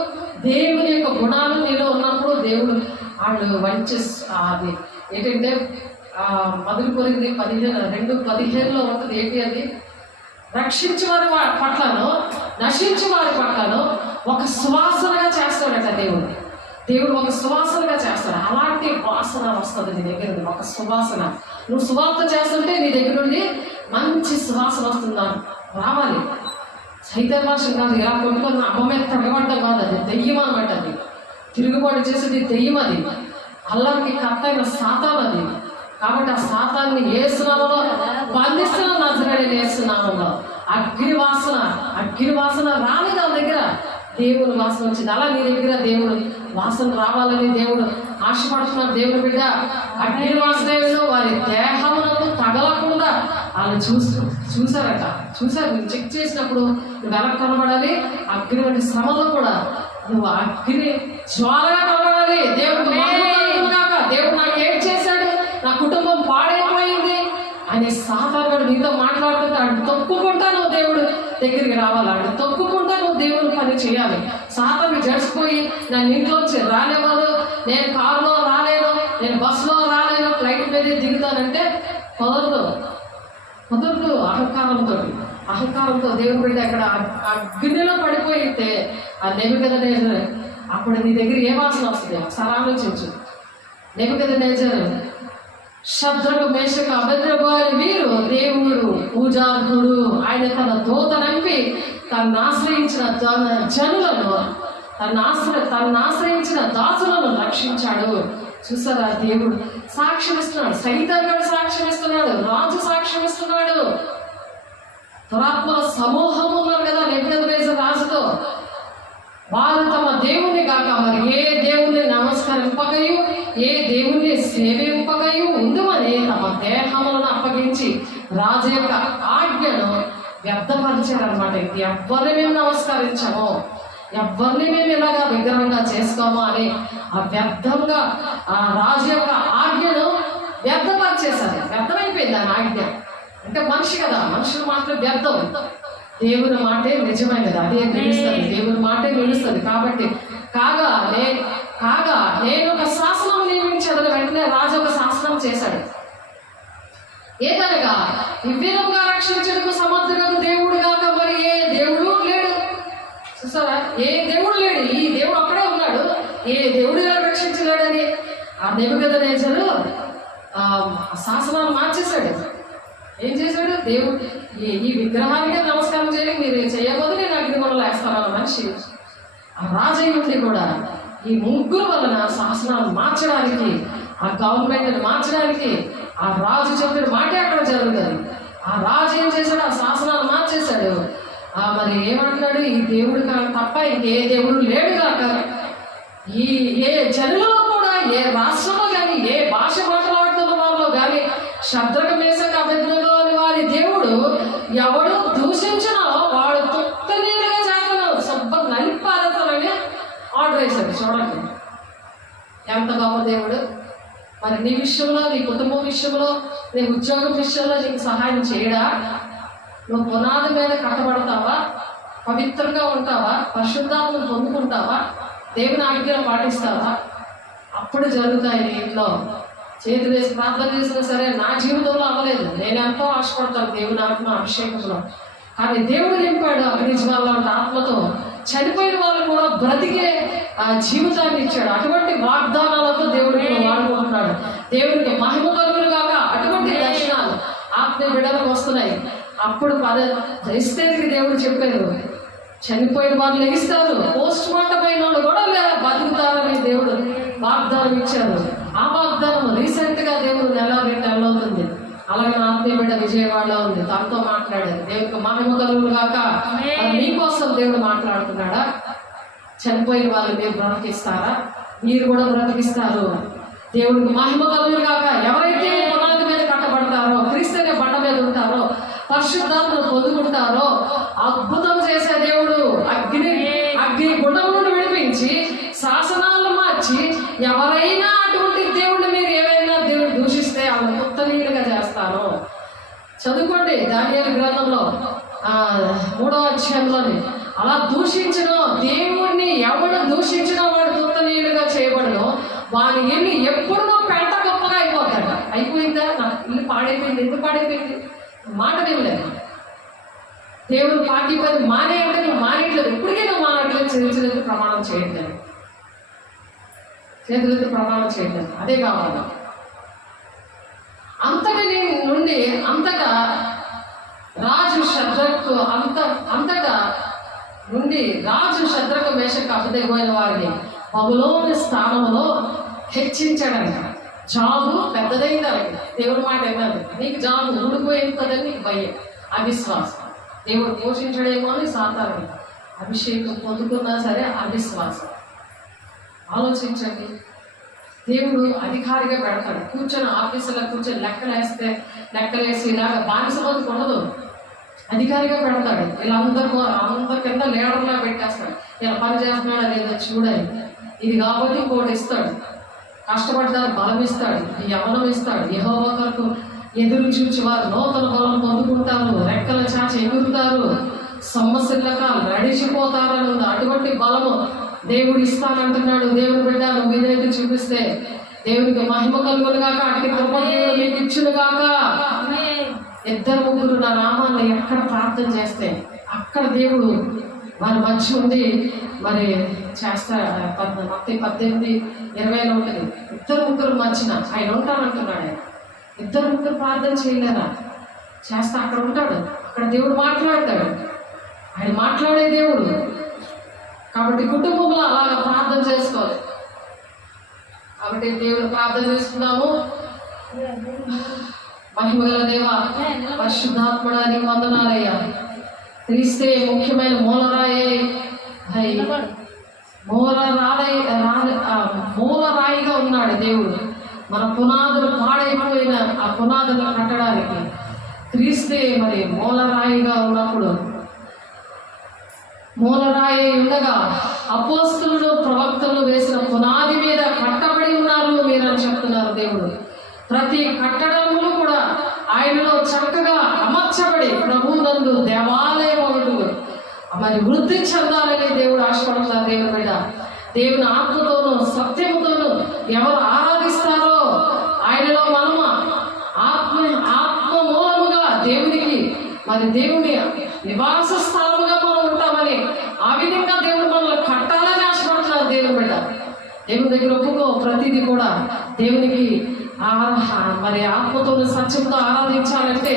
దేవుని యొక్క గుణాలు నీలో ఉన్నప్పుడు దేవుడు వాళ్ళు మంచి అది ఏంటంటే మొదటి కొరింథీ 2:15 ఉంటుంది. ఏంటి అది? రక్షించే వారి పట్లను నశించే వారి పట్లను ఒక సువాసనగా చేస్తాడట దేవుడు. దేవుడు ఒక సువాసనగా చేస్తాడు. అలాంటి వాసన వస్తుంది నీ దగ్గర నుండి, ఒక సువాసన. నువ్వు సువార్త చేస్తుంటే నీ దగ్గర నుండి మంచి సువాసన వస్తుందా రావాలి. సైతాన్ భాషం కాదు, ఇలా కొట్టుకున్న అమ్మ మీద తగబడ్డం కాదు, అది దెయ్యం అనమాట. అది తిరుగుబాటు చేసేది దెయ్యం. అది అల్లానికి కర్త అయిన సాతాను అది. కాబట్టి ఆ సాతాన్ని ఏసునామలో బంధిస్తున్న నజరేయుడైన యేసు నామములో అగ్ని వాసన రాలేదు వాళ్ళ దగ్గర. దేవుని వాసన వచ్చింది. అలా నీ దగ్గర దేవుడు వాసన రావాలని దేవుడు ఆశపడుతున్నారు. దేవుని బిడ్డ అగ్ని వాసన వారి దేహమునకు తగలకుండా వాళ్ళు చూసారట. నువ్వు చెక్ చేసినప్పుడు నువ్వు ఎలా కనబడాలి? అగ్ని వంటి శ్రమలో కూడా నువ్వు అగ్ని జ్వాలగా కనబడాలి. దేవుడు దేవుడు నాకు ఏం చేశాడు, నా కుటుంబం పాడైపోయింది అని సాతానుడు నీతో మాట్లాడుతుంటాడు. తొక్కుకుంటా నువ్వు దేవుడు దగ్గరికి రావాలంటే తొక్కుకుంటా నువ్వు దేవుని పని చేయాలి. సాతాను జడిసిపోయి నన్ను ఇంట్లోంచి రాలేవాడు, నేను కారులో రాలేను, నేను బస్సులో రాలేను, ఫ్లైట్ మీద దిగుతానంటే కుదరదు. అహంకారంతో దేవుని బిడ్డ అక్కడ అగ్నిలో పడిపోయితే ఆ నెబుకద్నెజరు అప్పుడు నీ దగ్గర ఏ వాసన వస్తుంది? ఒకసారి ఆలోచించు. నెబుకద్నెజరు శద్రకు మేషకు అబేద్నెగో అని వీరు దేవుడు పూజార్హుడు. ఆయన తన దూతనంపి తను ఆశ్రయించిన జనులను తను ఆశ్రయించిన దాసులను రక్షించాడు. చూసారా, దేవుడు సాక్ష్యం ఇస్తున్నాడు, సైతాన్యుడు సాక్ష్యం ఇస్తున్నాడు, రాజు సాక్ష్యం ఇస్తున్నాడు, దురాత్మల సమూహం ఉన్నారు కదా నెబుకద్నెజరు రాజుతో. వారు తమ దేవుని కాక మరి ఏ దేవుని నమస్కరింపకయు ఏ దేవుని సేవింపకయు ఉందుమని తమ దేహములను అప్పగించి రాజు యొక్క ఆజ్ఞను వ్యర్థపరిచారనమాట. ఎవరిని మేము నమస్కరించము, ఎవరిని మేము ఇలాగా విగ్రహంగా చేసుకోము అని ఆ వ్యర్థంగా ఆ రాజు యొక్క ఆజ్ఞను వ్యర్థపరిచేశారు. వ్యర్థమైపోయింది ఆ ఆజ్ఞ. అంటే మనిషి కదా, మనుషులు మాత్రం వ్యర్థం, దేవుని మాటే నిజమైనది, అదే నిలుస్తుంది, దేవుని మాటే నిలుస్తుంది. కాబట్టి కాగా నేను ఒక శాసనం నియమించాడు. వెంటనే రాజు ఒక శాసనం చేశాడు. ఏదనగా విధంగా రక్షించడానికి సమర్థులకు దేవుడు కాక మరి ఏ దేవుడు లేడు. చూసారా, ఏ దేవుడు లేడు, ఈ దేవుడు అక్కడే ఉన్నాడు. ఏ దేవుడు రక్షించలేడని ఆ నెబుకద్నెజరు శాసనాన్ని మార్చేశాడు. ఏం చేశాడు, దేవుడు ఈ విగ్రహానికి నమస్కారం చేయాలి, మీరు చేయబోదు నేను అగ్నిగుండంలో వేస్తాను మనిషి. ఆ రాజయ్యుడి కూడా ఈ ముగ్గురు వలన శాసనాలు మార్చడానికి, ఆ గవర్నమెంట్ని మార్చడానికి ఆ రాజు చెప్పిన మాటే అక్కడ జరుగుతుంది. ఆ రాజు ఏం చేశాడు, ఆ శాసనాలు మార్చేశాడు. మరి ఏమంటున్నాడు, ఈ దేవుడు తప్ప ఇంకే దేవుడు లేడు కాక. ఏ జనులలో కూడా ఏ రాష్ట్రంలో కానీ ఏ భాష మాట్లాడుతున్న వాళ్ళలో కానీ శద్రకు మేషకు అబేద్నెగో అని వారి దేవుడు ఎవడు దూషించినా వాడు తుత్తనీలుగా చేస్తున్నాడు, శుభ్రం నలిపారతానని ఆర్డర్ వేశాడు. చూడండి ఎంత గొప్ప దేవుడు. మరి నీ విషయంలో, నీ కుటుంబం విషయంలో, నీ ఉద్యోగం విషయంలో నీకు సహాయం చేయడా? నువ్వు పునాది మీద కట్టబడతావా, పవిత్రంగా ఉంటావా, పరిశుద్ధాత్మను పొందుకుంటావా, దేవుని ఆజ్ఞలు పాటిస్తావా? అప్పుడు జరుగుతాయి నీ ఇంట్లో. చేతులు వేసి ప్రార్థన చేసినా సరే నా జీవితంలో అవ్వలేదు, నేను ఎంతో ఆశపడతాను దేవుని ఆత్మ అభిషేకంలో. కానీ దేవుడు నింపాడు అగ్నిజ్వాలలో ఆత్మతో. చనిపోయిన వాళ్ళు కూడా బ్రతికే ఆ జీవితాన్ని ఇచ్చాడు. అటువంటి వాగ్దానాలతో దేవుడు వాడుకుంటున్నాడు. దేవుడికి మహిమ కలుగును కాక అటువంటి దర్శనాలు ఆత్మ బిడ్డలకు వస్తున్నాయి. అప్పుడు ఎస్తేరుకి దేవుడు చెప్పారు, చనిపోయిన వాళ్ళు లెగిస్తారు, పోస్ట్ మార్టం అయిన వాళ్ళు కూడా బతుకుతారని దేవుడు వాగ్దానం ఇచ్చారు. ఆ వాగ్దానం రీసెంట్ గా దేవుడు నెల 2 నెలలు అవుతుంది. అలాగే నా ఆత్మీయ బిడ్డ విజయవాడలో ఉంది, తనతో మాట్లాడారు. దేవుడికి మహిమ కలుగును కాక. మీకోసం దేవుడు మాట్లాడుతున్నాడా? చనిపోయిన వాళ్ళు మీరు బ్రతికిస్తారా? మీరు కూడా బ్రతికిస్తారు. దేవుడికి మహిమ కలుగును కాక. ఎవరైతే పునాది మీద కట్టబడతారో, క్రీస్తు అనే బండ మీద ఉంటారో, పరిశుద్ధాత్మను పొందుకుంటారో, అద్భుతం చేసే దేవుడు అగ్ని గుండం నుండి విడిపించి శాసనాలను మార్చి ఎవరైనా అటువంటి దేవుడిని మీరు ఏవైనా దేవుడు దూషిస్తే వాళ్ళని ఉత్తరీయులుగా చేస్తాను. చదువుకోండి దానియేలు గ్రంథంలో 3వ అధ్యాయంలోని. అలా దూషించిన దేవుణ్ణి ఎవడు దూషించినా వాడు ఉత్తరీయులుగా చేయబడను. వాని ఇల్లు ఎప్పుడునో పెంట గొప్పగా అయిపోతాడు. అయిపోయిందా, నాకు ఇల్లు పాడైపోయింది, ఎందుకు పాడైపోయింది? మాట వినలేదు. దేవుడు పార్టీ పని మానే అంటే నువ్వు మానేయట్లేదు, ఇప్పటికే నువ్వు మానట్లేదు. చేతులెత్తి ప్రమాణం చేయట్లేదు, చేతులెత్తి ప్రమాణం చేయట్లేదు. అదే కావాలి. అంతటి నుండి అంతటా రాజు శద్రకు అంతటా నుండి రాజు శద్రకు మేషకు అబేద్నెగో వారిని బబులోను స్థానంలో హెచ్చించాడంట. జాబు పెద్దదైందని దేవుడు మాట విన్నాడు. నీకు జాబు ఊడిపోయిందని నీకు భయం, అవిశ్వాసం. దేవుడు పోషించడేమో అని సాతాను. అభిషేకం పొందుకున్నా సరే అవిశ్వాసం. ఆలోచించండి, దేవుడు అధికారిగా పెడతాడు. కూర్చొని ఆఫీసులో కూర్చొని లెక్కలేసి ఇలాగ బానిస బతుకు ఉండదు. అధికారిగా పెడతాడు. ఇలా అందరి కింద లీడర్లా పెట్టేస్తాడు. ఇలా పని చేస్తున్నాడా లేదా చూడాలి. ఇది కాబట్టి ఇంకోటి ఇస్తాడు. కష్టపడ్డానికి బలం ఇస్తాడు, యవనం ఇస్తాడు. యెహోవా కొరకు ఎదురు చూచి వారు నూతన బలం పొందుకుంటారు, రెక్కల చాచి ఎగురుతారు, సమస్యలక నడిచిపోతారని ఉంది. అటువంటి బలము దేవుడు ఇస్తానంటున్నాడు. దేవుని బిడ్డ నువ్వు ఇదైతే చూపిస్తే దేవునికి మహిమ కలుగును గాక. అటు కృప దేవుడు మీకు ఇచ్చును గాక. 2-3 నా నామాన్ని ఎక్కడ ప్రార్థన చేస్తే అక్కడ దేవుడు వారి మధ్య ఉండి మరి చేస్తా. Matthew 18:20 ఉంటుంది. 2-3 మధ్యన ఆయన ఉంటానంటున్నాడు. ఇద్దరు ముగ్గురు ప్రార్థన చేయలేరా? చేస్తా, అక్కడ ఉంటాడు, అక్కడ దేవుడు మాట్లాడతాడు. ఆయన మాట్లాడే దేవుడు కాబట్టి కుటుంబంలో అలాగా ప్రార్థన చేసుకోవాలి. కాబట్టి దేవుడు ప్రార్థన చేసుకున్నాము. మహిమగల దేవా, పరిశుద్ధాత్మడా నీకు వందనాలయ్యా. క్రీస్తే ముఖ్యమైన మూలరాయిగా ఉన్నాడు దేవుడు. మన పునాదులు పాడైపోయిన ఆ పునాదులను కట్టడానికి క్రీస్తే మరి మూలరాయిగా ఉన్నప్పుడు, మూలరాయి ఉండగా అపోస్తలుడు ప్రవక్తలు వేసిన పునాది మీద కట్టబడి ఉన్నారు మీరని చెప్తున్నారు దేవుడు. ప్రతి కట్టడములు కూడా ఆయనలో చక్కగా అమర్చబడి ప్రభునందు దేవాలయం ఒకటి మరి వృద్ధి చెందాలని దేవుడు ఆశపడుతున్నారు. దేవుని బిడ్డ దేవుని ఆత్మతోనూ సత్యముతోనూ ఎవరు ఆరాధిస్తారో ఆయనలో మనము ఆత్మ మూలముగా దేవునికి మరి దేవుని నివాస స్థలముగా మనం ఉంటామని ఆ విధంగా దేవుడు మనల్ని కట్టాలని ఆశపడుతున్నారు. దేవుని బిడ్డ దేవుని దగ్గర ఒప్పుకో. ప్రతిదీ కూడా దేవునికి మరి ఆత్మతోనూ సత్యంతో ఆరాధించాలంటే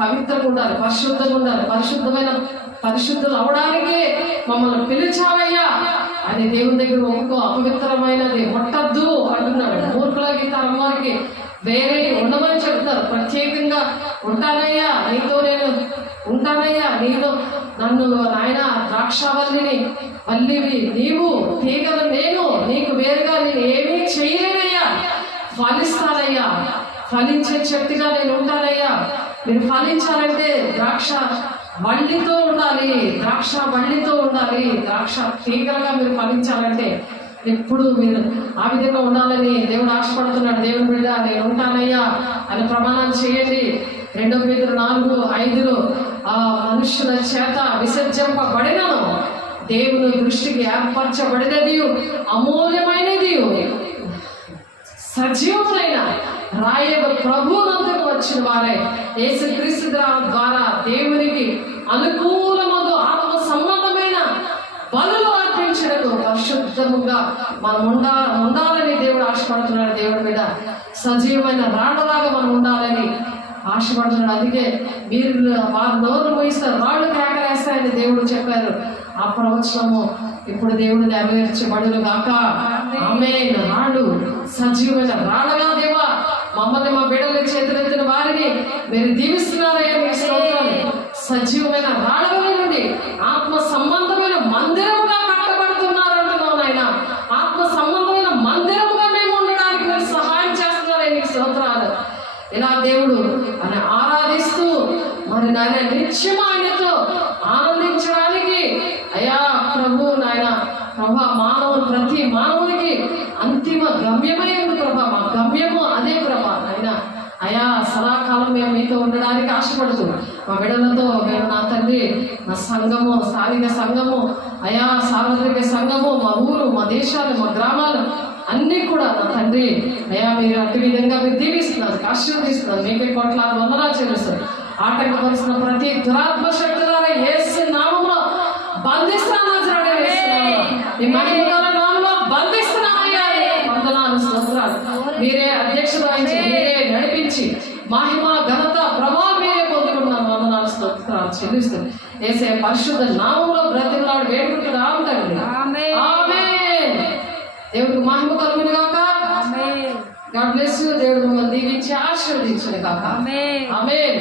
పవిత్రంగా ఉండాలి, పరిశుద్ధంగా ఉండాలి. పరిశుద్ధులు అవడానికి మమ్మల్ని పిలిచావయ్యా అని దేవుని దగ్గర ఒప్పుకో. అపవిత్రమైనది ముట్టద్దు అంటున్నాడు. మూర్ఖుల గీతారం వారికి వేరే ఉండమని చెప్తారు. ప్రత్యేకంగా ఉంటానయ్యా నీతో, నేను ఉంటానయ్యా నీతో, నన్ను నాయన ద్రాక్షవల్లిని వల్లివి నీవు, తీగలు నేను, నీకు వేరుగా నేను ఏమీ చేయలేనయ్యా, ఫలిస్తానయ్యా, ఫలించే చెట్టుగా నేను ఉంటానయ్యా. మీరు ఫలించాలంటే ద్రాక్ష వల్లితో ఉండాలి, ద్రాక్ష తీగలుగా మీరు ఫలించాలంటే ఎప్పుడు మీరు ఆ విధంగా ఉండాలని దేవుడు ఆశపడుతున్నాడు. దేవుని బిడ్డ నేను ఉంటానయ్యా అని ప్రమాణాలు చేయండి. 2 Peter 4:5 ఆ మనుషుల చేత విసర్జింపబడినను దేవుని దృష్టికి ఏర్పరచబడినది అమూల్యమైనది సజీవమైన రాయబ ప్రభువునందుకు వచ్చిన వారే యేసుక్రీస్తు ద్వారా దేవునికి అనుకూలమగు ఆత్మ సంబంధమైన బలులు అర్పించడకు పరిశుద్ధముగా మనం ఉండాలని దేవుడు ఆశపడుతున్నాడు. దేవుడి మీద సజీవమైన రాళ్ళలాగా మనం ఉండాలని ఆశపడుతున్నాడు. అందుకే మీరు వారు నోరు మూయిస్తారు, రాళ్ళు కేకలేస్తాయని దేవుడు చెప్పారు. ఆ ప్రవచనము ఇప్పుడు దేవుడు నెరవేర్చబడును గాక. ఆమేన్. రాళ్ళు సజీవమైన రాళ్ళగా దేవా మమ్మల్ని మా బిడ్డల చేతులెత్తిన వారిని మీరు దీవిస్తున్నారయ్యా, మీ స్తోత్రాలు. సజీవమైన రాళ్ళగా నుండి ఆత్మ సంబంధమైన మందిరముగా కట్టబడుతున్నారు అంటున్నావు నాయన. ఆత్మ సంబంధమైన మందిరముగా మేము ఉండడానికి మీరు సహాయం చేస్తున్నారయ్యా, నీకు స్తోత్రాలు. ఇలా దేవుడు అని ఆరాధిస్తూ మరి నాయన నిత్యం ఆయనతో ఆనందించడానికి అయ్యా ప్రభు నాయన మానవుడు ప్రతి మానవునికి అంతిమ గమ్యమైంది ప్రభా. మా గమ్యము అదే ప్రభా నాయన. అయా సదాకాలం మేము మీతో ఉండడానికి ఆశపడుతూ మా బిడ్డలతో మేము నా తండ్రి మా సంఘము, స్థానిక సంఘము, అయా సార్వత్రిక సంఘము, మా ఊరు, మా దేశాలు, మా గ్రామాలు అన్నీ కూడా నా తండ్రి అయ్యా మీరు అట్టి విధంగా మీరు దీవిస్తున్నారు, ఆశీర్వదిస్తున్నారు. మీకే కోట్లాది వందనాలు చెల్లిస్తారు. ఆటంకపరుస్తున్న ప్రతి దురాత్మ శక్తులారా యేసు నామములో బంధిస్తున్నాను. బంధిస్తున్నామయ్యా, వందనాలు, స్తోత్రాలు. మీరే అధ్యక్షత వహించి మీరే నడిపించి మహిమ ఘనత ప్రభావం మీరే పొందుకున్నాను. వందనాలు, స్తోత్రాలు చెల్లిస్తుంది. యేసే పరిశుద్ధ నామములో బ్రతిమలాడు వేడుకుంటున్నాం తండ్రి. ఆమేన్. దేవుడికి మహిమ కలుగును గాక. God bless you. దేవుడు మిమ్మల్ని దీవించి ఆశీర్వదించును గాక. ఆమేన్.